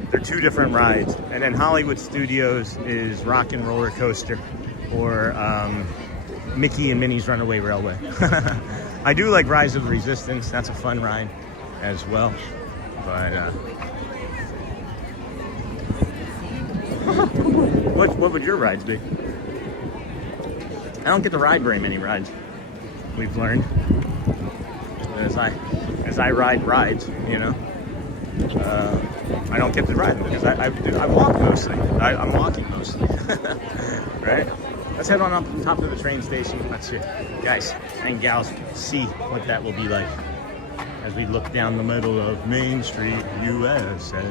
They're two different rides. And then Hollywood Studios is Rock and Roller Coaster or Mickey and Minnie's Runaway Railway. I do like Rise of the Resistance. That's a fun ride as well. But what would your rides be? I don't get to ride very many rides, we've learned. As I ride rides, you know. I don't get to ride them because I walk mostly. I'm walking mostly, right? Let's head on up to the top of the train station. Let's see, guys and gals, see what that will be like as we look down the middle of Main Street, USA.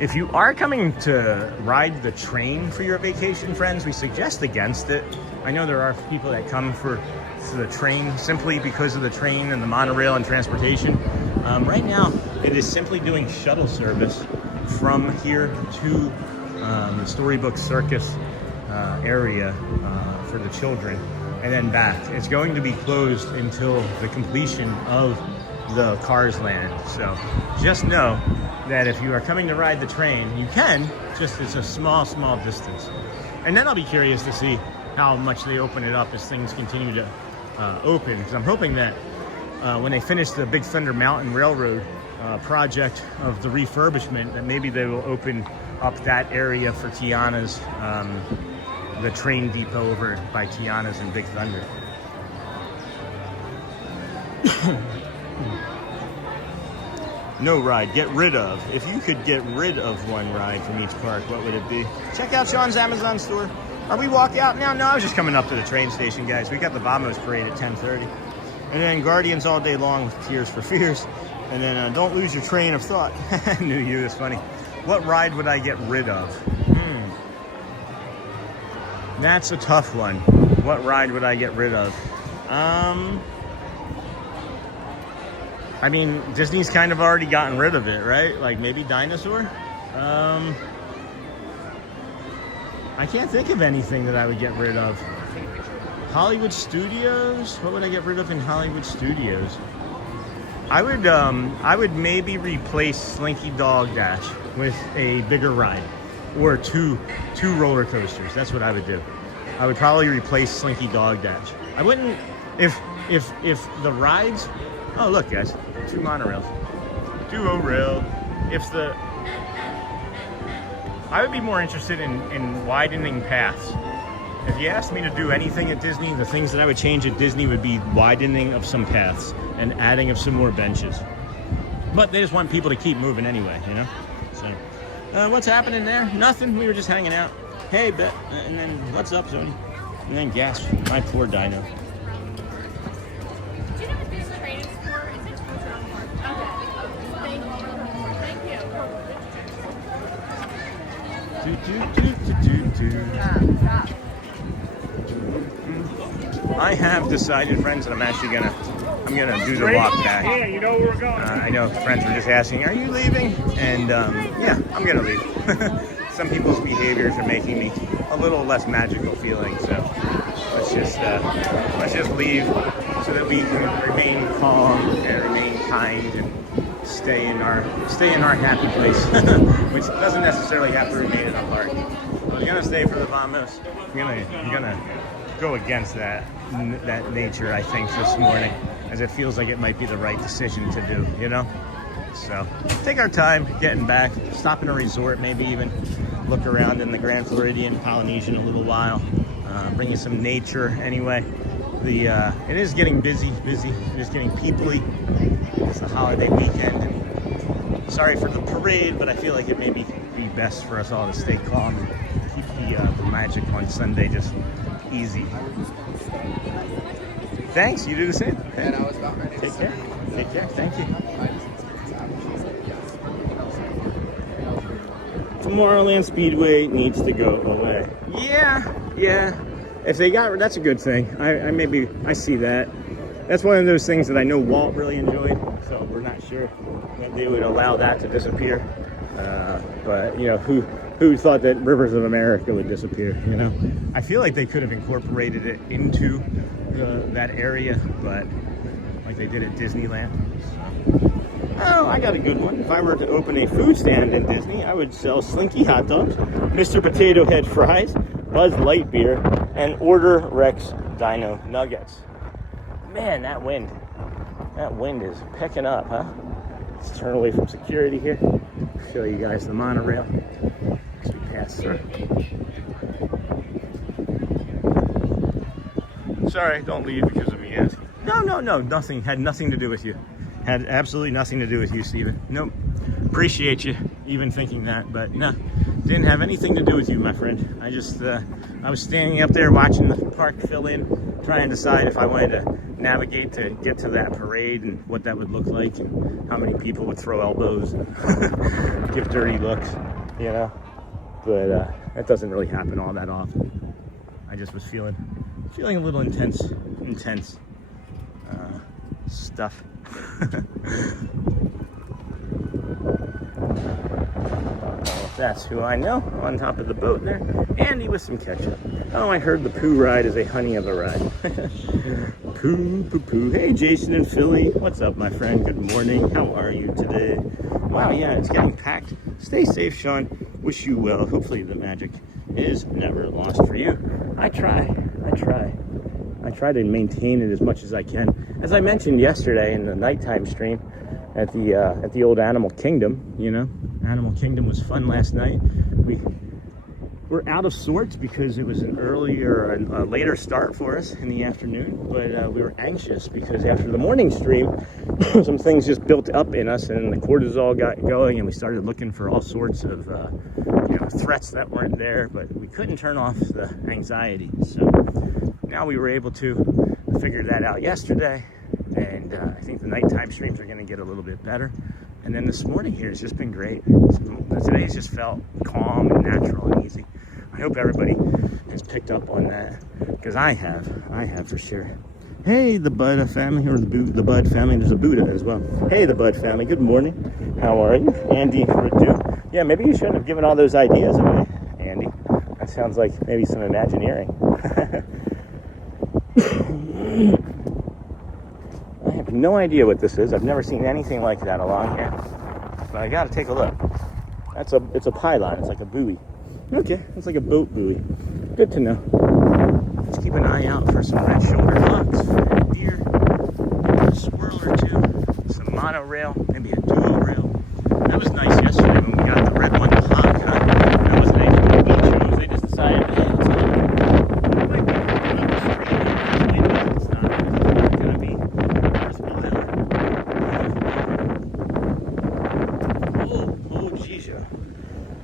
If you are coming to ride the train for your vacation, friends, we suggest against it. I know there are people that come for the train simply because of the train and the monorail and transportation. Right now, it is simply doing shuttle service from here to the Storybook Circus area for the children and then back. It's going to be closed until the completion of the Cars Land. So just know that if you are coming to ride the train, you can, just it's a small distance. And then I'll be curious to see how much they open it up as things continue to open, because I'm hoping that when they finish the Big Thunder Mountain Railroad project of the refurbishment, that maybe they will open up that area for Tiana's, the train depot over by Tiana's and Big Thunder. No ride, get rid of. If you could get rid of one ride from each park, what would it be? Check out Sean's Amazon store. Are we walk out now? No, I was just coming up to the train station, guys. We got the Vamos parade at 10:30. And then Guardians all day long with Tears for Fears. And then don't lose your train of thought. Knew you, that's funny. What ride would I get rid of? That's a tough one. What ride would I get rid of? I mean, Disney's kind of already gotten rid of it, right? Like maybe Dinosaur? I can't think of anything that I would get rid of. Hollywood Studios? What would I get rid of in Hollywood Studios? I would maybe replace Slinky Dog Dash with a bigger ride or two roller coasters. That's what I would do. I would probably replace Slinky Dog Dash. I wouldn't, if the rides, oh look guys, 2 monorails, duo-rail. I would be more interested in widening paths. If you asked me to do anything at Disney, the things that I would change at Disney would be widening of some paths and adding of some more benches. But they just want people to keep moving anyway, you know? So, what's happening there? Nothing, we were just hanging out. Hey, Bet, and then what's up, Zoni? And then Gas, my poor dino. I have decided, friends, that I'm gonna do the walk back. Yeah, you know where we're going. I know friends were just asking, "Are you leaving?" And yeah, I'm gonna leave. Some people's behaviors are making me a little less magical feeling, so let's just leave so that we can remain calm and remain kind and stay in our happy place, which doesn't necessarily have to remain in a park. I was gonna stay for the Vamos. I'm gonna go against that nature, I think, this morning, as it feels like it might be the right decision to do, you know? So take our time getting back, stop in a resort, maybe even look around in the Grand Floridian, Polynesian a little while, bring you some nature anyway. It is getting busy. It is getting peoply. It's the holiday weekend. Sorry for the parade, but I feel like it may be best for us all to stay calm and keep the magic on Sunday just easy. Thanks, you do the same. And I was about ready to Take care. Take care. Thank you. Tomorrowland Speedway needs to go away. Yeah. If they got, that's a good thing. I see that. That's one of those things that I know Walt really enjoyed. So we're not sure that they would allow that to disappear. But you know, who thought that Rivers of America would disappear? You know, I feel like they could have incorporated it into that area, but like they did at Disneyland. Oh, I got a good one. If I were to open a food stand in Disney, I would sell Slinky hot dogs, Mr. Potato Head fries, Buzz Light beer, and Order Rex Dino Nuggets. Man, that wind is picking up, huh? Let's turn away from security here. Show you guys the monorail as we pass through. Sorry, don't leave because of me asking. No, nothing. Had nothing to do with you. Had absolutely nothing to do with you, Steven. Nope. Appreciate you even thinking that, but no, didn't have anything to do with you, my friend. I just, I was standing up there watching the park fill in, trying to decide if I wanted to navigate to get to that parade and what that would look like and how many people would throw elbows and give dirty looks, you know. But that doesn't really happen all that often. I just was feeling a little intense stuff. Well, that's who I know on top of the boat there. Andy with some ketchup. Oh, I heard the poo ride is a honey of a ride. Poo. Hey, Jason and Philly. What's up, my friend? Good morning. How are you today? Wow, yeah, it's getting packed. Stay safe, Sean. Wish you well. Hopefully the magic is never lost for you. I try to maintain it as much as I can. As I mentioned yesterday in the nighttime stream at the old Animal Kingdom, you know, Animal Kingdom was fun last night. We were out of sorts because it was a later start for us in the afternoon, but we were anxious because after the morning stream, some things just built up in us and the cortisol got going and we started looking for all sorts of threats that weren't there, but we couldn't turn off the anxiety. So now we were able to figure that out yesterday, and I think the nighttime streams are going to get a little bit better. And then this morning here has just been great. Today's just felt calm and natural and easy. I hope everybody has picked up on that, because I have for sure. Hey, the Bud family, or the Bud family. There's a Buddha as well. Hey, the Bud family. Good morning. How are you, Andy? Yeah, maybe you shouldn't have given all those ideas away, Andy. That sounds like maybe some Imagineering. I have no idea what this is. I've never seen anything like that along here, but I gotta take a look. It's a pylon. It's like a buoy. Okay, it's like a boat buoy. Good to know. Let's keep an eye out for some red-shouldered hawks, for a deer, a squirrel or two, some monorail, maybe a dual rail. That was nice yesterday when we got the red one, the hawk, huh? That wasn't anything we chose. They just decided, hey, it's like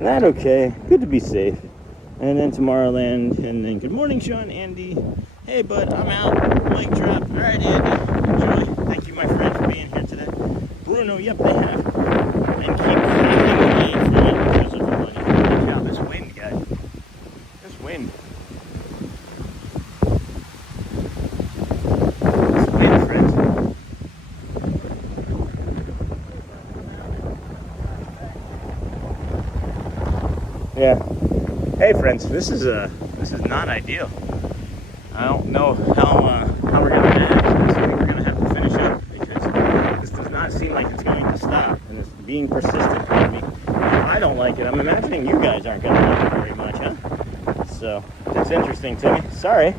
that okay, good to be safe. And then Tomorrowland, and then good morning, Sean, Andy. Hey, bud, I'm out. Mic drop. All right, Andy, enjoy. Thank you, my friend, for being here today. Bruno, yep, they have. And keep finding away from it because of the money. Look out, this wind, guys. This wind. This wind, friends. Yeah. Hey friends, this is not ideal. I don't know how we're gonna manage this. I think we're gonna have to finish up because this does not seem like it's going to stop, and it's being persistent with me. I don't like it. I'm imagining you guys aren't gonna like it very much, huh? So it's interesting to me. Sorry, I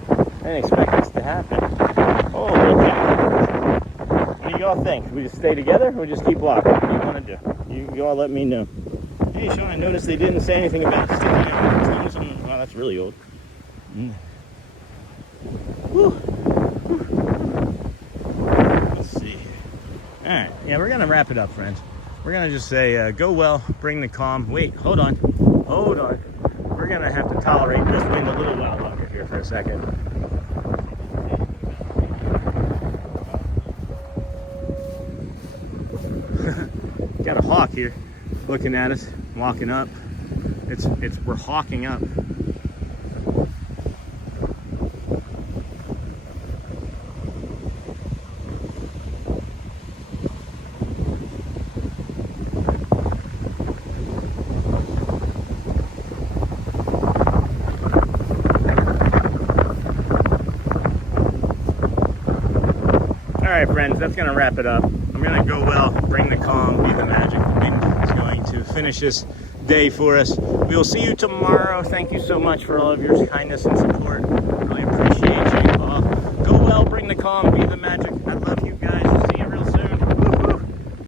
didn't expect this to happen. Oh, look at it. When you y'all think? We just stay together or just keep walking? What do you want to do? You all let me know. Hey, Sean, I noticed they didn't say anything about sticking out. Wow, that's really old. Whew. Let's see. All right, yeah, we're gonna wrap it up, friends. We're gonna just say, go well, bring the calm. Wait, hold on. We're gonna have to tolerate this wind a little while longer here for a second. Got a hawk here looking at us, walking up. We're hawking up. All right, friends, that's gonna wrap it up. I'm gonna go well, bring the calm, be the magic. It's going to finish this day for us. We will see you tomorrow. Thank you so much for all of your kindness and support. Really appreciate you all. Go well, bring the calm, be the magic. I love